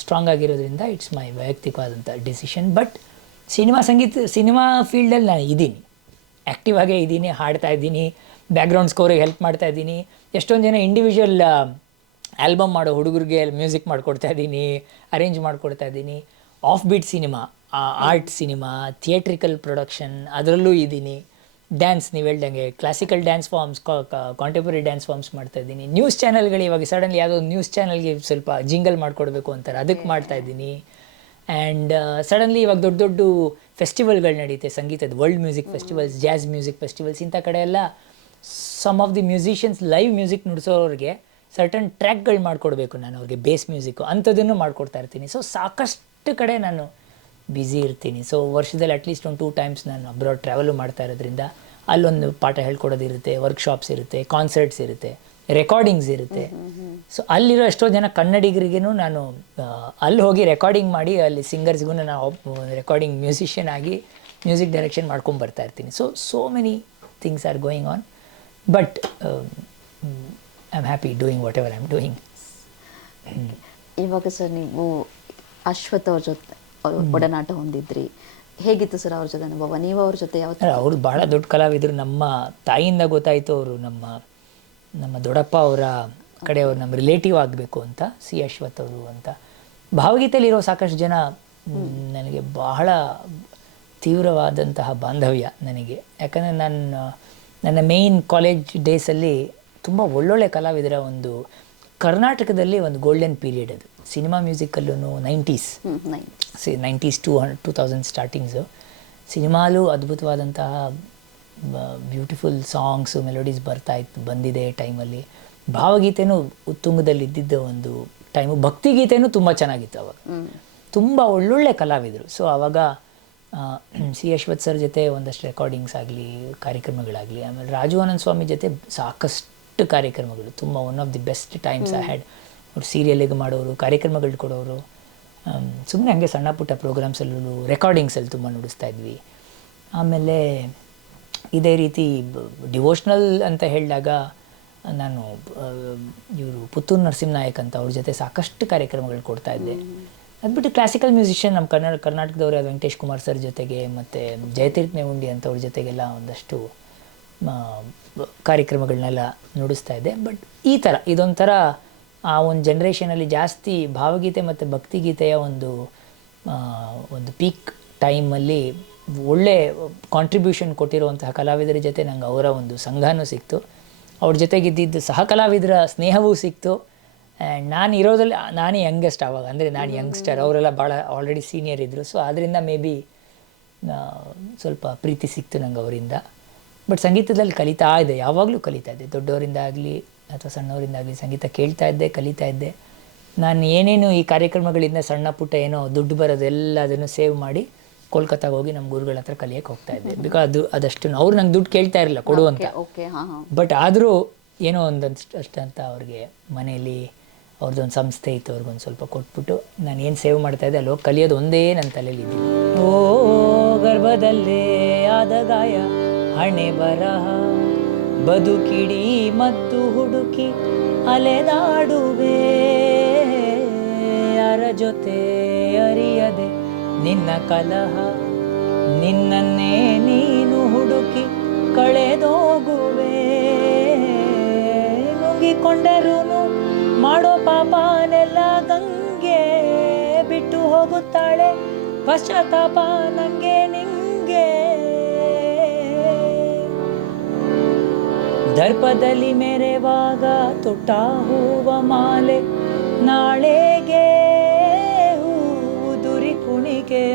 ಸ್ಟ್ರಾಂಗ್ ಆಗಿರೋದ್ರಿಂದ ಇಟ್ಸ್ ಮೈ ವೈಯಕ್ತಿಕವಾದಂಥ ಡಿಸಿಷನ್. ಬಟ್ ಸಿನಿಮಾ ಫೀಲ್ಡಲ್ಲಿ ನಾನು ಇದ್ದೀನಿ, ಆ್ಯಕ್ಟಿವ್ ಆಗೇ ಇದ್ದೀನಿ, ಹಾಡ್ತಾ ಇದ್ದೀನಿ, ಬ್ಯಾಕ್ಗ್ರೌಂಡ್ ಸ್ಕೋರಿಗೆ ಹೆಲ್ಪ್ ಮಾಡ್ತಾ ಇದ್ದೀನಿ. ಎಷ್ಟೊಂದು ಜನ ಇಂಡಿವಿಜುವಲ್ ಆಲ್ಬಮ್ ಮಾಡೋ ಹುಡುಗರಿಗೆ ಮ್ಯೂಸಿಕ್ ಮಾಡಿಕೊಡ್ತಾ ಇದ್ದೀನಿ, ಅರೇಂಜ್ ಮಾಡಿಕೊಡ್ತಾ ಇದ್ದೀನಿ. Offbeat cinema, art cinema, theatrical production ಅದರಲ್ಲೂ ಇದ್ದೀನಿ. ಡ್ಯಾನ್ಸ್, ನೀವು ಹೇಳ್ದಂಗೆ classical dance forms, contemporary dance forms ಮಾಡ್ತಾಯಿದ್ದೀನಿ. ನ್ಯೂಸ್ ಚಾನಲ್ಗಳು ಇವಾಗ ಸಡನ್ಲಿ ಯಾವುದೋ ಒಂದು ನ್ಯೂಸ್ ಚಾನಲ್ಗೆ ಸ್ವಲ್ಪ ಜಿಂಗಲ್ ಮಾಡಿಕೊಡ್ಬೇಕು ಅಂತಾರೆ, ಅದಕ್ಕೆ ಮಾಡ್ತಾಯಿದ್ದೀನಿ. ಆ್ಯಂಡ್ ಸಡನ್ಲಿ ಇವಾಗ ದೊಡ್ಡ ದೊಡ್ಡ ಫೆಸ್ಟಿವಲ್ಗಳು ನಡೀತೆ, ಸಂಗೀತದ world music festivals, jazz music festivals, ಇಂಥ ಕಡೆ ಎಲ್ಲ some of the musicians live music ನುಡಿಸೋರಿಗೆ ಸರ್ಟನ್ ಟ್ರ್ಯಾಕ್ಗಳು ಮಾಡಿಕೊಡ್ಬೇಕು ನಾನು ಅವ್ರಿಗೆ, ಬೇಸ್ ಮ್ಯೂಸಿಕ್ಕು ಅಂಥದ್ದನ್ನು ಮಾಡಿಕೊಡ್ತಾ ಇರ್ತೀನಿ. ಸೊ ಸಾಕಷ್ಟು ಕಡೆ ನಾನು ಬ್ಯುಸಿ ಇರ್ತೀನಿ. ಸೊ ವರ್ಷದಲ್ಲಿ ಅಟ್ಲೀಸ್ಟ್ ಒಂದು 2 times ನಾನು ಅಬ್ರಾಡ್ ಟ್ರಾವೆಲು ಮಾಡ್ತಾ ಇರೋದ್ರಿಂದ ಅಲ್ಲೊಂದು ಪಾಠ ಹೇಳ್ಕೊಡೋದಿರುತ್ತೆ, ವರ್ಕ್ಶಾಪ್ಸ್ ಇರುತ್ತೆ, ಕಾನ್ಸರ್ಟ್ಸ್ ಇರುತ್ತೆ, ರೆಕಾರ್ಡಿಂಗ್ಸ್ ಇರುತ್ತೆ. ಸೊ ಅಲ್ಲಿರೋ ಎಷ್ಟೋ ಜನ ಕನ್ನಡಿಗರಿಗೂ ನಾನು ಅಲ್ಲಿ ಹೋಗಿ ರೆಕಾರ್ಡಿಂಗ್ ಮಾಡಿ, ಅಲ್ಲಿ ಸಿಂಗರ್ಸ್ಗೂ ನಾನು ರೆಕಾರ್ಡಿಂಗ್ ಮ್ಯೂಸಿಷಿಯನ್ ಆಗಿ ಮ್ಯೂಸಿಕ್ ಡೈರೆಕ್ಷನ್ ಮಾಡ್ಕೊಂಬರ್ತಾ ಇರ್ತೀನಿ. So many things are going on, but I am happy doing what ever I am doing. ಇವಾಗ ಸರ್ ನೀವು ಅಶ್ವಥ್ ಅವ್ರ ಜೊತೆ ಒಡನಾಟ ಹೊಂದಿದ್ರಿ, ಹೇಗಿತ್ತು ಸರ್ ಅವ್ರ ಜೊತೆ ಅನುಭವ? ನೀವು ಅವ್ರ ಜೊತೆ ಯಾವ? ಅವರು ಬಹಳ ದೊಡ್ಡ ಕಲಾವಿದರು. ನಮ್ಮ ತಾಯಿಯಿಂದ ಗೊತ್ತಾಯಿತು ಅವರು ನಮ್ಮ ದೊಡ್ಡಪ್ಪ ಅವರ ಕಡೆಯವರು ನಮ್ಮ ರಿಲೇಟಿವ್ ಆಗಬೇಕು ಅಂತ, ಸಿ ಅಶ್ವಥ್ ಅವರು ಅಂತ. ಭಾವಗೀತೆಯಲ್ಲಿರೋ ಸಾಕಷ್ಟು ಜನ ನನಗೆ ಬಹಳ ತೀವ್ರವಾದಂತಹ ಬಾಂಧವ್ಯ ನನಗೆ. ಯಾಕಂದರೆ ನನ್ನ ಮೇಯ್ನ್ ಕಾಲೇಜ್ ಡೇಸಲ್ಲಿ ತುಂಬ ಒಳ್ಳೊಳ್ಳೆ ಕಲಾವಿದರ ಒಂದು ಕರ್ನಾಟಕದಲ್ಲಿ ಒಂದು ಗೋಲ್ಡನ್ ಪೀರಿಯಡ್ ಅದು. ಸಿನಿಮಾ ಮ್ಯೂಸಿಕಲ್ಲೂ 90s 2000 ಸ್ಟಾರ್ಟಿಂಗ್ಸು ಸಿನಿಮಾಲೂ ಅದ್ಭುತವಾದಂತಹ ಬ್ಯೂಟಿಫುಲ್ ಸಾಂಗ್ಸು, ಮೆಲೋಡೀಸ್ ಬಂದಿದೆ ಟೈಮಲ್ಲಿ. ಭಾವಗೀತೆನೂ ಉತ್ತುಂಗದಲ್ಲಿದ್ದಿದ್ದ ಒಂದು ಟೈಮು. ಭಕ್ತಿಗೀತೆನೂ ತುಂಬ ಚೆನ್ನಾಗಿತ್ತು ಅವಾಗ, ತುಂಬ ಒಳ್ಳೊಳ್ಳೆ ಕಲಾವಿದರು. ಸೊ ಆವಾಗ ಸಿ ಅಶ್ವಥ್ ಸರ್ ಜೊತೆ ಒಂದಷ್ಟು ರೆಕಾರ್ಡಿಂಗ್ಸ್ ಆಗಲಿ, ಕಾರ್ಯಕ್ರಮಗಳಾಗಲಿ, ಆಮೇಲೆ ರಾಜು ಆನಂದ್ ಸ್ವಾಮಿ ಜೊತೆ ಸಾಕಷ್ಟು ಕಾರ್ಯಕ್ರಮಗಳು, ತುಂಬ one of the best times I had. ಅವ್ರು ಸೀರಿಯಲಿಗೆ ಮಾಡೋರು, ಕಾರ್ಯಕ್ರಮಗಳು ಕೊಡೋರು, ಸುಮ್ಮನೆ ಹಂಗೆ ಸಣ್ಣ ಪುಟ್ಟ ಪ್ರೋಗ್ರಾಮ್ಸಲ್ಲೂ ರೆಕಾರ್ಡಿಂಗ್ಸಲ್ಲಿ ತುಂಬ ನುಡಿಸ್ತಾ ಇದ್ವಿ. ಆಮೇಲೆ ಇದೇ ರೀತಿ ಡಿವೋಷ್ನಲ್ ಅಂತ ಹೇಳಿದಾಗ ನಾನು ಇವರು ಪುತ್ತೂರು ನರಸಿಂಹನಾಯಕ್ ಅಂತ ಅವ್ರ ಜೊತೆ ಸಾಕಷ್ಟು ಕಾರ್ಯಕ್ರಮಗಳು ಕೊಡ್ತಾ ಇದ್ದೆ. ಅದು ಬಿಟ್ಟು ಕ್ಲಾಸಿಕಲ್ ಮ್ಯೂಸಿಷಿಯನ್ ನಮ್ಮ ಕರ್ನಾಟಕದವರೇ ವೆಂಕಟೇಶ್ ಕುಮಾರ್ ಸರ್ ಜೊತೆಗೆ ಮತ್ತು ಜಯತೀರ್ಥ ನೇವುಂಡಿ ಅಂತ ಅವ್ರ ಜೊತೆಗೆಲ್ಲ ಒಂದಷ್ಟು ಕಾರ್ಯಕ್ರಮಗಳನ್ನೆಲ್ಲ ನುಡಿಸ್ತಾ ಇದ್ದೆ. ಬಟ್ ಈ ಥರ ಇದೊಂಥರ ಆ ಒಂದು ಜನ್ರೇಷನಲ್ಲಿ ಜಾಸ್ತಿ ಭಾವಗೀತೆ ಮತ್ತು ಭಕ್ತಿಗೀತೆಯ ಆ, ಒಂದು ಪೀಕ್ ಟೈಮಲ್ಲಿ ಒಳ್ಳೆ ಕಾಂಟ್ರಿಬ್ಯೂಷನ್ ಕೊಟ್ಟಿರುವಂತಹ ಕಲಾವಿದರ ಜೊತೆ ನಂಗೆ ಅವರ ಒಂದು ಸಂಘನೂ ಸಿಕ್ತು, ಅವ್ರ ಜೊತೆಗಿದ್ದಿದ್ದು ಸಹ ಕಲಾವಿದರ ಸ್ನೇಹವೂ ಸಿಕ್ತು. ಆ್ಯಂಡ್ ನಾನು ಇರೋದ್ರಲ್ಲಿ ನಾನೇ ಯಂಗೆಸ್ಟ್ ಆವಾಗ, ಅಂದರೆ ನಾನು ಯಂಗ್ಸ್ಟರ್, ಅವರೆಲ್ಲ ಭಾಳ ಆಲ್ರೆಡಿ ಸೀನಿಯರ್ ಇದ್ದರು. ಸೊ ಅದರಿಂದ ಮೇ ಬಿ ಸ್ವಲ್ಪ ಪ್ರೀತಿ ಸಿಕ್ತು ನಂಗೆ ಅವರಿಂದ. ಬಟ್ ಸಂಗೀತದಲ್ಲಿ ಕಲಿತಾ ಇದೆ, ಯಾವಾಗಲೂ ಕಲಿತಾ ಇದ್ದೆ, ದೊಡ್ಡವರಿಂದ ಆಗಲಿ ಅಥವಾ ಸಣ್ಣವರಿಂದಾಗಲಿ ಸಂಗೀತ ಕೇಳ್ತಾ ಇದ್ದೆ, ಕಲಿತಾ ಇದ್ದೆ. ನಾನು ಏನೇನು ಈ ಕಾರ್ಯಕ್ರಮಗಳಿಂದ ಸಣ್ಣ ಪುಟ್ಟ ಏನೋ ದುಡ್ಡು ಬರೋದು ಎಲ್ಲ ಅದನ್ನು ಸೇವ್ ಮಾಡಿ ಕೋಲ್ಕತ್ತಾಗೆ ಹೋಗಿ ನಮ್ಮ ಗುರುಗಳ ಹತ್ರ ಕಲಿಯೋಕ್ಕೆ ಹೋಗ್ತಾ ಇದ್ದೆ. ಬಿಕಾಸ್ ಅದಷ್ಟು ಅವ್ರು ನಂಗೆ ದುಡ್ಡು ಕೇಳ್ತಾ ಇರಲಿಲ್ಲ ಕೊಡುವಂತ, ಬಟ್ ಆದರೂ ಏನೋ ಒಂದಷ್ಟು ಅಂತ ಅವ್ರಿಗೆ ಮನೆಯಲ್ಲಿ ಅವ್ರದ್ದೊಂದು ಸಂಸ್ಥೆ ಇತ್ತು, ಅವ್ರಿಗೊಂದು ಸ್ವಲ್ಪ ಕೊಟ್ಬಿಟ್ಟು ನಾನು ಏನು ಸೇವ್ ಮಾಡ್ತಾ ಇದ್ದೆ ಅಲ್ಲಿ ಹೋಗಿ ಕಲಿಯೋದು ಒಂದೇ ನನ್ನ ತಲೆಯಲ್ಲಿ ಇದ್ದೀನಿ. ಓ ಗರ್ಭದಲ್ಲೇ ಆದ ಗಾಯ ಹಣೆ ಬರಹ ಬದುಕಿಡಿ ಮತ್ತು ಹುಡುಕಿ ಅಲೆದಾಡುವೆ, ಯಾರ ಜೊತೆ ಅರಿಯದೆ ನಿನ್ನ ಕಲಹ, ನಿನ್ನನ್ನೇ ನೀನು ಹುಡುಕಿ ಕಳೆದೋಗುವೆ, ನುಂಗಿಕೊಂಡರೂ ಮಾಡೋ ಪಾಪನೆಲ್ಲ ಗಂಗೆ ಬಿಟ್ಟು ಹೋಗುತ್ತಾಳೆ, ಪಶ್ಚಾತ್ತಾಪ ನಂಗೆ ನಿಂಗೆ, ದರ್ಪದಲ್ಲಿ ಮೆರೆವಾಗ ತೊಟ್ಟ ಹೂವ ಮಾಲೆ ನಾಳೆಗೆ ಹೂದುರಿ ಕುಣಿಕೆಯಾಯಿತೇನೋ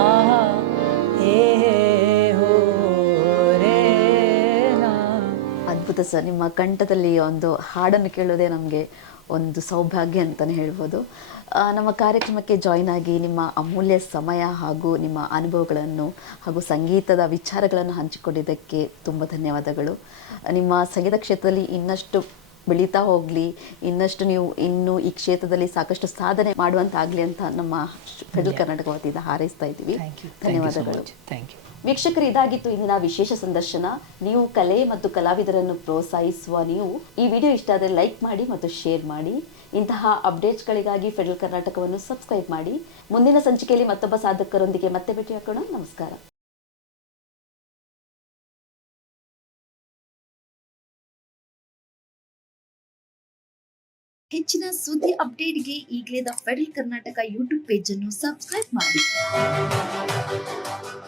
ಆಹಾ ಹೋ ರೇನಾ. ಅದ್ಭುತ ಸರ್, ನಿಮ್ಮ ಕಂಠದಲ್ಲಿ ಒಂದು ಹಾಡನ್ನು ಕೇಳೋದೇ ನಮಗೆ ಒಂದು ಸೌಭಾಗ್ಯ ಅಂತಲೇ ಹೇಳ್ಬೋದು. ನಮ್ಮ ಕಾರ್ಯಕ್ರಮಕ್ಕೆ ಜಾಯ್ನ್ ಆಗಿ ನಿಮ್ಮ ಅಮೂಲ್ಯ ಸಮಯ ಹಾಗೂ ನಿಮ್ಮ ಅನುಭವಗಳನ್ನು ಹಾಗೂ ಸಂಗೀತದ ವಿಚಾರಗಳನ್ನು ಹಂಚಿಕೊಂಡಿದ್ದಕ್ಕೆ ತುಂಬ ಧನ್ಯವಾದಗಳು. ನಿಮ್ಮ ಸಂಗೀತ ಕ್ಷೇತ್ರದಲ್ಲಿ ಇನ್ನಷ್ಟು ಬೆಳೀತಾ ಹೋಗಲಿ, ಇನ್ನಷ್ಟು ನೀವು ಇನ್ನೂ ಈ ಕ್ಷೇತ್ರದಲ್ಲಿ ಸಾಕಷ್ಟು ಸಾಧನೆ ಮಾಡುವಂತಾಗಲಿ ಅಂತ ನಮ್ಮ ಫೆಡರಲ್ ಕರ್ನಾಟಕ ವತಿಯಿಂದ ಹಾರೈಸ್ತಾ ಇದ್ದೀವಿ. ಧನ್ಯವಾದಗಳು. Thank you. ವೀಕ್ಷಕರು, ಇದಾಗಿತ್ತು ಇಂದಿನ ವಿಶೇಷ ಸಂದರ್ಶನ. ನೀವು ಕಲೆ ಮತ್ತು ಕಲಾವಿದರನ್ನು ಪ್ರೋತ್ಸಾಹಿಸುವ ನೀವು ಈ ವಿಡಿಯೋ ಇಷ್ಟ ಆದರೆ ಲೈಕ್ ಮಾಡಿ ಮತ್ತು ಶೇರ್ ಮಾಡಿ. ಇಂತಹ ಅಪ್ಡೇಟ್ಸ್ಗಳಿಗಾಗಿ ಫೆಡರಲ್ ಕರ್ನಾಟಕವನ್ನು ಸಬ್ಸ್ಕ್ರೈಬ್ ಮಾಡಿ. ಮುಂದಿನ ಸಂಚಿಕೆಯಲ್ಲಿ ಮತ್ತೊಬ್ಬ ಸಾಧಕರೊಂದಿಗೆ ಮತ್ತೆ ಭೇಟಿಯಾಗೋಣ. ನಮಸ್ಕಾರ. ಹೆಚ್ಚಿನ ಸುದ್ದಿ ಅಪ್ಡೇಟ್ಗೆ ಈಗಲೇ the federal Karnataka YouTube page ಅನ್ನು ಸಬ್ಸ್ಕ್ರೈಬ್ ಮಾಡಿ.